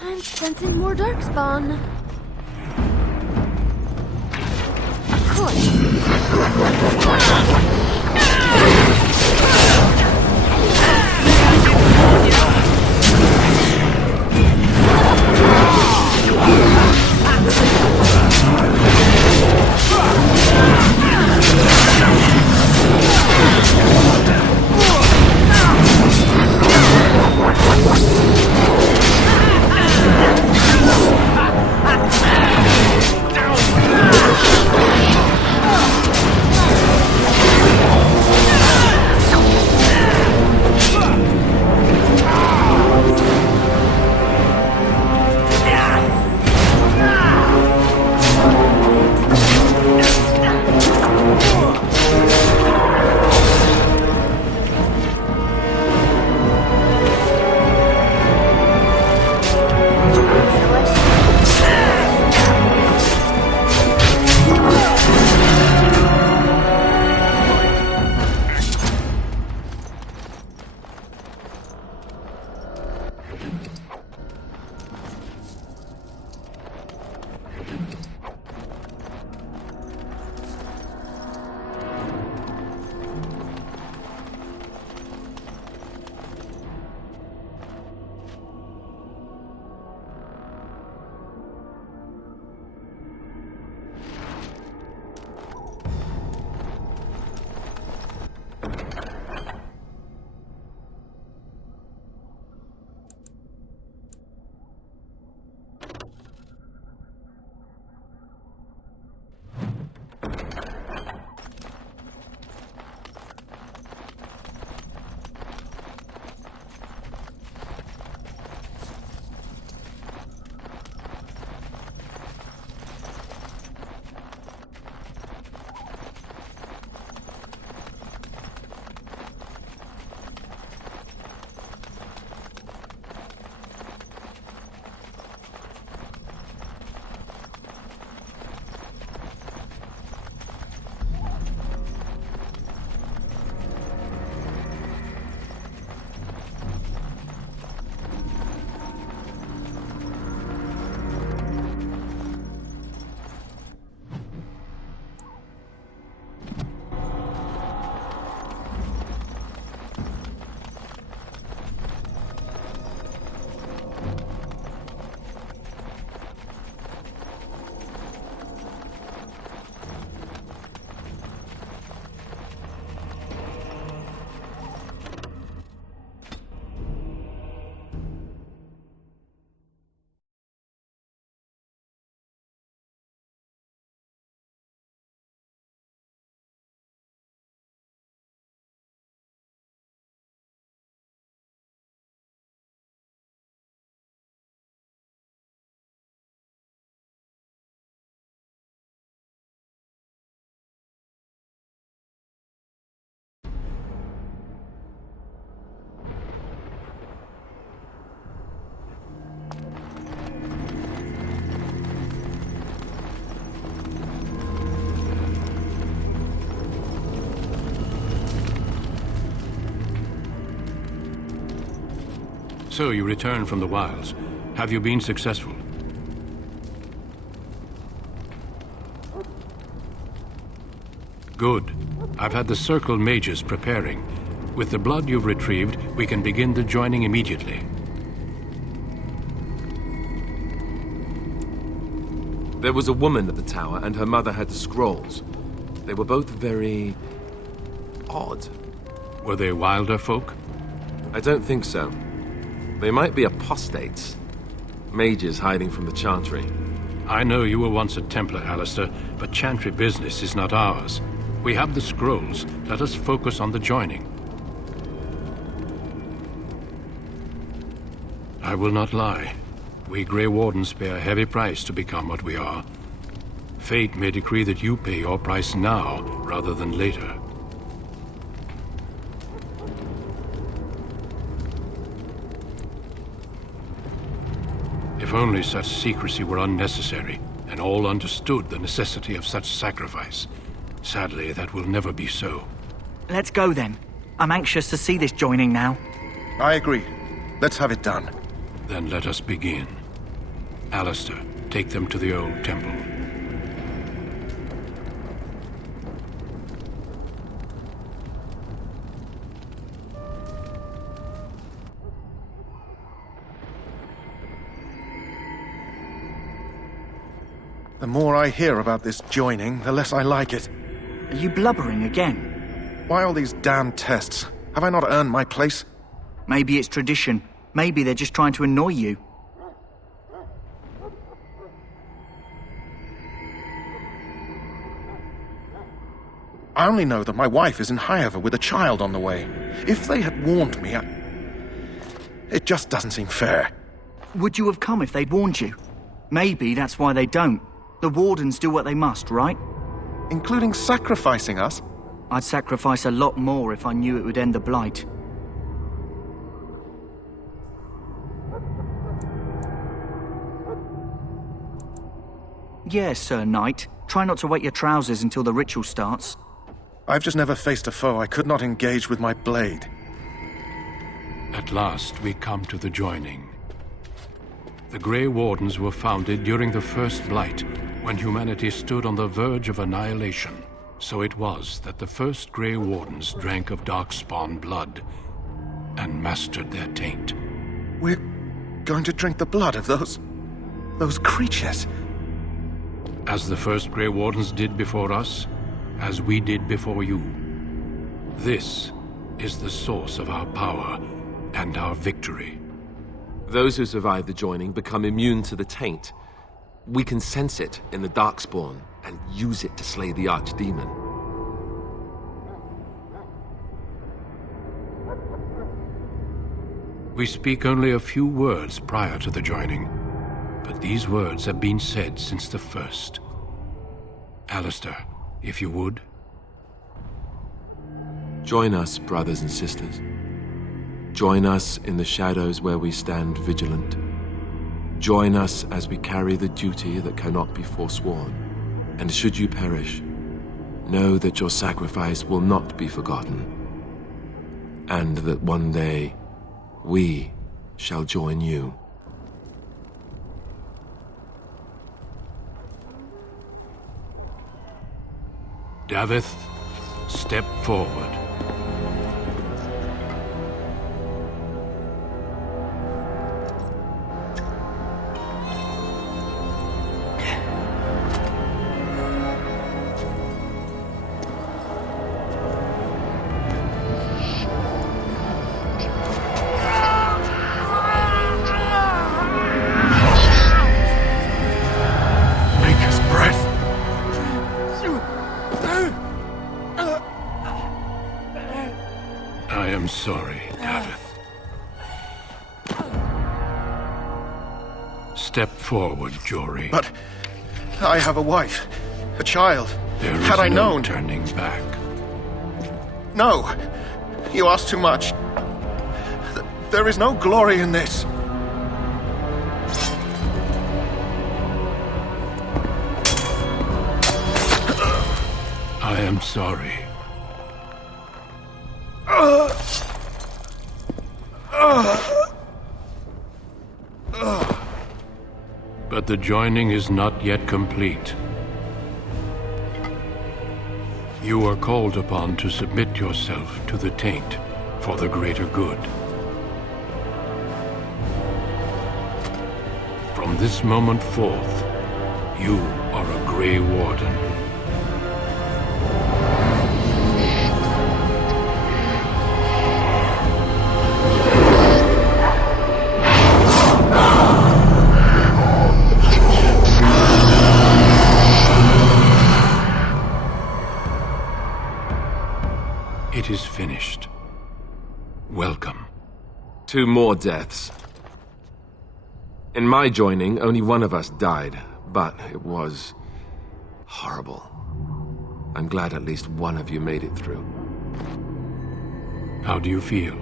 I'm sensing more darkspawn. Of course. So you return from the wilds. Have you been successful? Good. I've had the Circle mages preparing. With the blood you've retrieved, we can begin the joining immediately. There was a woman at the tower, and her mother had the scrolls. They were both very... odd. Were they wilder folk? I don't think so. They might be apostates. Mages hiding from the Chantry. I know you were once a Templar, Alistair, but Chantry business is not ours. We have the scrolls. Let us focus on the joining. I will not lie. We Grey Wardens pay a heavy price to become what we are. Fate may decree that you pay your price now, rather than later. If only such secrecy were unnecessary, and all understood the necessity of such sacrifice. Sadly, that will never be so. Let's go then. I'm anxious to see this joining now. I agree. Let's have it done. Then let us begin. Alistair, take them to the old temple. The more I hear about this joining, the less I like it. Are you blubbering again? Why all these damn tests? Have I not earned my place? Maybe it's tradition. Maybe they're just trying to annoy you. I only know that my wife is in Highever with a child on the way. If they had warned me, it just doesn't seem fair. Would you have come if they'd warned you? Maybe that's why they don't. The Wardens do what they must, right? Including sacrificing us? I'd sacrifice a lot more if I knew it would end the Blight. Yes, Sir Knight. Try not to wet your trousers until the ritual starts. I've just never faced a foe I could not engage with my blade. At last, we come to the joining. The Grey Wardens were founded during the First Blight, when humanity stood on the verge of annihilation. So it was that the first Grey Wardens drank of Darkspawn blood and mastered their taint. We're going to drink the blood of those creatures? As the first Grey Wardens did before us, as we did before you. This is the source of our power and our victory. Those who survive the joining become immune to the taint. We can sense it in the Darkspawn and use it to slay the Archdemon. We speak only a few words prior to the joining, but these words have been said since the first. Alistair, if you would. Join us, brothers and sisters. Join us in the shadows where we stand vigilant. Join us as we carry the duty that cannot be forsworn. And should you perish, know that your sacrifice will not be forgotten. And that one day, we shall join you. Davith, step forward. Sorry, Davith. Step forward, Jory. But I have a wife, a child. There is Had I no known... turning back. No, you ask too much. There is no glory in this. I am sorry. But the joining is not yet complete. You are called upon to submit yourself to the Taint for the greater good. From this moment forth, you are a Grey Warden. It is finished. Welcome. 2 more deaths. In my joining, only one of us died, but it was horrible. I'm glad at least one of you made it through. How do you feel?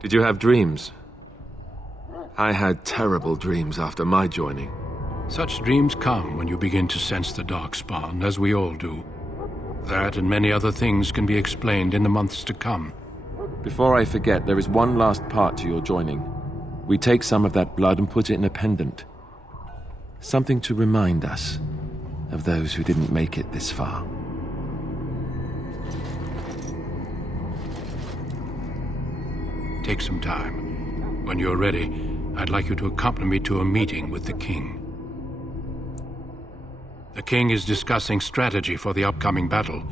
Did you have dreams? I had terrible dreams after my joining. Such dreams come when you begin to sense the Darkspawn, as we all do. That and many other things can be explained in the months to come. Before I forget, there is one last part to your joining. We take some of that blood and put it in a pendant. Something to remind us of those who didn't make it this far. Take some time. When you're ready, I'd like you to accompany me to a meeting with the King. The King is discussing strategy for the upcoming battle.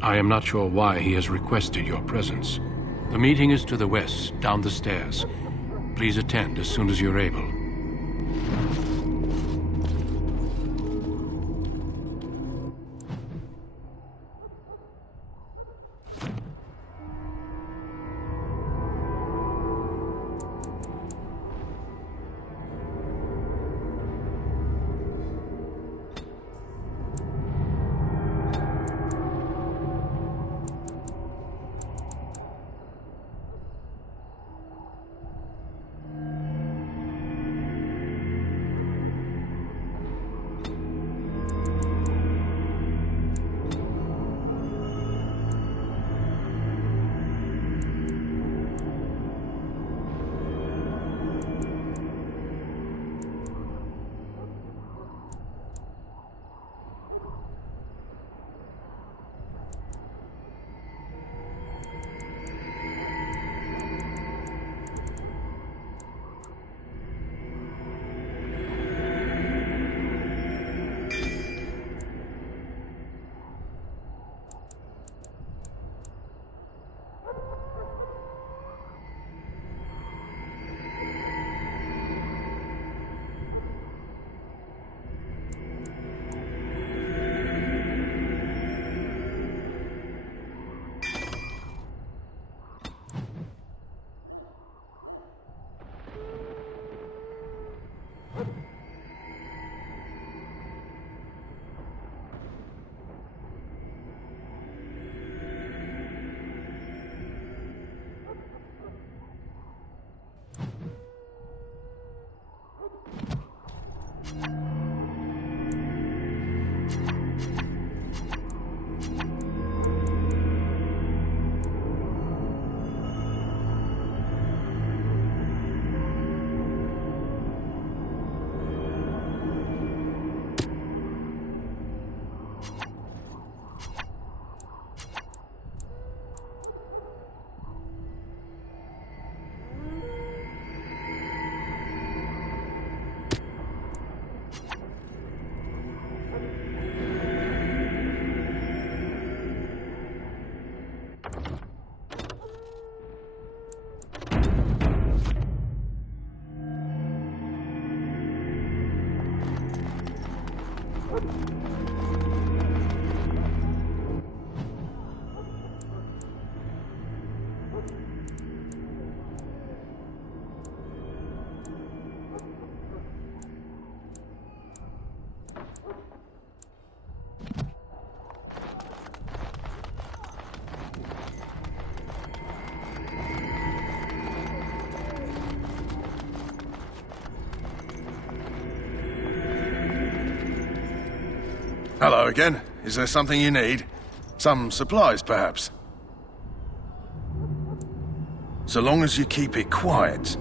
I am not sure why he has requested your presence. The meeting is to the west, down the stairs. Please attend as soon as you're able. Hello again. Is there something you need? Some supplies, perhaps? So long as you keep it quiet.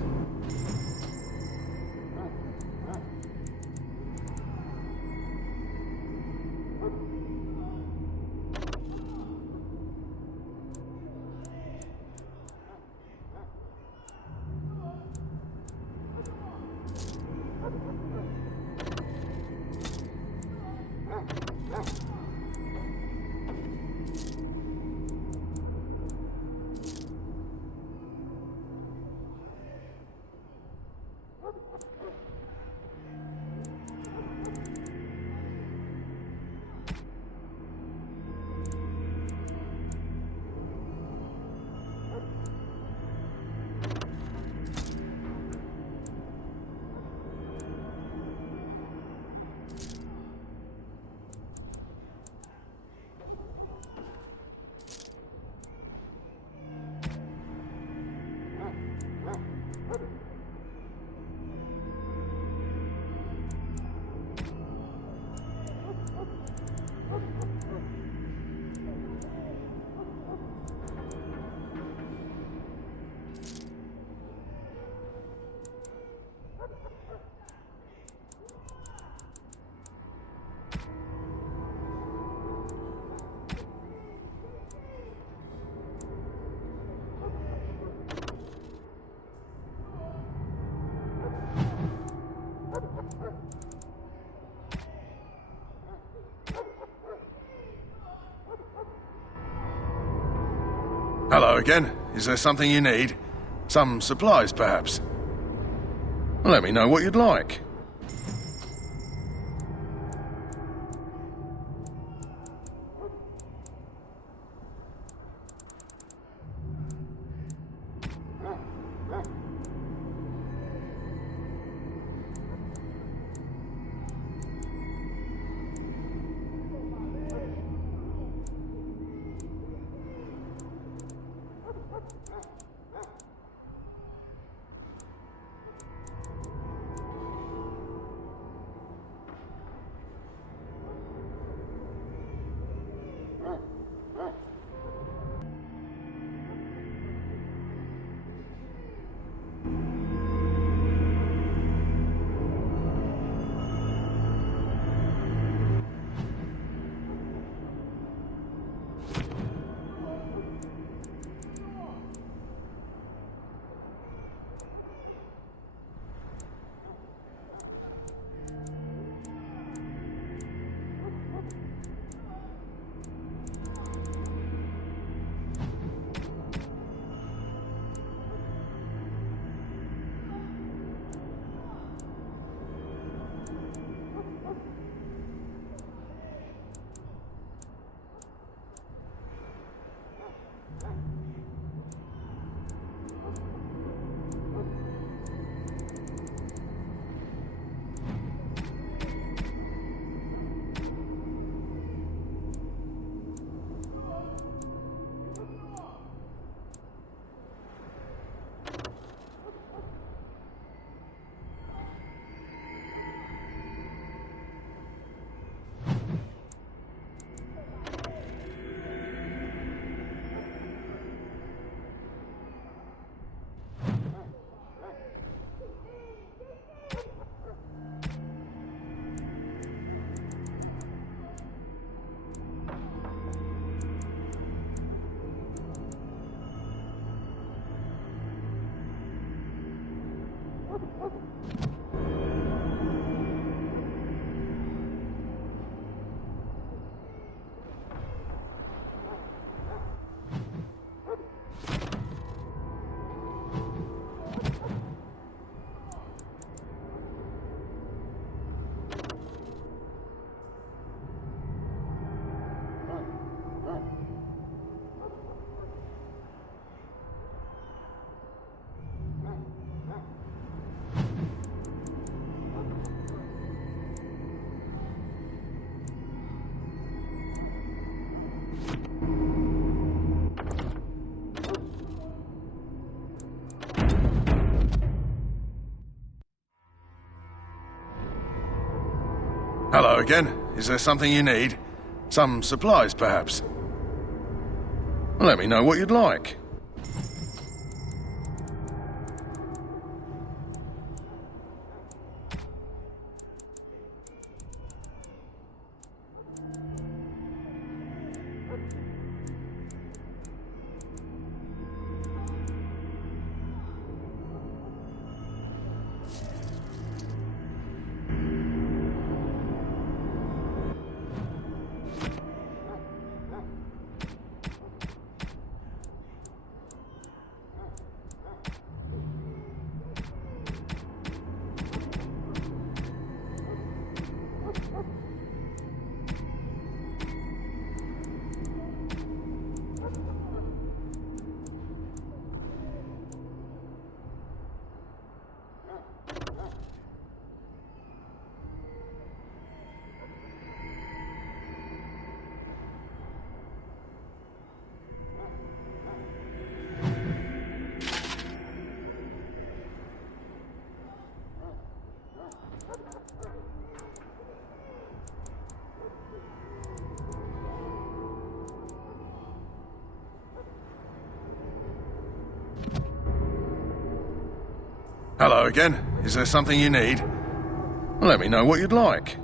Hello again. Is there something you need? Some supplies, perhaps? Let me know what you'd like. Hello again. Is there something you need? Some supplies, perhaps? Let me know what you'd like. Hello again. Is there something you need? Let me know what you'd like.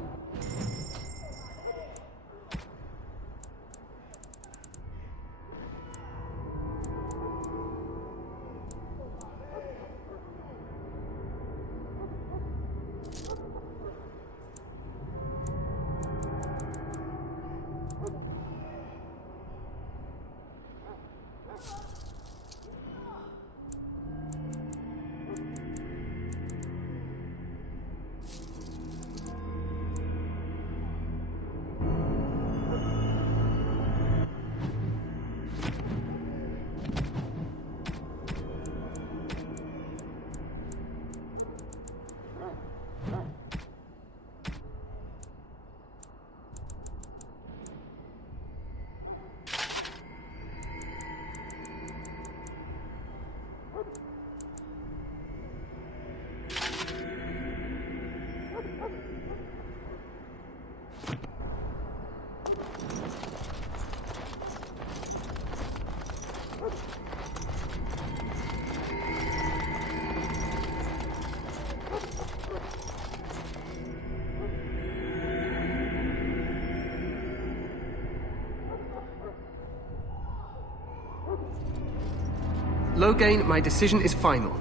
Loghain, my decision is final.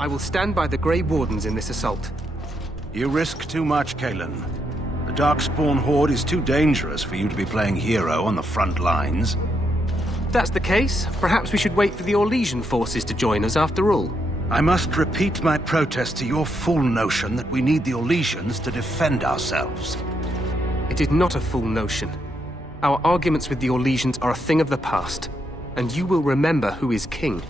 I will stand by the Grey Wardens in this assault. You risk too much, Cailan. The Darkspawn Horde is too dangerous for you to be playing hero on the front lines. If that's the case, perhaps we should wait for the Orlesian forces to join us after all. I must repeat my protest to your fool notion that we need the Orlesians to defend ourselves. It is not a fool notion. Our arguments with the Orlesians are a thing of the past, and you will remember who is king.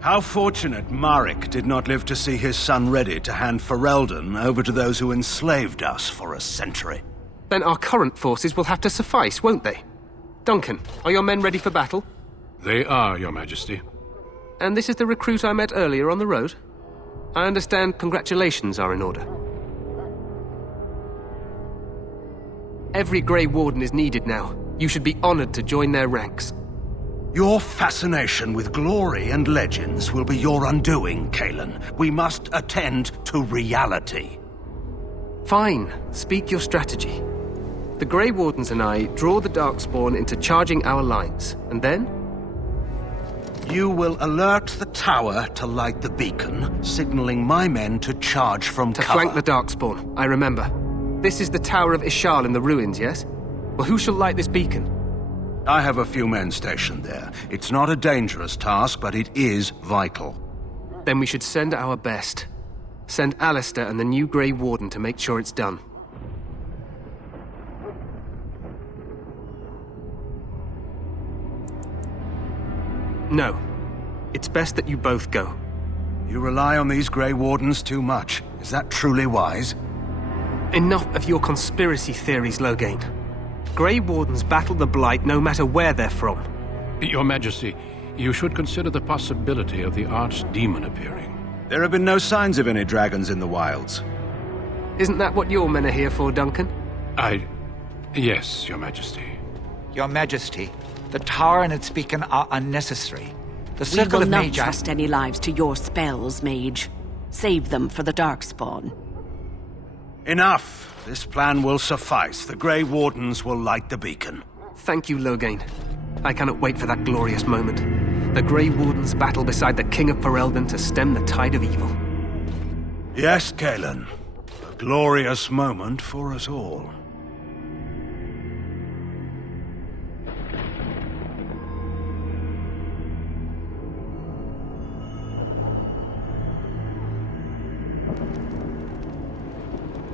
How fortunate Marek did not live to see his son ready to hand Ferelden over to those who enslaved us for a century. Then our current forces will have to suffice, won't they? Duncan, are your men ready for battle? They are, Your Majesty. And this is the recruit I met earlier on the road? I understand congratulations are in order. Every Grey Warden is needed now. You should be honored to join their ranks. Your fascination with glory and legends will be your undoing, Cailan. We must attend to reality. Fine. Speak your strategy. The Grey Wardens and I draw the Darkspawn into charging our lines, and then? You will alert the tower to light the beacon, signaling my men to charge from cover. To flank the Darkspawn, I remember. This is the Tower of Ishal in the ruins, yes? Well, who shall light this beacon? I have a few men stationed there. It's not a dangerous task, but it is vital. Then we should send our best. Send Alistair and the new Grey Warden to make sure it's done. No. It's best that you both go. You rely on these Grey Wardens too much. Is that truly wise? Enough of your conspiracy theories, Loghain. Grey Wardens battle the Blight no matter where they're from. Your Majesty, you should consider the possibility of the Archdemon appearing. There have been no signs of any dragons in the wilds. Isn't that what your men are here for, Duncan? Yes, Your Majesty. Your Majesty, The tower and its beacon are unnecessary. The We Circle will of not Magi... trust any lives to your spells, mage. Save them for the Darkspawn. Enough. This plan will suffice. The Grey Wardens will light the beacon. Thank you, Loghain. I cannot wait for that glorious moment. The Grey Wardens battle beside the King of Ferelden to stem the tide of evil. Yes, Galen. A glorious moment for us all.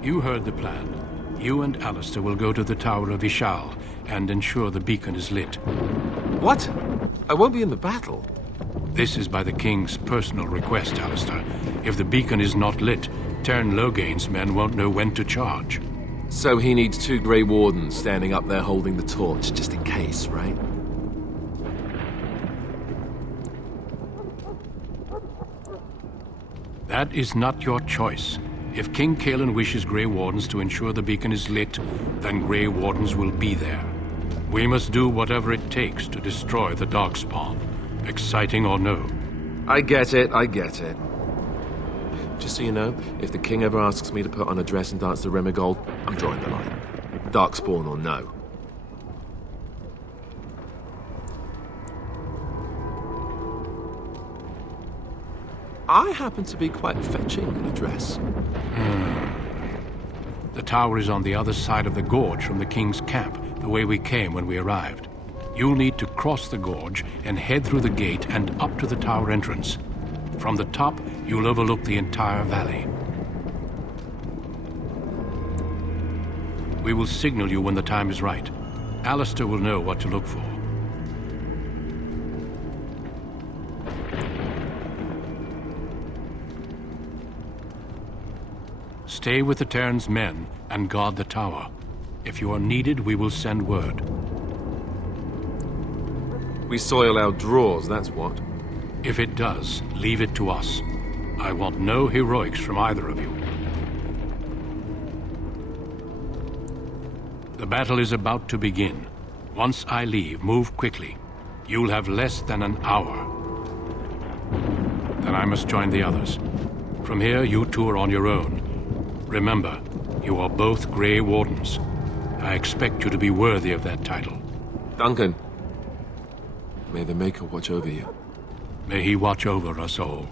You heard the plan. You and Alistair will go to the Tower of Ishal and ensure the beacon is lit. What? I won't be in the battle. This is by the King's personal request, Alistair. If the beacon is not lit, Tern Loghain's men won't know when to charge. So he needs 2 Grey Wardens standing up there holding the torch, just in case, right? That is not your choice. If King Cailan wishes Grey Wardens to ensure the beacon is lit, then Grey Wardens will be there. We must do whatever it takes to destroy the Darkspawn, exciting or no. I get it, I get it. Just so you know, if the King ever asks me to put on a dress and dance to Remigold, I'm drawing the line. Darkspawn or no. I happen to be quite fetching in a dress. The tower is on the other side of the gorge from the King's camp, the way we came when we arrived. You'll need to cross the gorge and head through the gate and up to the tower entrance. From the top, you'll overlook the entire valley. We will signal you when the time is right. Alistair will know what to look for. Stay with the Terran's men and guard the tower. If you are needed, we will send word. We soil our drawers, that's what. If it does, leave it to us. I want no heroics from either of you. The battle is about to begin. Once I leave, move quickly. You'll have less than an hour. Then I must join the others. From here, you two are on your own. Remember, you are both Grey Wardens. I expect you to be worthy of that title. Duncan, may the Maker watch over you. May he watch over us all.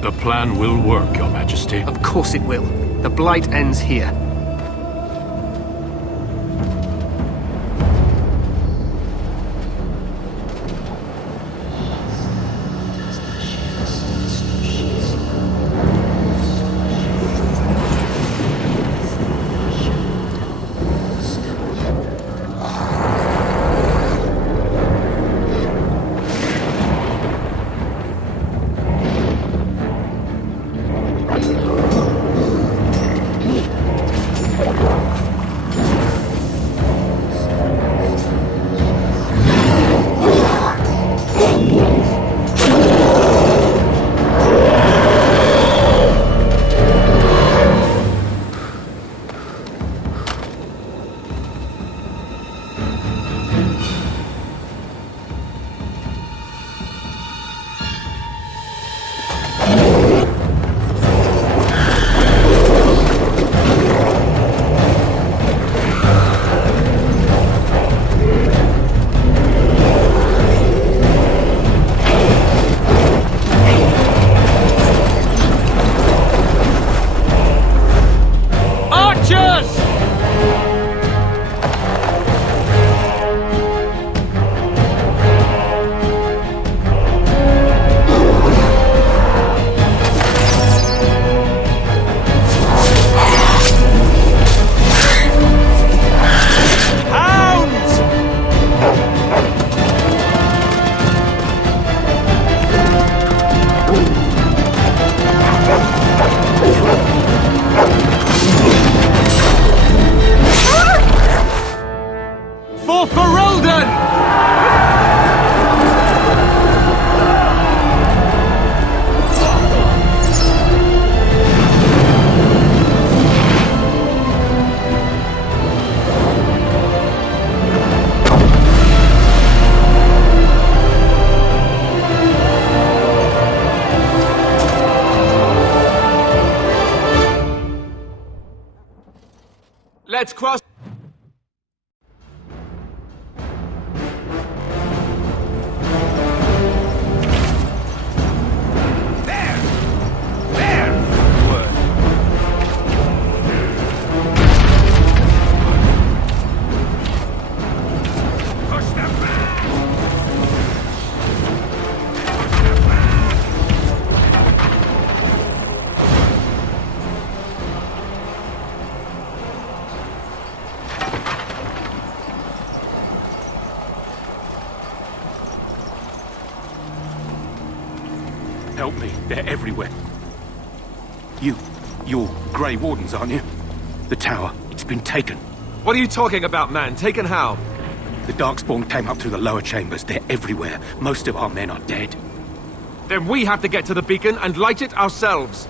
The plan will work, Your Majesty. Of course it will. The Blight ends here. Let's cross... Help me. They're everywhere. You're Grey Wardens, aren't you? The tower, it's been taken. What are you talking about, man? Taken how? The Darkspawn came up through the lower chambers. They're everywhere. Most of our men are dead. Then we have to get to the beacon and light it ourselves.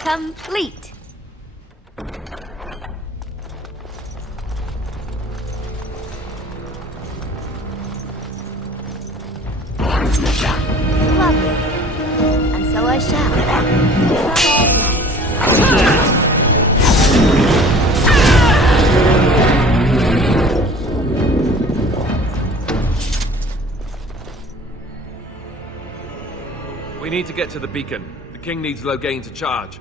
complete. Lovely. And so I shall. We need to get to the beacon. The king needs Loghain to charge.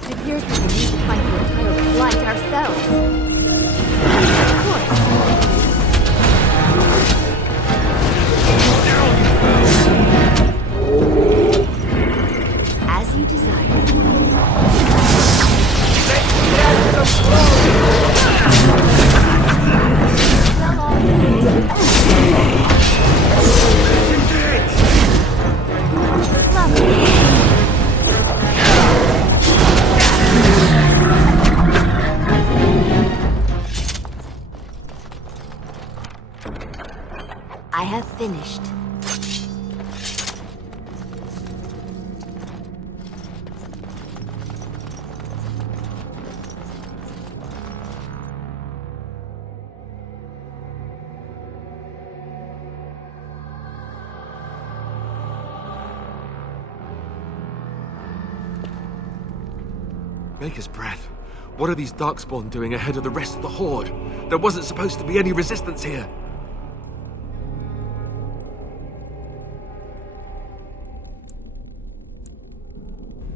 It appears that we need to find the entire flight ourselves. Of course. As you desire. I have finished. Maker's breath. What are these Darkspawn doing ahead of the rest of the Horde? There wasn't supposed to be any resistance here.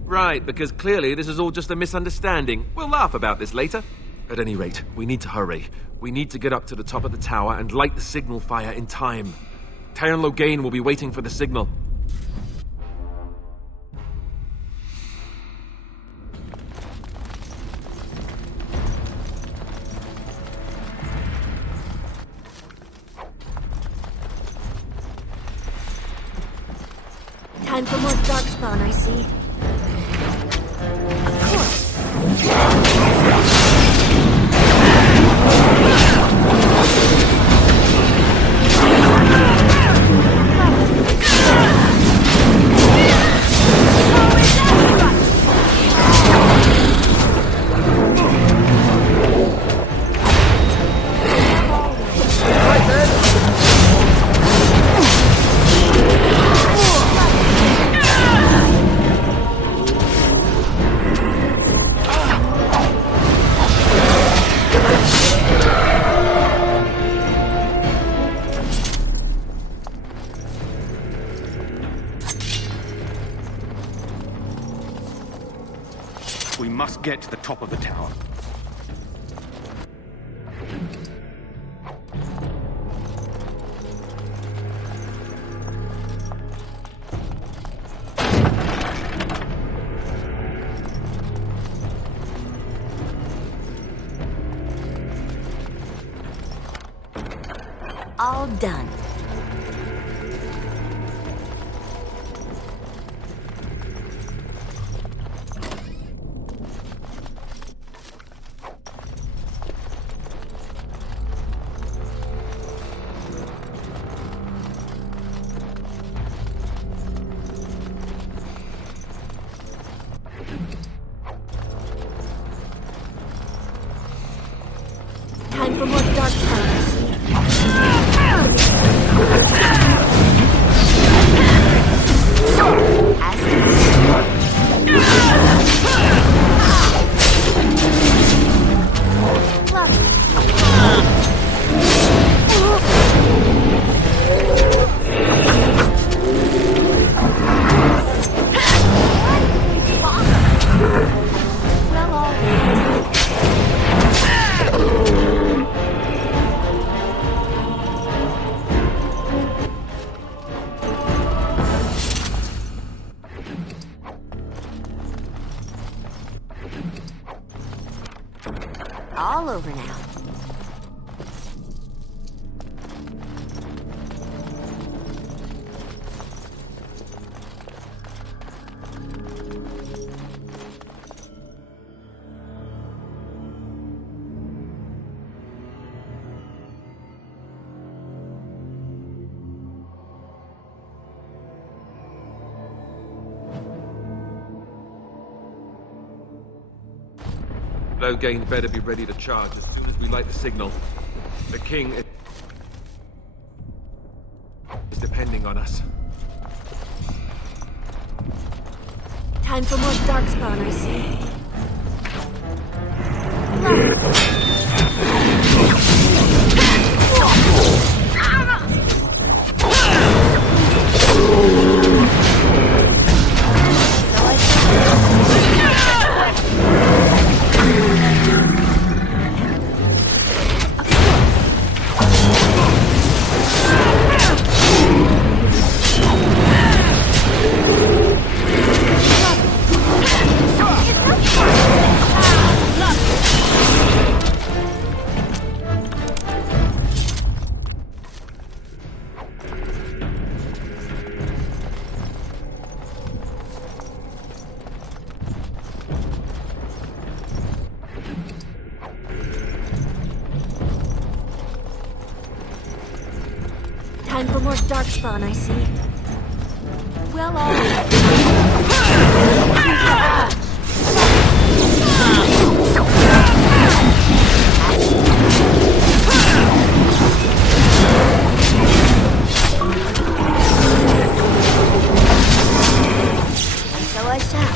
Right, because clearly this is all just a misunderstanding. We'll laugh about this later. At any rate, we need to hurry. We need to get up to the top of the tower and light the signal fire in time. Teyrn Loghain will be waiting for the signal. Time for more Darkspawn, I see. Of course. We must get to the top of the tower. All done. for more dark powers. All over now. Loghain better be ready to charge as soon as we light the signal. The king is depending on us. Time for more darkspawn, I see. Time for more darkspawn, I see. Well, all and so I shall.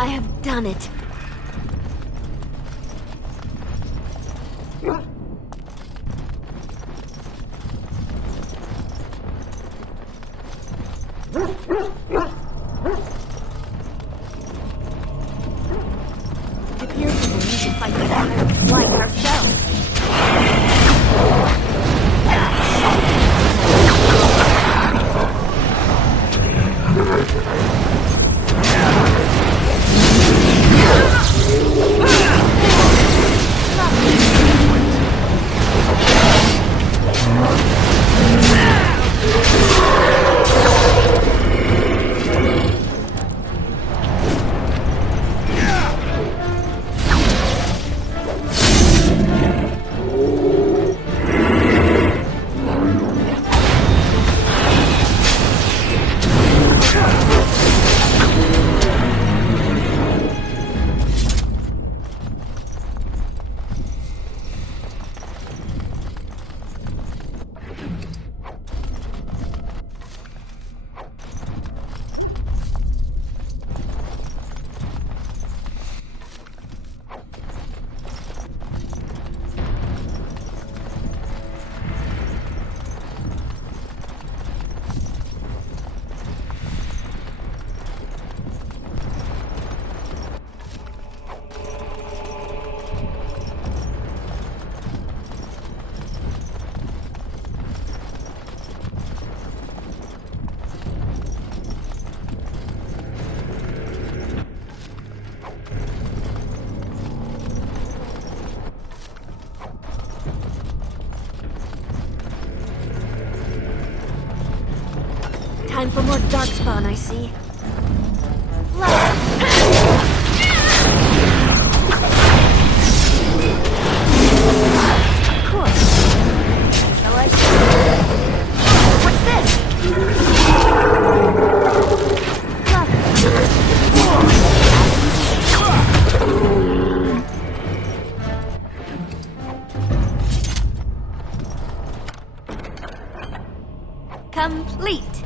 I have done it. It appears we will need to fight the entire flight ourselves. Time for more darkspawn, I see. Of course. So I should. What's complete.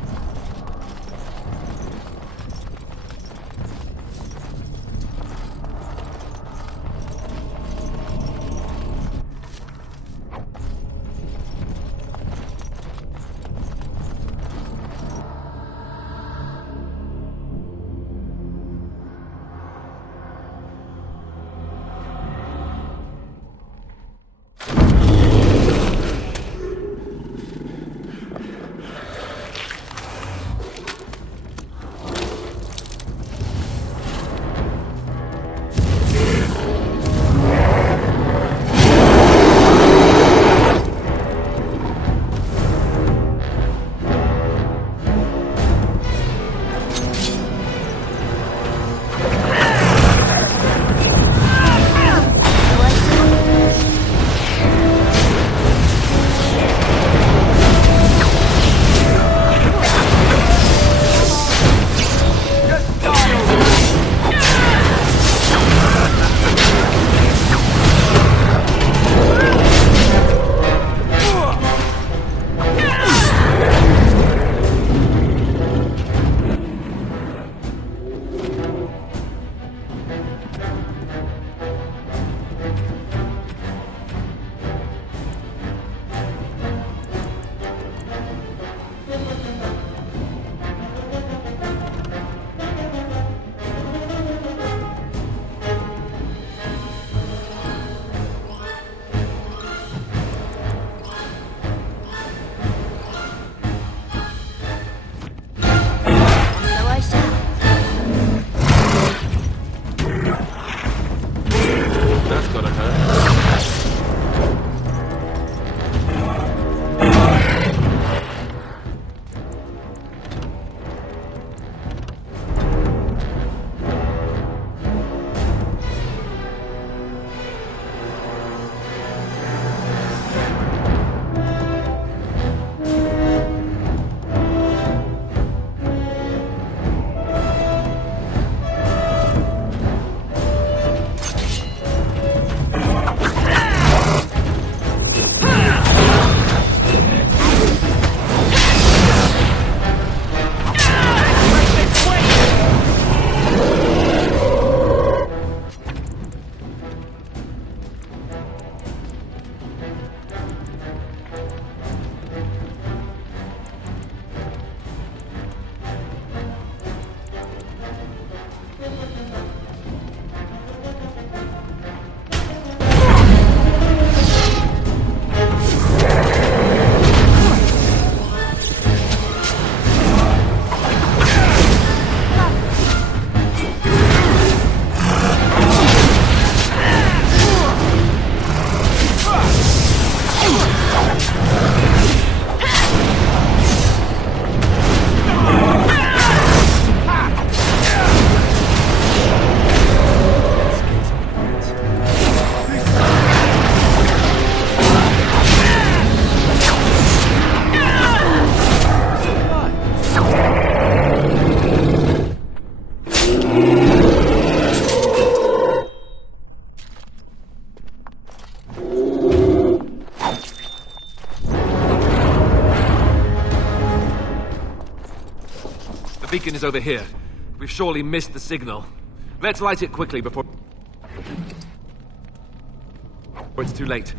beacon is over here. We've surely missed the signal. Let's light it quickly before it's too late.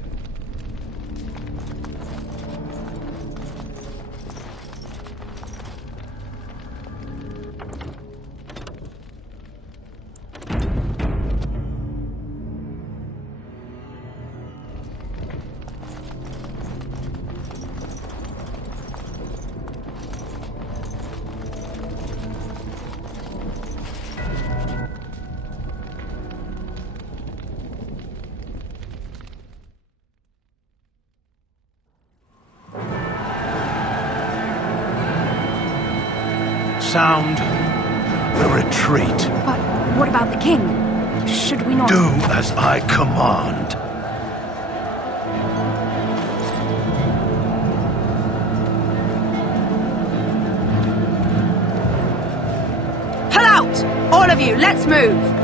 sound the retreat. But what about the king? Should we not... Do as I command. Pull out! All of you, let's move!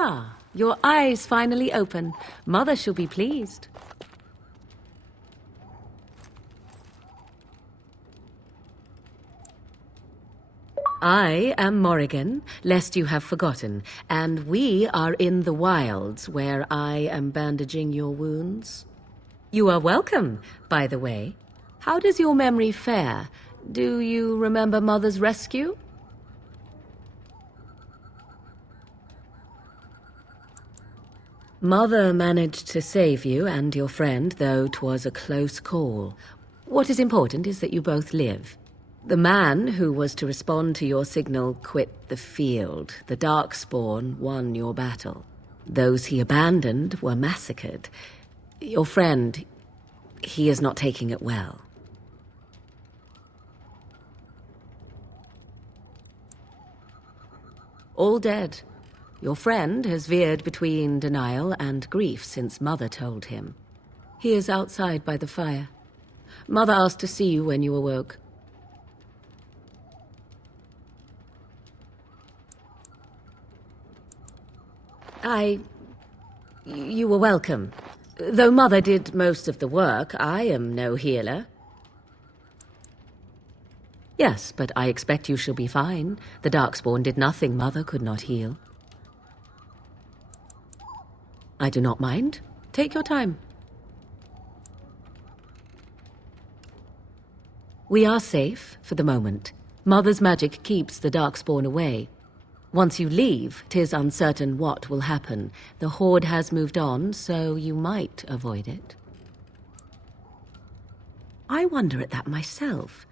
Ah, your eyes finally open. Mother shall be pleased. I am Morrigan, lest you have forgotten, and we are in the wilds where I am bandaging your wounds. You are welcome, by the way. How does your memory fare? Do you remember Mother's rescue? Mother managed to save you and your friend, though 'twas a close call. What is important is that you both live. The man who was to respond to your signal quit the field. The Darkspawn won your battle. Those he abandoned were massacred. Your friend, he is not taking it well. All dead. Your friend has veered between denial and grief since Mother told him. He is outside by the fire. Mother asked to see you when you awoke. You were welcome. Though Mother did most of the work, I am no healer. Yes, but I expect you shall be fine. The Darkspawn did nothing Mother could not heal. I do not mind. Take your time. We are safe, for the moment. Mother's magic keeps the Darkspawn away. Once you leave, 'tis uncertain what will happen. The Horde has moved on, so you might avoid it. I wonder at that myself,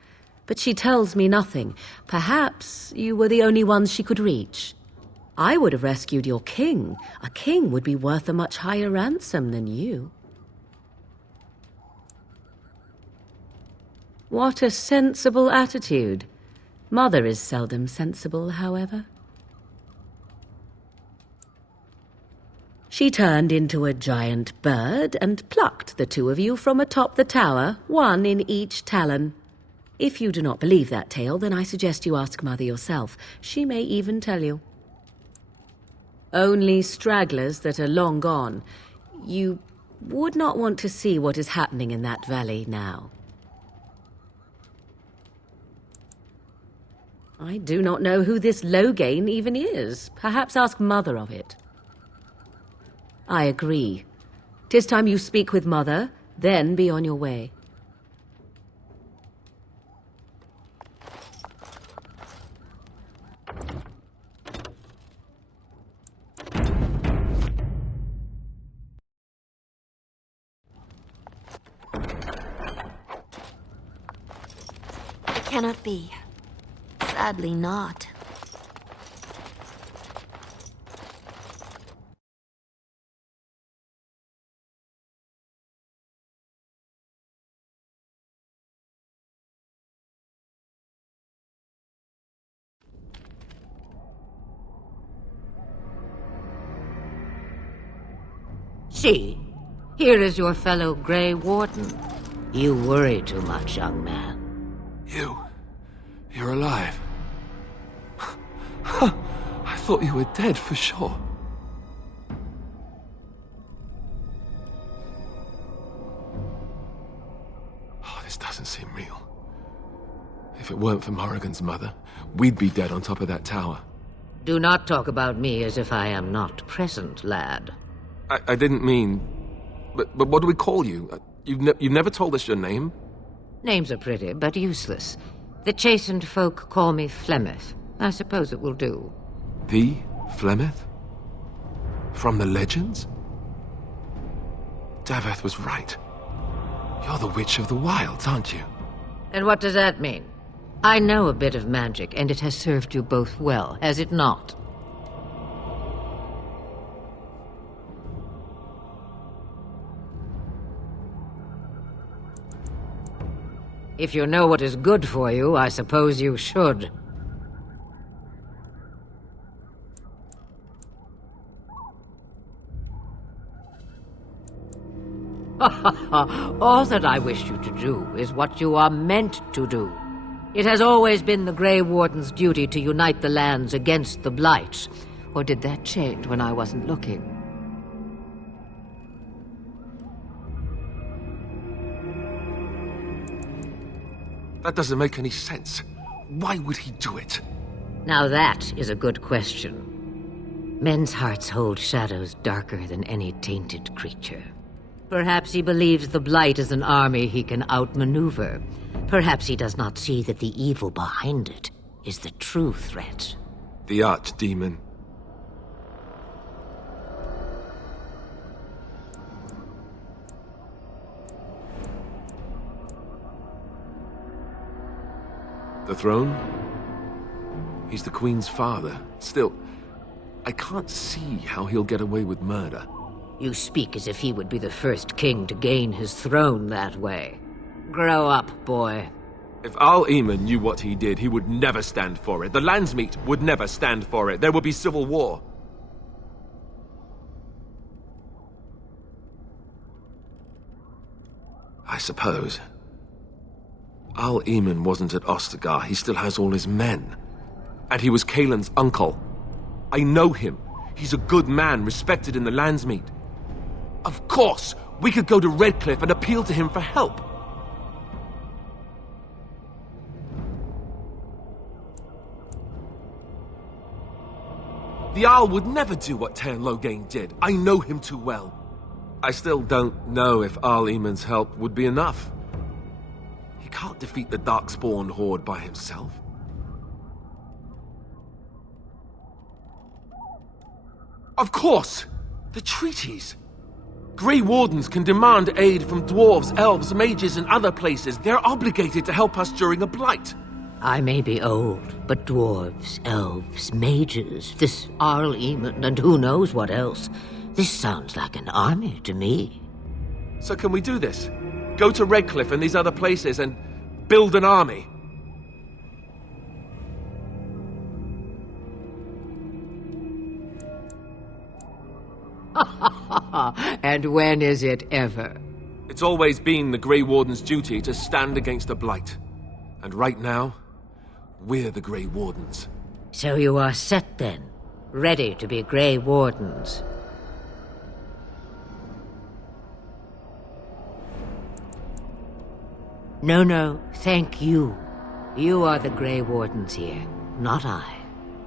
but she tells me nothing. Perhaps you were the only ones she could reach. I would have rescued your king. A king would be worth a much higher ransom than you. What a sensible attitude. Mother is seldom sensible, however. She turned into a giant bird and plucked the two of you from atop the tower, one in each talon. If you do not believe that tale, then I suggest you ask Mother yourself. She may even tell you. Only stragglers that are long gone. You would not want to see what is happening in that valley now. I do not know who this Loghain even is. Perhaps ask Mother of it. I agree. 'Tis time you speak with Mother, then be on your way. It cannot be. Sadly not. See, here is your fellow Grey Warden. You worry too much, young man. You're alive. I thought you were dead for sure. Oh, this doesn't seem real. If it weren't for Morrigan's mother, we'd be dead on top of that tower. Do not talk about me as if I am not present, lad. I didn't mean... But what do we call you? You've never told us your name? Names are pretty, but useless. The chastened folk call me Flemeth. I suppose it will do. The Flemeth? From the legends? Daveth was right. You're the Witch of the Wilds, aren't you? And what does that mean? I know a bit of magic, and it has served you both well, has it not? If you know what is good for you, I suppose you should. All that I wish you to do is what you are meant to do. It has always been the Grey Warden's duty to unite the lands against the Blights. Or did that change when I wasn't looking? That doesn't make any sense. Why would he do it? Now that is a good question. Men's hearts hold shadows darker than any tainted creature. Perhaps he believes the Blight is an army he can outmaneuver. Perhaps he does not see that the evil behind it is the true threat. The Archdemon. The throne? He's the Queen's father. Still, I can't see how he'll get away with murder. You speak as if he would be the first king to gain his throne that way. Grow up, boy. If Al-Eamon knew what he did, he would never stand for it. The Landsmeet would never stand for it. There would be civil war. I suppose. Al-Eamon wasn't at Ostagar. He still has all his men. And he was Kaelin's uncle. I know him. He's a good man, respected in the Landsmeet. Of course, we could go to Redcliffe and appeal to him for help. The Jarl would never do what Teyrn Loghain did. I know him too well. I still don't know if Al-Eamon's help would be enough. He can't defeat the Darkspawn Horde by himself. Of course! The treaties! Grey Wardens can demand aid from dwarves, elves, mages, and other places. They're obligated to help us during a blight. I may be old, but dwarves, elves, mages, this Al-Eamon, and who knows what else. This sounds like an army to me. So can we do this? Go to Redcliffe and these other places and build an army? And when is it ever? It's always been the Grey Warden's duty to stand against the Blight. And right now, we're the Grey Wardens. So you are set then, ready to be Grey Wardens. No, thank you. You are the Grey Wardens here, not I.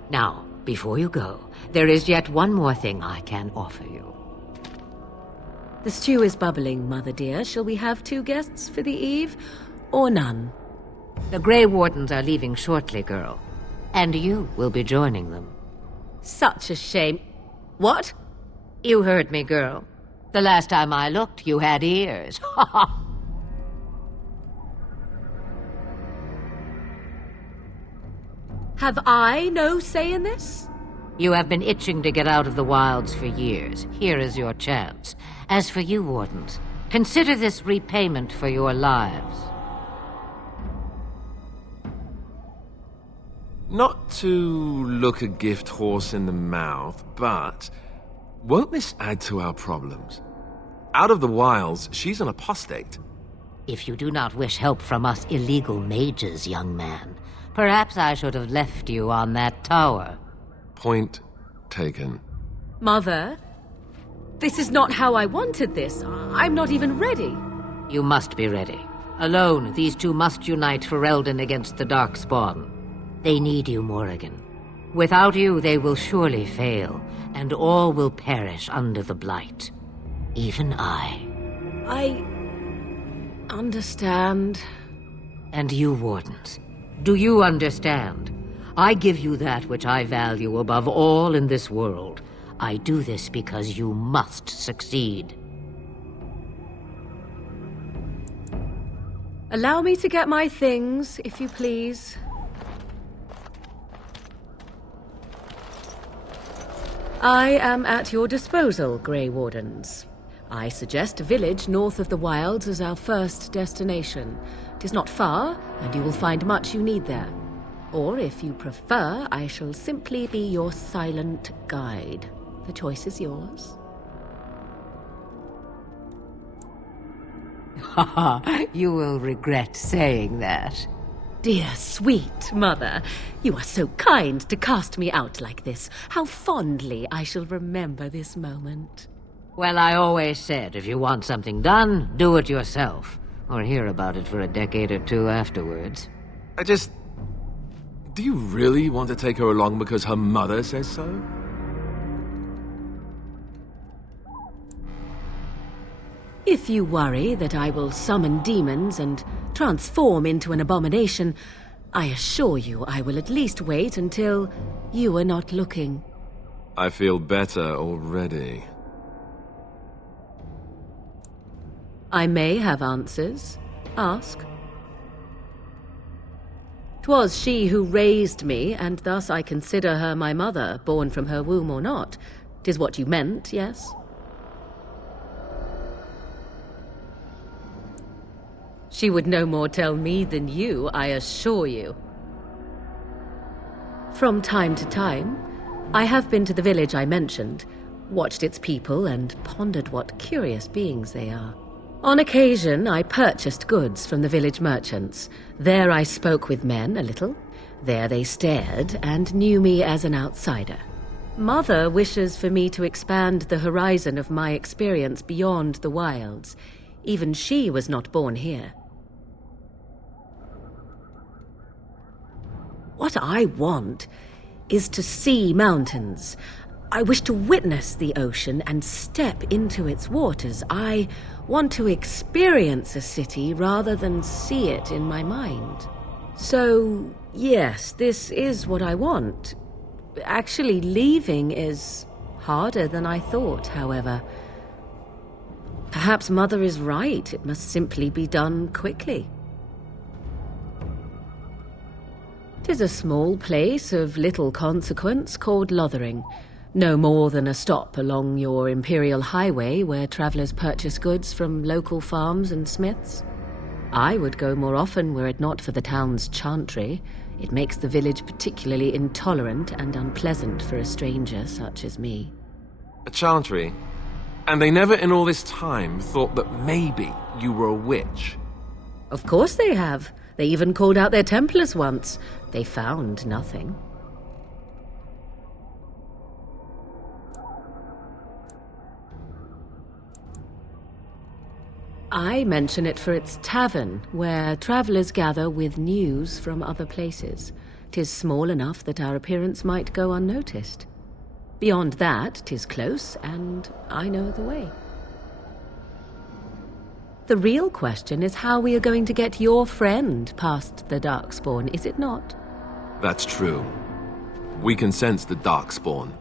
Now, before you go, there is yet one more thing I can offer you. The stew is bubbling, Mother dear. Shall we have 2 guests for the eve, or none? The Grey Wardens are leaving shortly, girl. And you will be joining them. Such a shame. What? You heard me, girl. The last time I looked, you had ears. Have I no say in this? You have been itching to get out of the wilds for years. Here is your chance. As for you, Wardens, consider this repayment for your lives. Not to look a gift horse in the mouth, but won't this add to our problems? Out of the wilds, she's an apostate. If you do not wish help from us illegal mages, young man, perhaps I should have left you on that tower. Point taken. Mother, this is not how I wanted this. I'm not even ready. You must be ready. Alone, these 2 must unite Ferelden against the Darkspawn. They need you, Morrigan. Without you, they will surely fail, and all will perish under the Blight. Even I. I understand. And you, Wardens, do you understand? I give you that which I value above all in this world. I do this because you must succeed. Allow me to get my things, if you please. I am at your disposal, Grey Wardens. I suggest a village north of the wilds as our first destination. It is not far, and you will find much you need there. Or, if you prefer, I shall simply be your silent guide. The choice is yours. You will regret saying that. Dear, sweet mother, you are so kind to cast me out like this. How fondly I shall remember this moment. Well, I always said, if you want something done, do it yourself. Or hear about it for a decade or 2 afterwards. Do you really want to take her along because her mother says so? If you worry that I will summon demons and transform into an abomination, I assure you I will at least wait until you are not looking. I feel better already. I may have answers. Ask. 'Twas she who raised me, and thus I consider her my mother, born from her womb or not. 'Tis what you meant, yes? She would no more tell me than you, I assure you. From time to time, I have been to the village I mentioned, watched its people, and pondered what curious beings they are. On occasion, I purchased goods from the village merchants. There I spoke with men a little. There they stared and knew me as an outsider. Mother wishes for me to expand the horizon of my experience beyond the wilds. Even she was not born here. What I want is to see mountains. I wish to witness the ocean and step into its waters. I want to experience a city rather than see it in my mind. So, yes, this is what I want. Actually, leaving is harder than I thought, however. Perhaps Mother is right. It must simply be done quickly. 'Tis a small place of little consequence called Lothering. No more than a stop along your Imperial Highway where travelers purchase goods from local farms and smiths. I would go more often were it not for the town's chantry. It makes the village particularly intolerant and unpleasant for a stranger such as me. A chantry? And they never in all this time thought that maybe you were a witch? Of course they have. They even called out their Templars once. They found nothing. I mention it for its tavern, where travelers gather with news from other places. 'Tis small enough that our appearance might go unnoticed. Beyond that, 'tis close, and I know the way. The real question is how we are going to get your friend past the Darkspawn, is it not? That's true. We can sense the Darkspawn.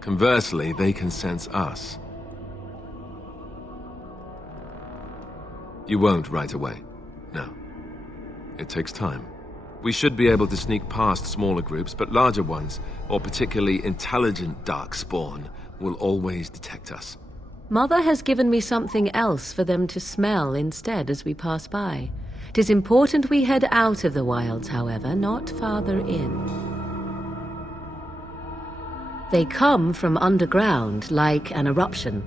Conversely, they can sense us. You won't right away. No. It takes time. We should be able to sneak past smaller groups, but larger ones, or particularly intelligent Darkspawn, will always detect us. Mother has given me something else for them to smell instead as we pass by. 'Tis important we head out of the wilds, however, not farther in. They come from underground, like an eruption.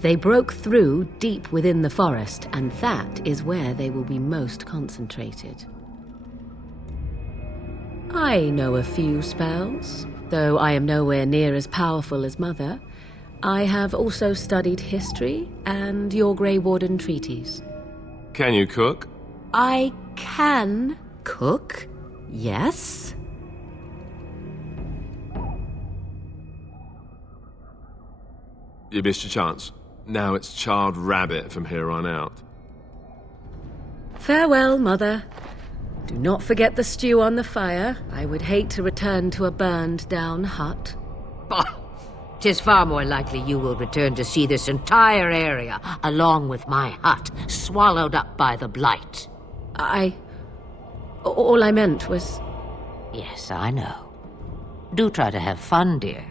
They broke through deep within the forest, and that is where they will be most concentrated. I know a few spells, though I am nowhere near as powerful as Mother. I have also studied history and your Grey Warden treaties. Can you cook? I can cook, yes. You missed your chance. Now it's charred rabbit from here on out. Farewell, Mother. Do not forget the stew on the fire. I would hate to return to a burned-down hut. Bah! 'Tis far more likely you will return to see this entire area, along with my hut, swallowed up by the blight. All I meant was... Yes, I know. Do try to have fun, dear.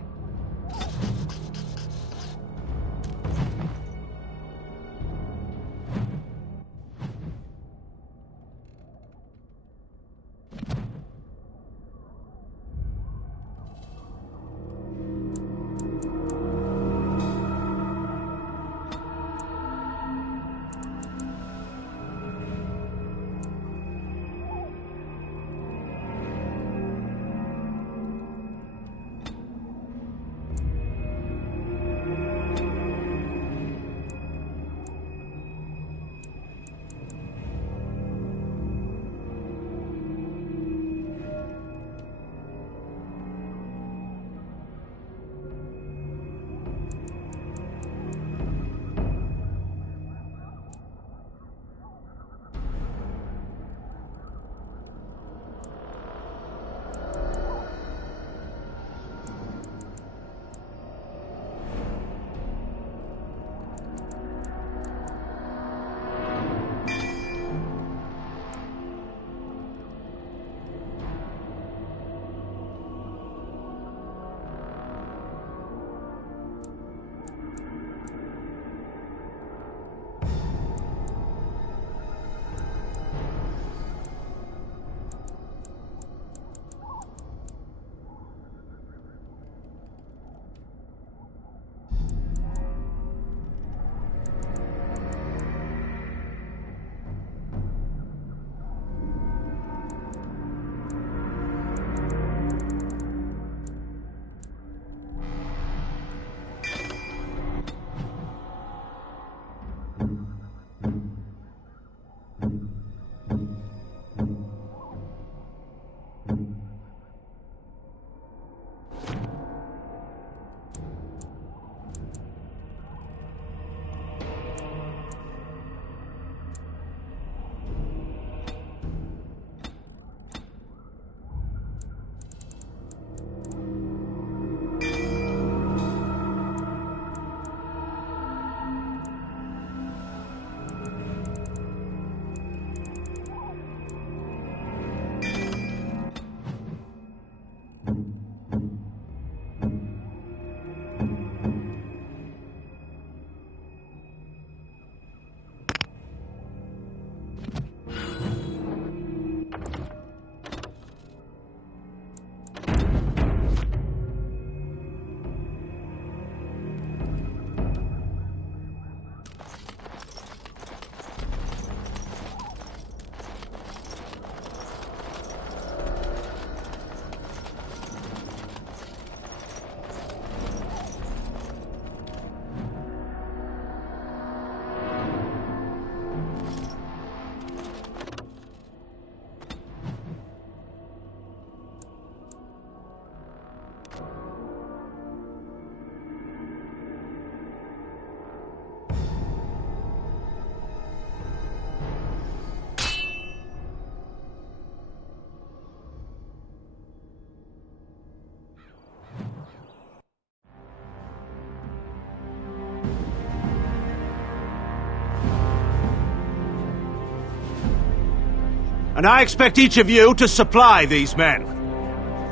And I expect each of you to supply these men.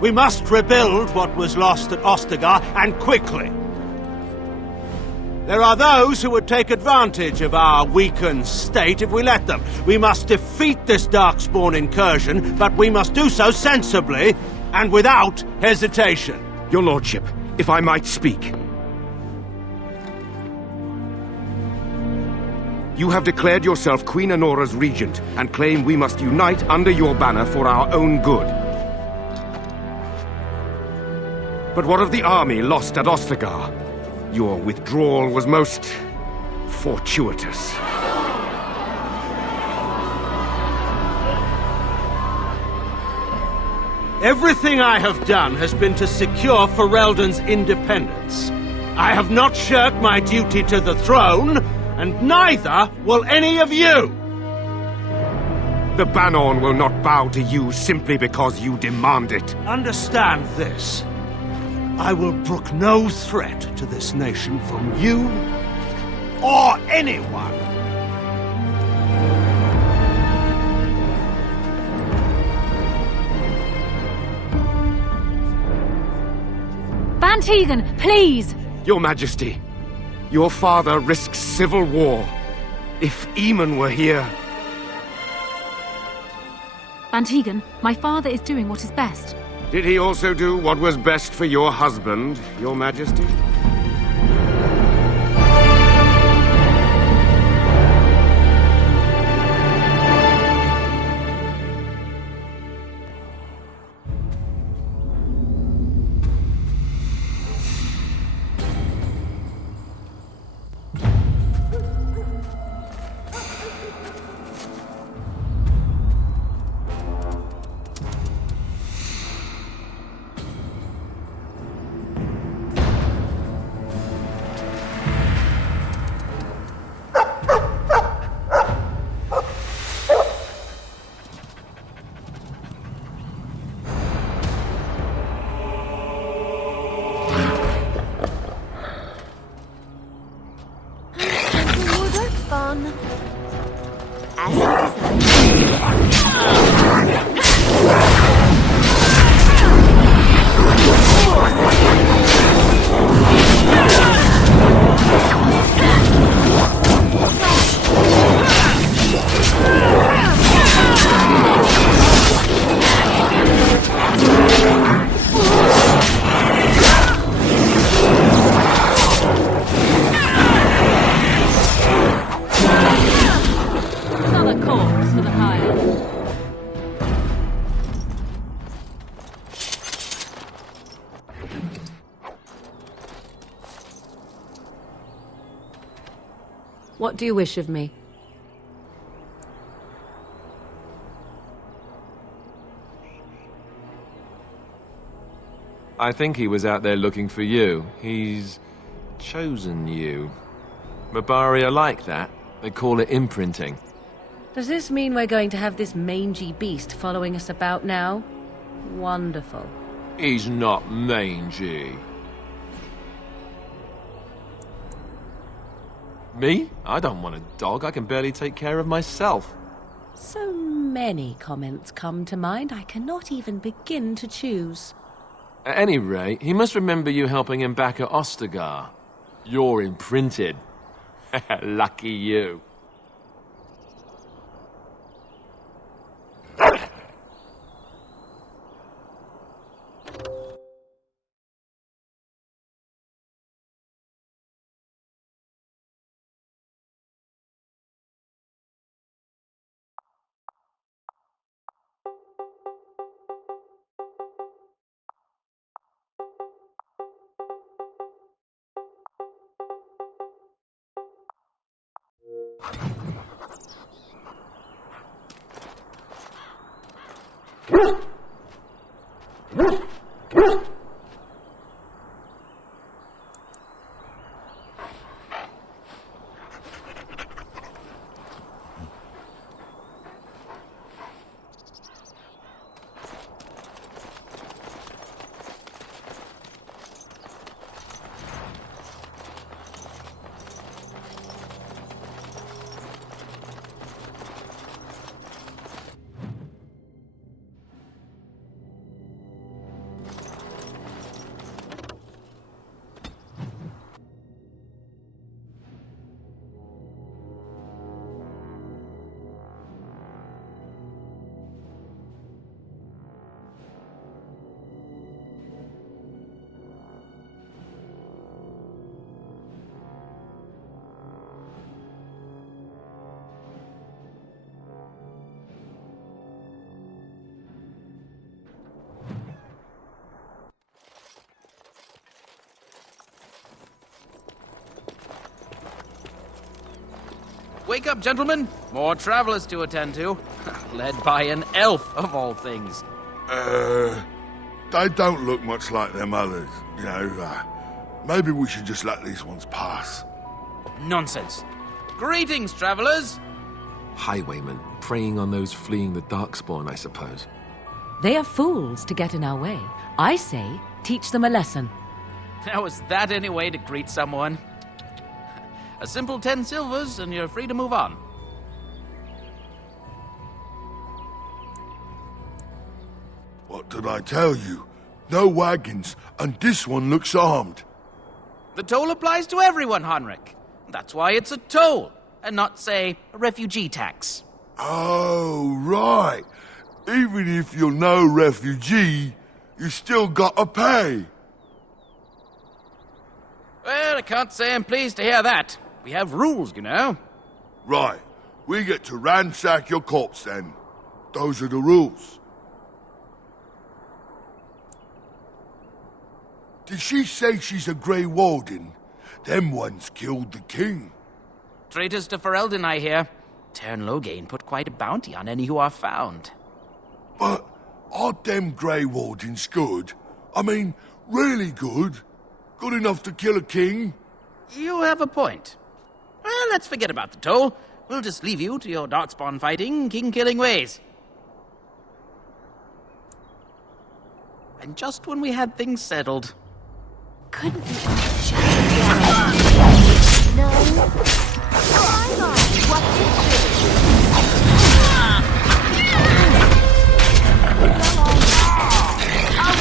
We must rebuild what was lost at Ostagar, and quickly. There are those who would take advantage of our weakened state if we let them. We must defeat this Darkspawn incursion, but we must do so sensibly and without hesitation. Your Lordship, if I might speak. You have declared yourself Queen Anora's regent, and claim we must unite under your banner for our own good. But what of the army lost at Ostagar? Your withdrawal was most fortuitous. Everything I have done has been to secure Ferelden's independence. I have not shirked my duty to the throne, and neither will any of you! The Bannorn will not bow to you simply because you demand it. Understand this. I will brook no threat to this nation from you or anyone. Van Tegan, please! Your Majesty, your father risks civil war. If Eamon were here... Van Tegan, my father is doing what is best. Did he also do what was best for your husband, Your Majesty? What do you wish of me? I think he was out there looking for you. He's chosen you. Mabari are like that. They call it imprinting. Does this mean we're going to have this mangy beast following us about now? Wonderful. He's not mangy. Me? I don't want a dog. I can barely take care of myself. So many comments come to mind, I cannot even begin to choose. At any rate, he must remember you helping him back at Ostagar. You're imprinted. Lucky you. Wake up, gentlemen. More travelers to attend to. Led by an elf, of all things. They don't look much like their mothers, you know. Maybe we should just let these ones pass. Nonsense. Greetings, travelers. Highwaymen, preying on those fleeing the Darkspawn, I suppose. They are fools to get in our way. I say, teach them a lesson. Now, is that any way to greet someone? A simple 10 silvers, and you're free to move on. What did I tell you? No wagons, and this one looks armed. The toll applies to everyone, Henrik. That's why it's a toll, and not, say, a refugee tax. Oh, right. Even if you're no refugee, you still gotta pay. Well, I can't say I'm pleased to hear that. We have rules, you know. Right. We get to ransack your corpse then. Those are the rules. Did she say she's a Grey Warden? Them ones killed the king. Traitors to Ferelden, I hear. Tern Loghain put quite a bounty on any who are found. But aren't them Grey Wardens good? I mean, really good? Good enough to kill a king? You have a point. Well, let's forget about the toll. We'll just leave you to your Darkspawn fighting, king-killing ways. And just when we had things settled... Couldn't we all just... No? I'm on. What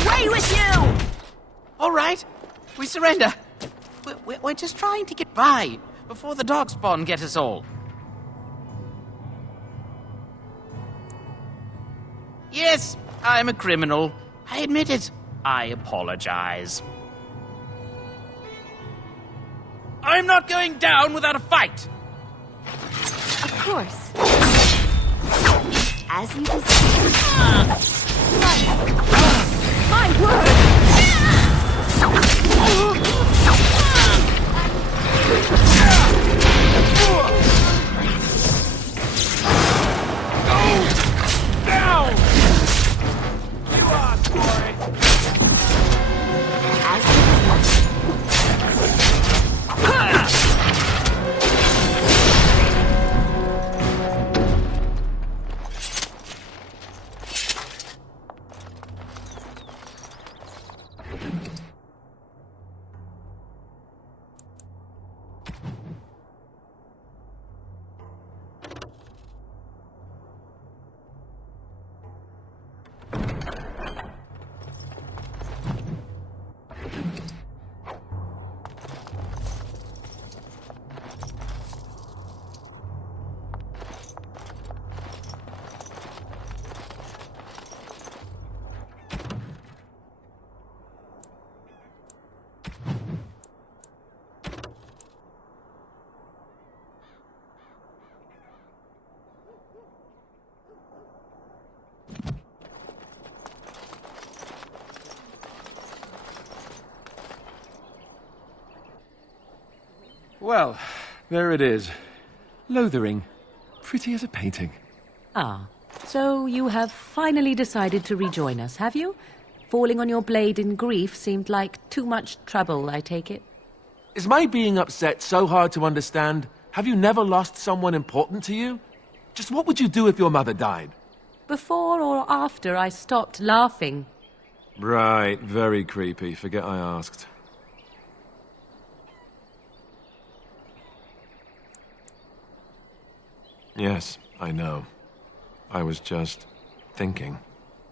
Away with you! All right, we surrender. We're just trying to get by before the Darkspawn get us all. Yes, I'm a criminal. I admit it. I apologize. I'm not going down without a fight! Of course. As you desire. My word! Down! You asked for it! As you desire. Well, there it is. Lothering. Pretty as a painting. Ah, so you have finally decided to rejoin us, have you? Falling on your blade in grief seemed like too much trouble, I take it. Is my being upset so hard to understand? Have you never lost someone important to you? Just what would you do if your mother died? Before or after I stopped laughing. Right, very creepy. Forget I asked. Yes, I know. I was just thinking.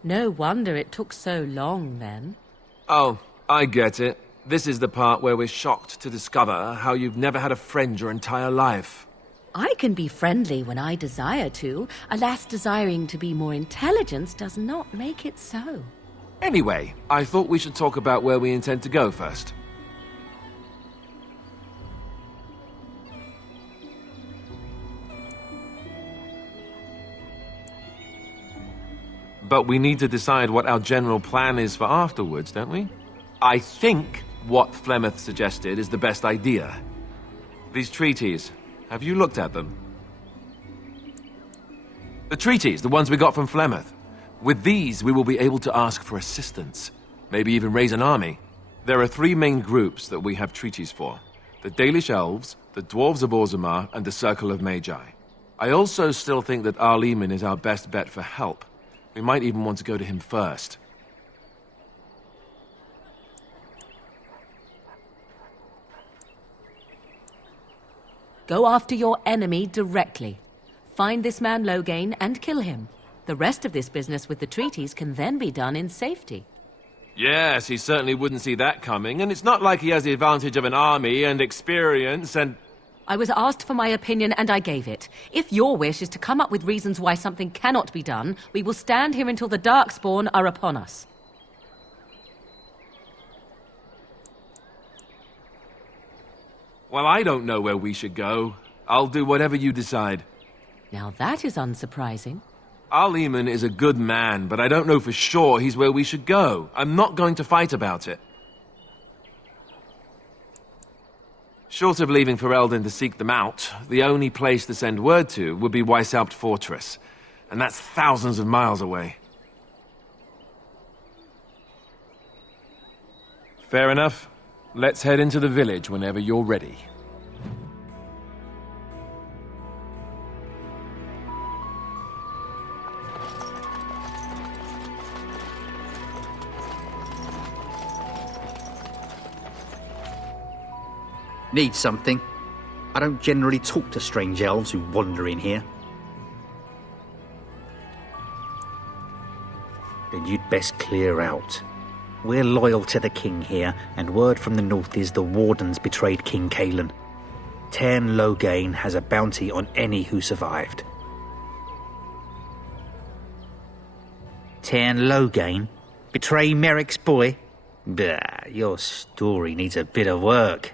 No wonder it took so long, then. Oh, I get it. This is the part where we're shocked to discover how you've never had a friend your entire life. I can be friendly when I desire to. Alas, desiring to be more intelligent does not make it so. Anyway, I thought we should talk about where we intend to go first. But we need to decide what our general plan is for afterwards, don't we? I think what Flemeth suggested is the best idea. These treaties, have you looked at them? The treaties, the ones we got from Flemeth. With these, we will be able to ask for assistance. Maybe even raise an army. There are 3 main groups that we have treaties for. The Dalish Elves, the Dwarves of Orzammar, and the Circle of Magi. I also still think that Arleman is our best bet for help. We might even want to go to him first. Go after your enemy directly. Find this man Loghain and kill him. The rest of this business with the treaties can then be done in safety. Yes, he certainly wouldn't see that coming, and it's not like he has the advantage of an army and experience and... I was asked for my opinion and I gave it. If your wish is to come up with reasons why something cannot be done, we will stand here until the Darkspawn are upon us. Well, I don't know where we should go. I'll do whatever you decide. Now that is unsurprising. Arleman is a good man, but I don't know for sure he's where we should go. I'm not going to fight about it. Short of leaving Ferelden to seek them out, the only place to send word to would be Weishaupt Fortress. And that's thousands of miles away. Fair enough. Let's head into the village whenever you're ready. Need something? I don't generally talk to strange elves who wander in here. Then you'd best clear out. We're loyal to the king here, and word from the north is the Wardens betrayed King Cailan. Tairn Loghain has a bounty on any who survived. Tairn Loghain? Betray Merrick's boy? Bah, your story needs a bit of work.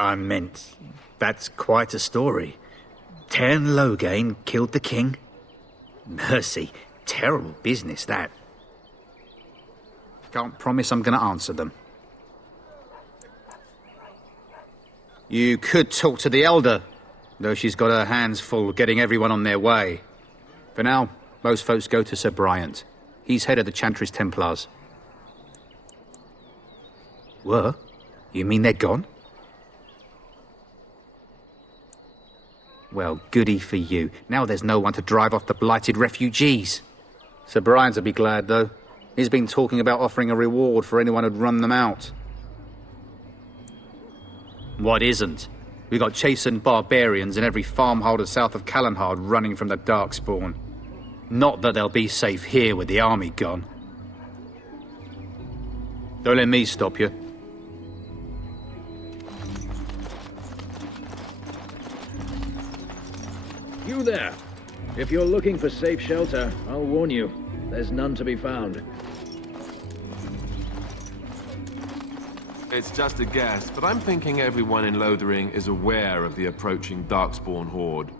I meant, that's quite a story. Tairn Loghain killed the king? Mercy, terrible business, that. Can't promise I'm going to answer them. You could talk to the Elder, though she's got her hands full getting everyone on their way. For now, most folks go to Sir Bryant. He's head of the Chantry's Templars. What? You mean they're gone? Well, goody for you. Now there's no one to drive off the blighted refugees. Sir Bryant'll be glad, though. He's been talking about offering a reward for anyone who'd run them out. What isn't? We got chastened barbarians in every farmholder south of Callanhard running from the Darkspawn. Not that they'll be safe here with the army gone. Don't let me stop you. You there! If you're looking for safe shelter, I'll warn you, there's none to be found. It's just a guess, but I'm thinking everyone in Lothering is aware of the approaching Darkspawn horde.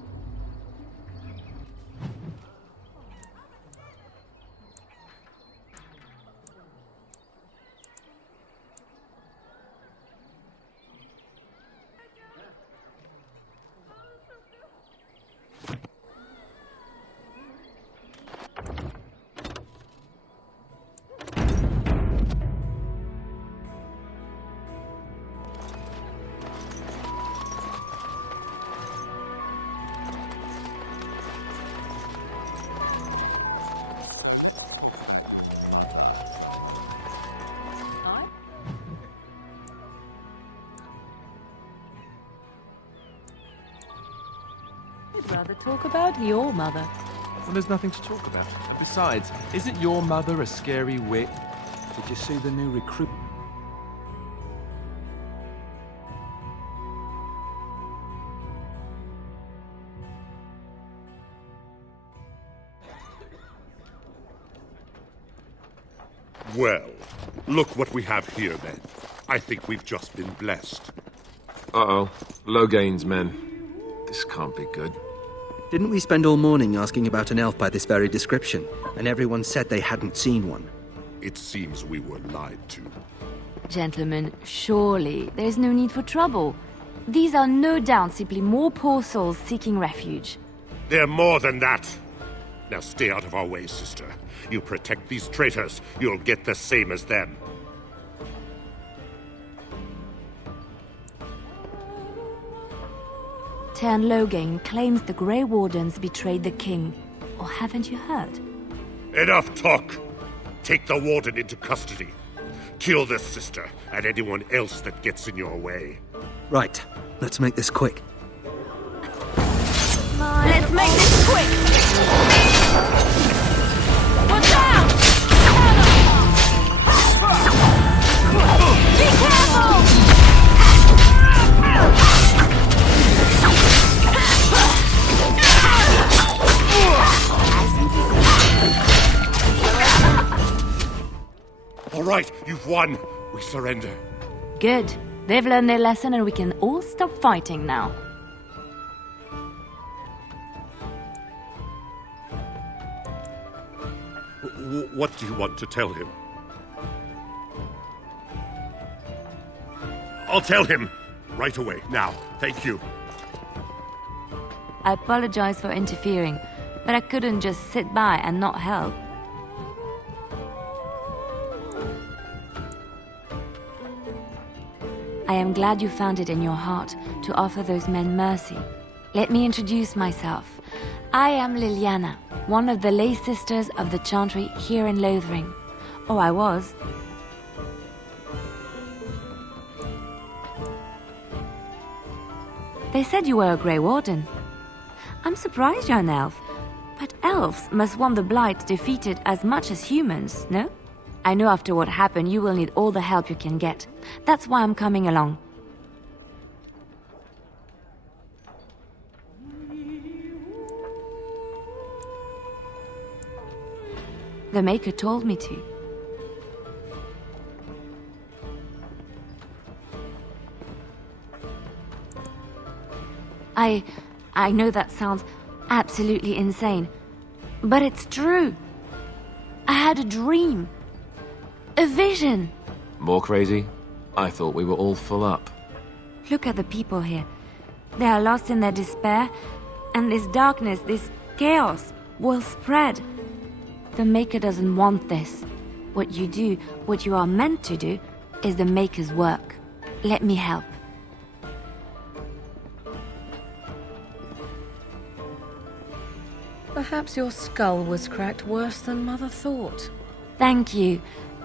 I'd rather talk about your mother. Well, there's nothing to talk about. And besides, isn't your mother a scary witch? Did you see the new recruit? Well, look what we have here, then. I think we've just been blessed. Uh-oh. Loghain's men. This can't be good. Didn't we spend all morning asking about an elf by this very description, and everyone said they hadn't seen one? It seems we were lied to. Gentlemen, surely there's no need for trouble. These are no doubt simply more poor souls seeking refuge. They're more than that. Now stay out of our way, sister. You protect these traitors, you'll get the same as them. Tern Loghain claims the Grey Wardens betrayed the king. Or haven't you heard? Enough talk! Take the warden into custody. Kill this sister and anyone else that gets in your way. Right, let's make this quick. Let's make this quick! Watch out! Be careful! All right, you've won. We surrender. Good. They've learned their lesson and we can all stop fighting now. What do you want to tell him? I'll tell him! Right away, now. Thank you. I apologize for interfering, but I couldn't just sit by and not help. I am glad you found it in your heart to offer those men mercy. Let me introduce myself. I am Liliana, one of the lay sisters of the Chantry here in Lothering. Oh, I was. They said you were a Grey Warden. I'm surprised you're an elf, but elves must want the Blight defeated as much as humans, no? I know after what happened you will need all the help you can get. That's why I'm coming along. The Maker told me to. I know that sounds absolutely insane, but it's true. I had a dream. A vision. More crazy? I thought we were all full up. Look at the people here. They are lost in their despair, and this darkness, this chaos, will spread. The Maker doesn't want this. What you do, what you are meant to do, is the Maker's work. Let me help. Perhaps your skull was cracked worse than Mother thought. Thank you.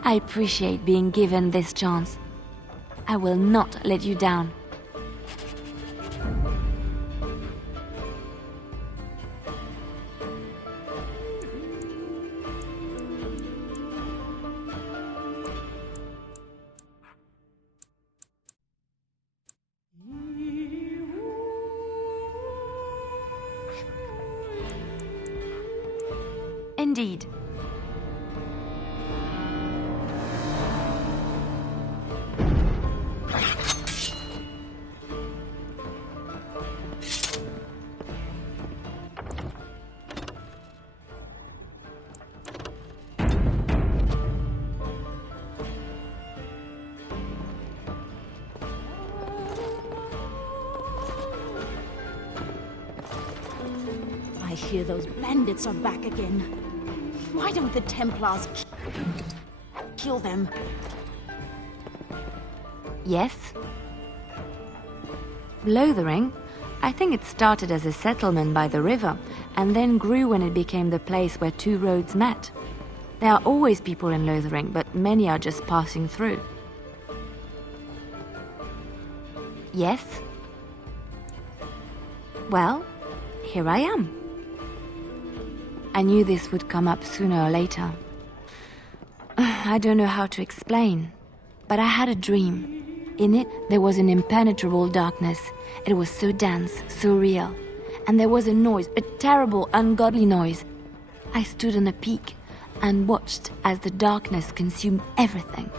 I appreciate being given this chance. I will not let you down. Indeed. I hear those bandits are back again. Why don't the Templars kill them? Yes? Lothering? I think it started as a settlement by the river, and then grew when it became the place where two roads met. There are always people in Lothering, but many are just passing through. Yes? Well, here I am. I knew this would come up sooner or later. I don't know how to explain, but I had a dream. In it, there was an impenetrable darkness. It was so dense, so real. And there was a noise, a terrible, ungodly noise. I stood on a peak and watched as the darkness consumed everything.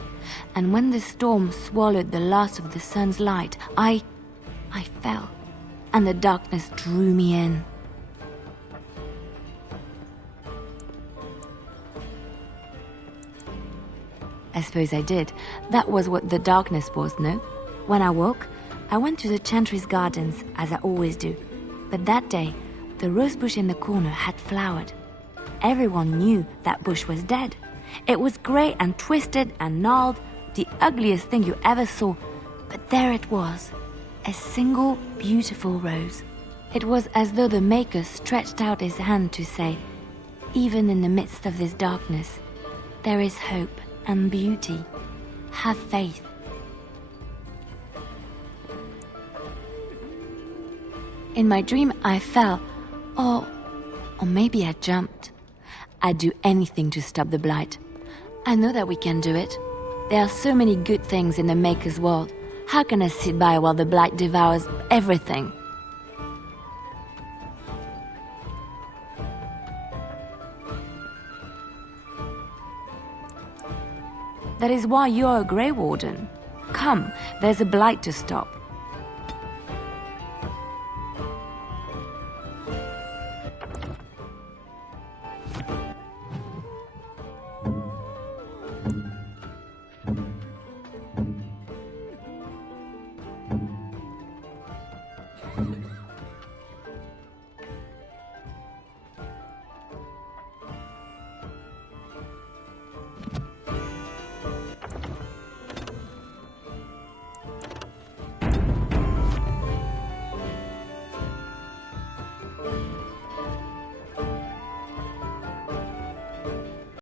And when the storm swallowed the last of the sun's light, I fell, and the darkness drew me in. I suppose I did. That was what the darkness was, no? When I woke, I went to the Chantry's gardens, as I always do, but that day, the rose bush in the corner had flowered. Everyone knew that bush was dead. It was grey and twisted and gnarled, the ugliest thing you ever saw, but there it was, a single beautiful rose. It was as though the Maker stretched out his hand to say, even in the midst of this darkness, there is hope and beauty. Have faith. In my dream, I fell, or maybe I jumped. I'd do anything to stop the Blight. I know that we can do it. There are so many good things in the Maker's world. How can I sit by while the Blight devours everything? That is why you're a Grey Warden. Come, there's a Blight to stop.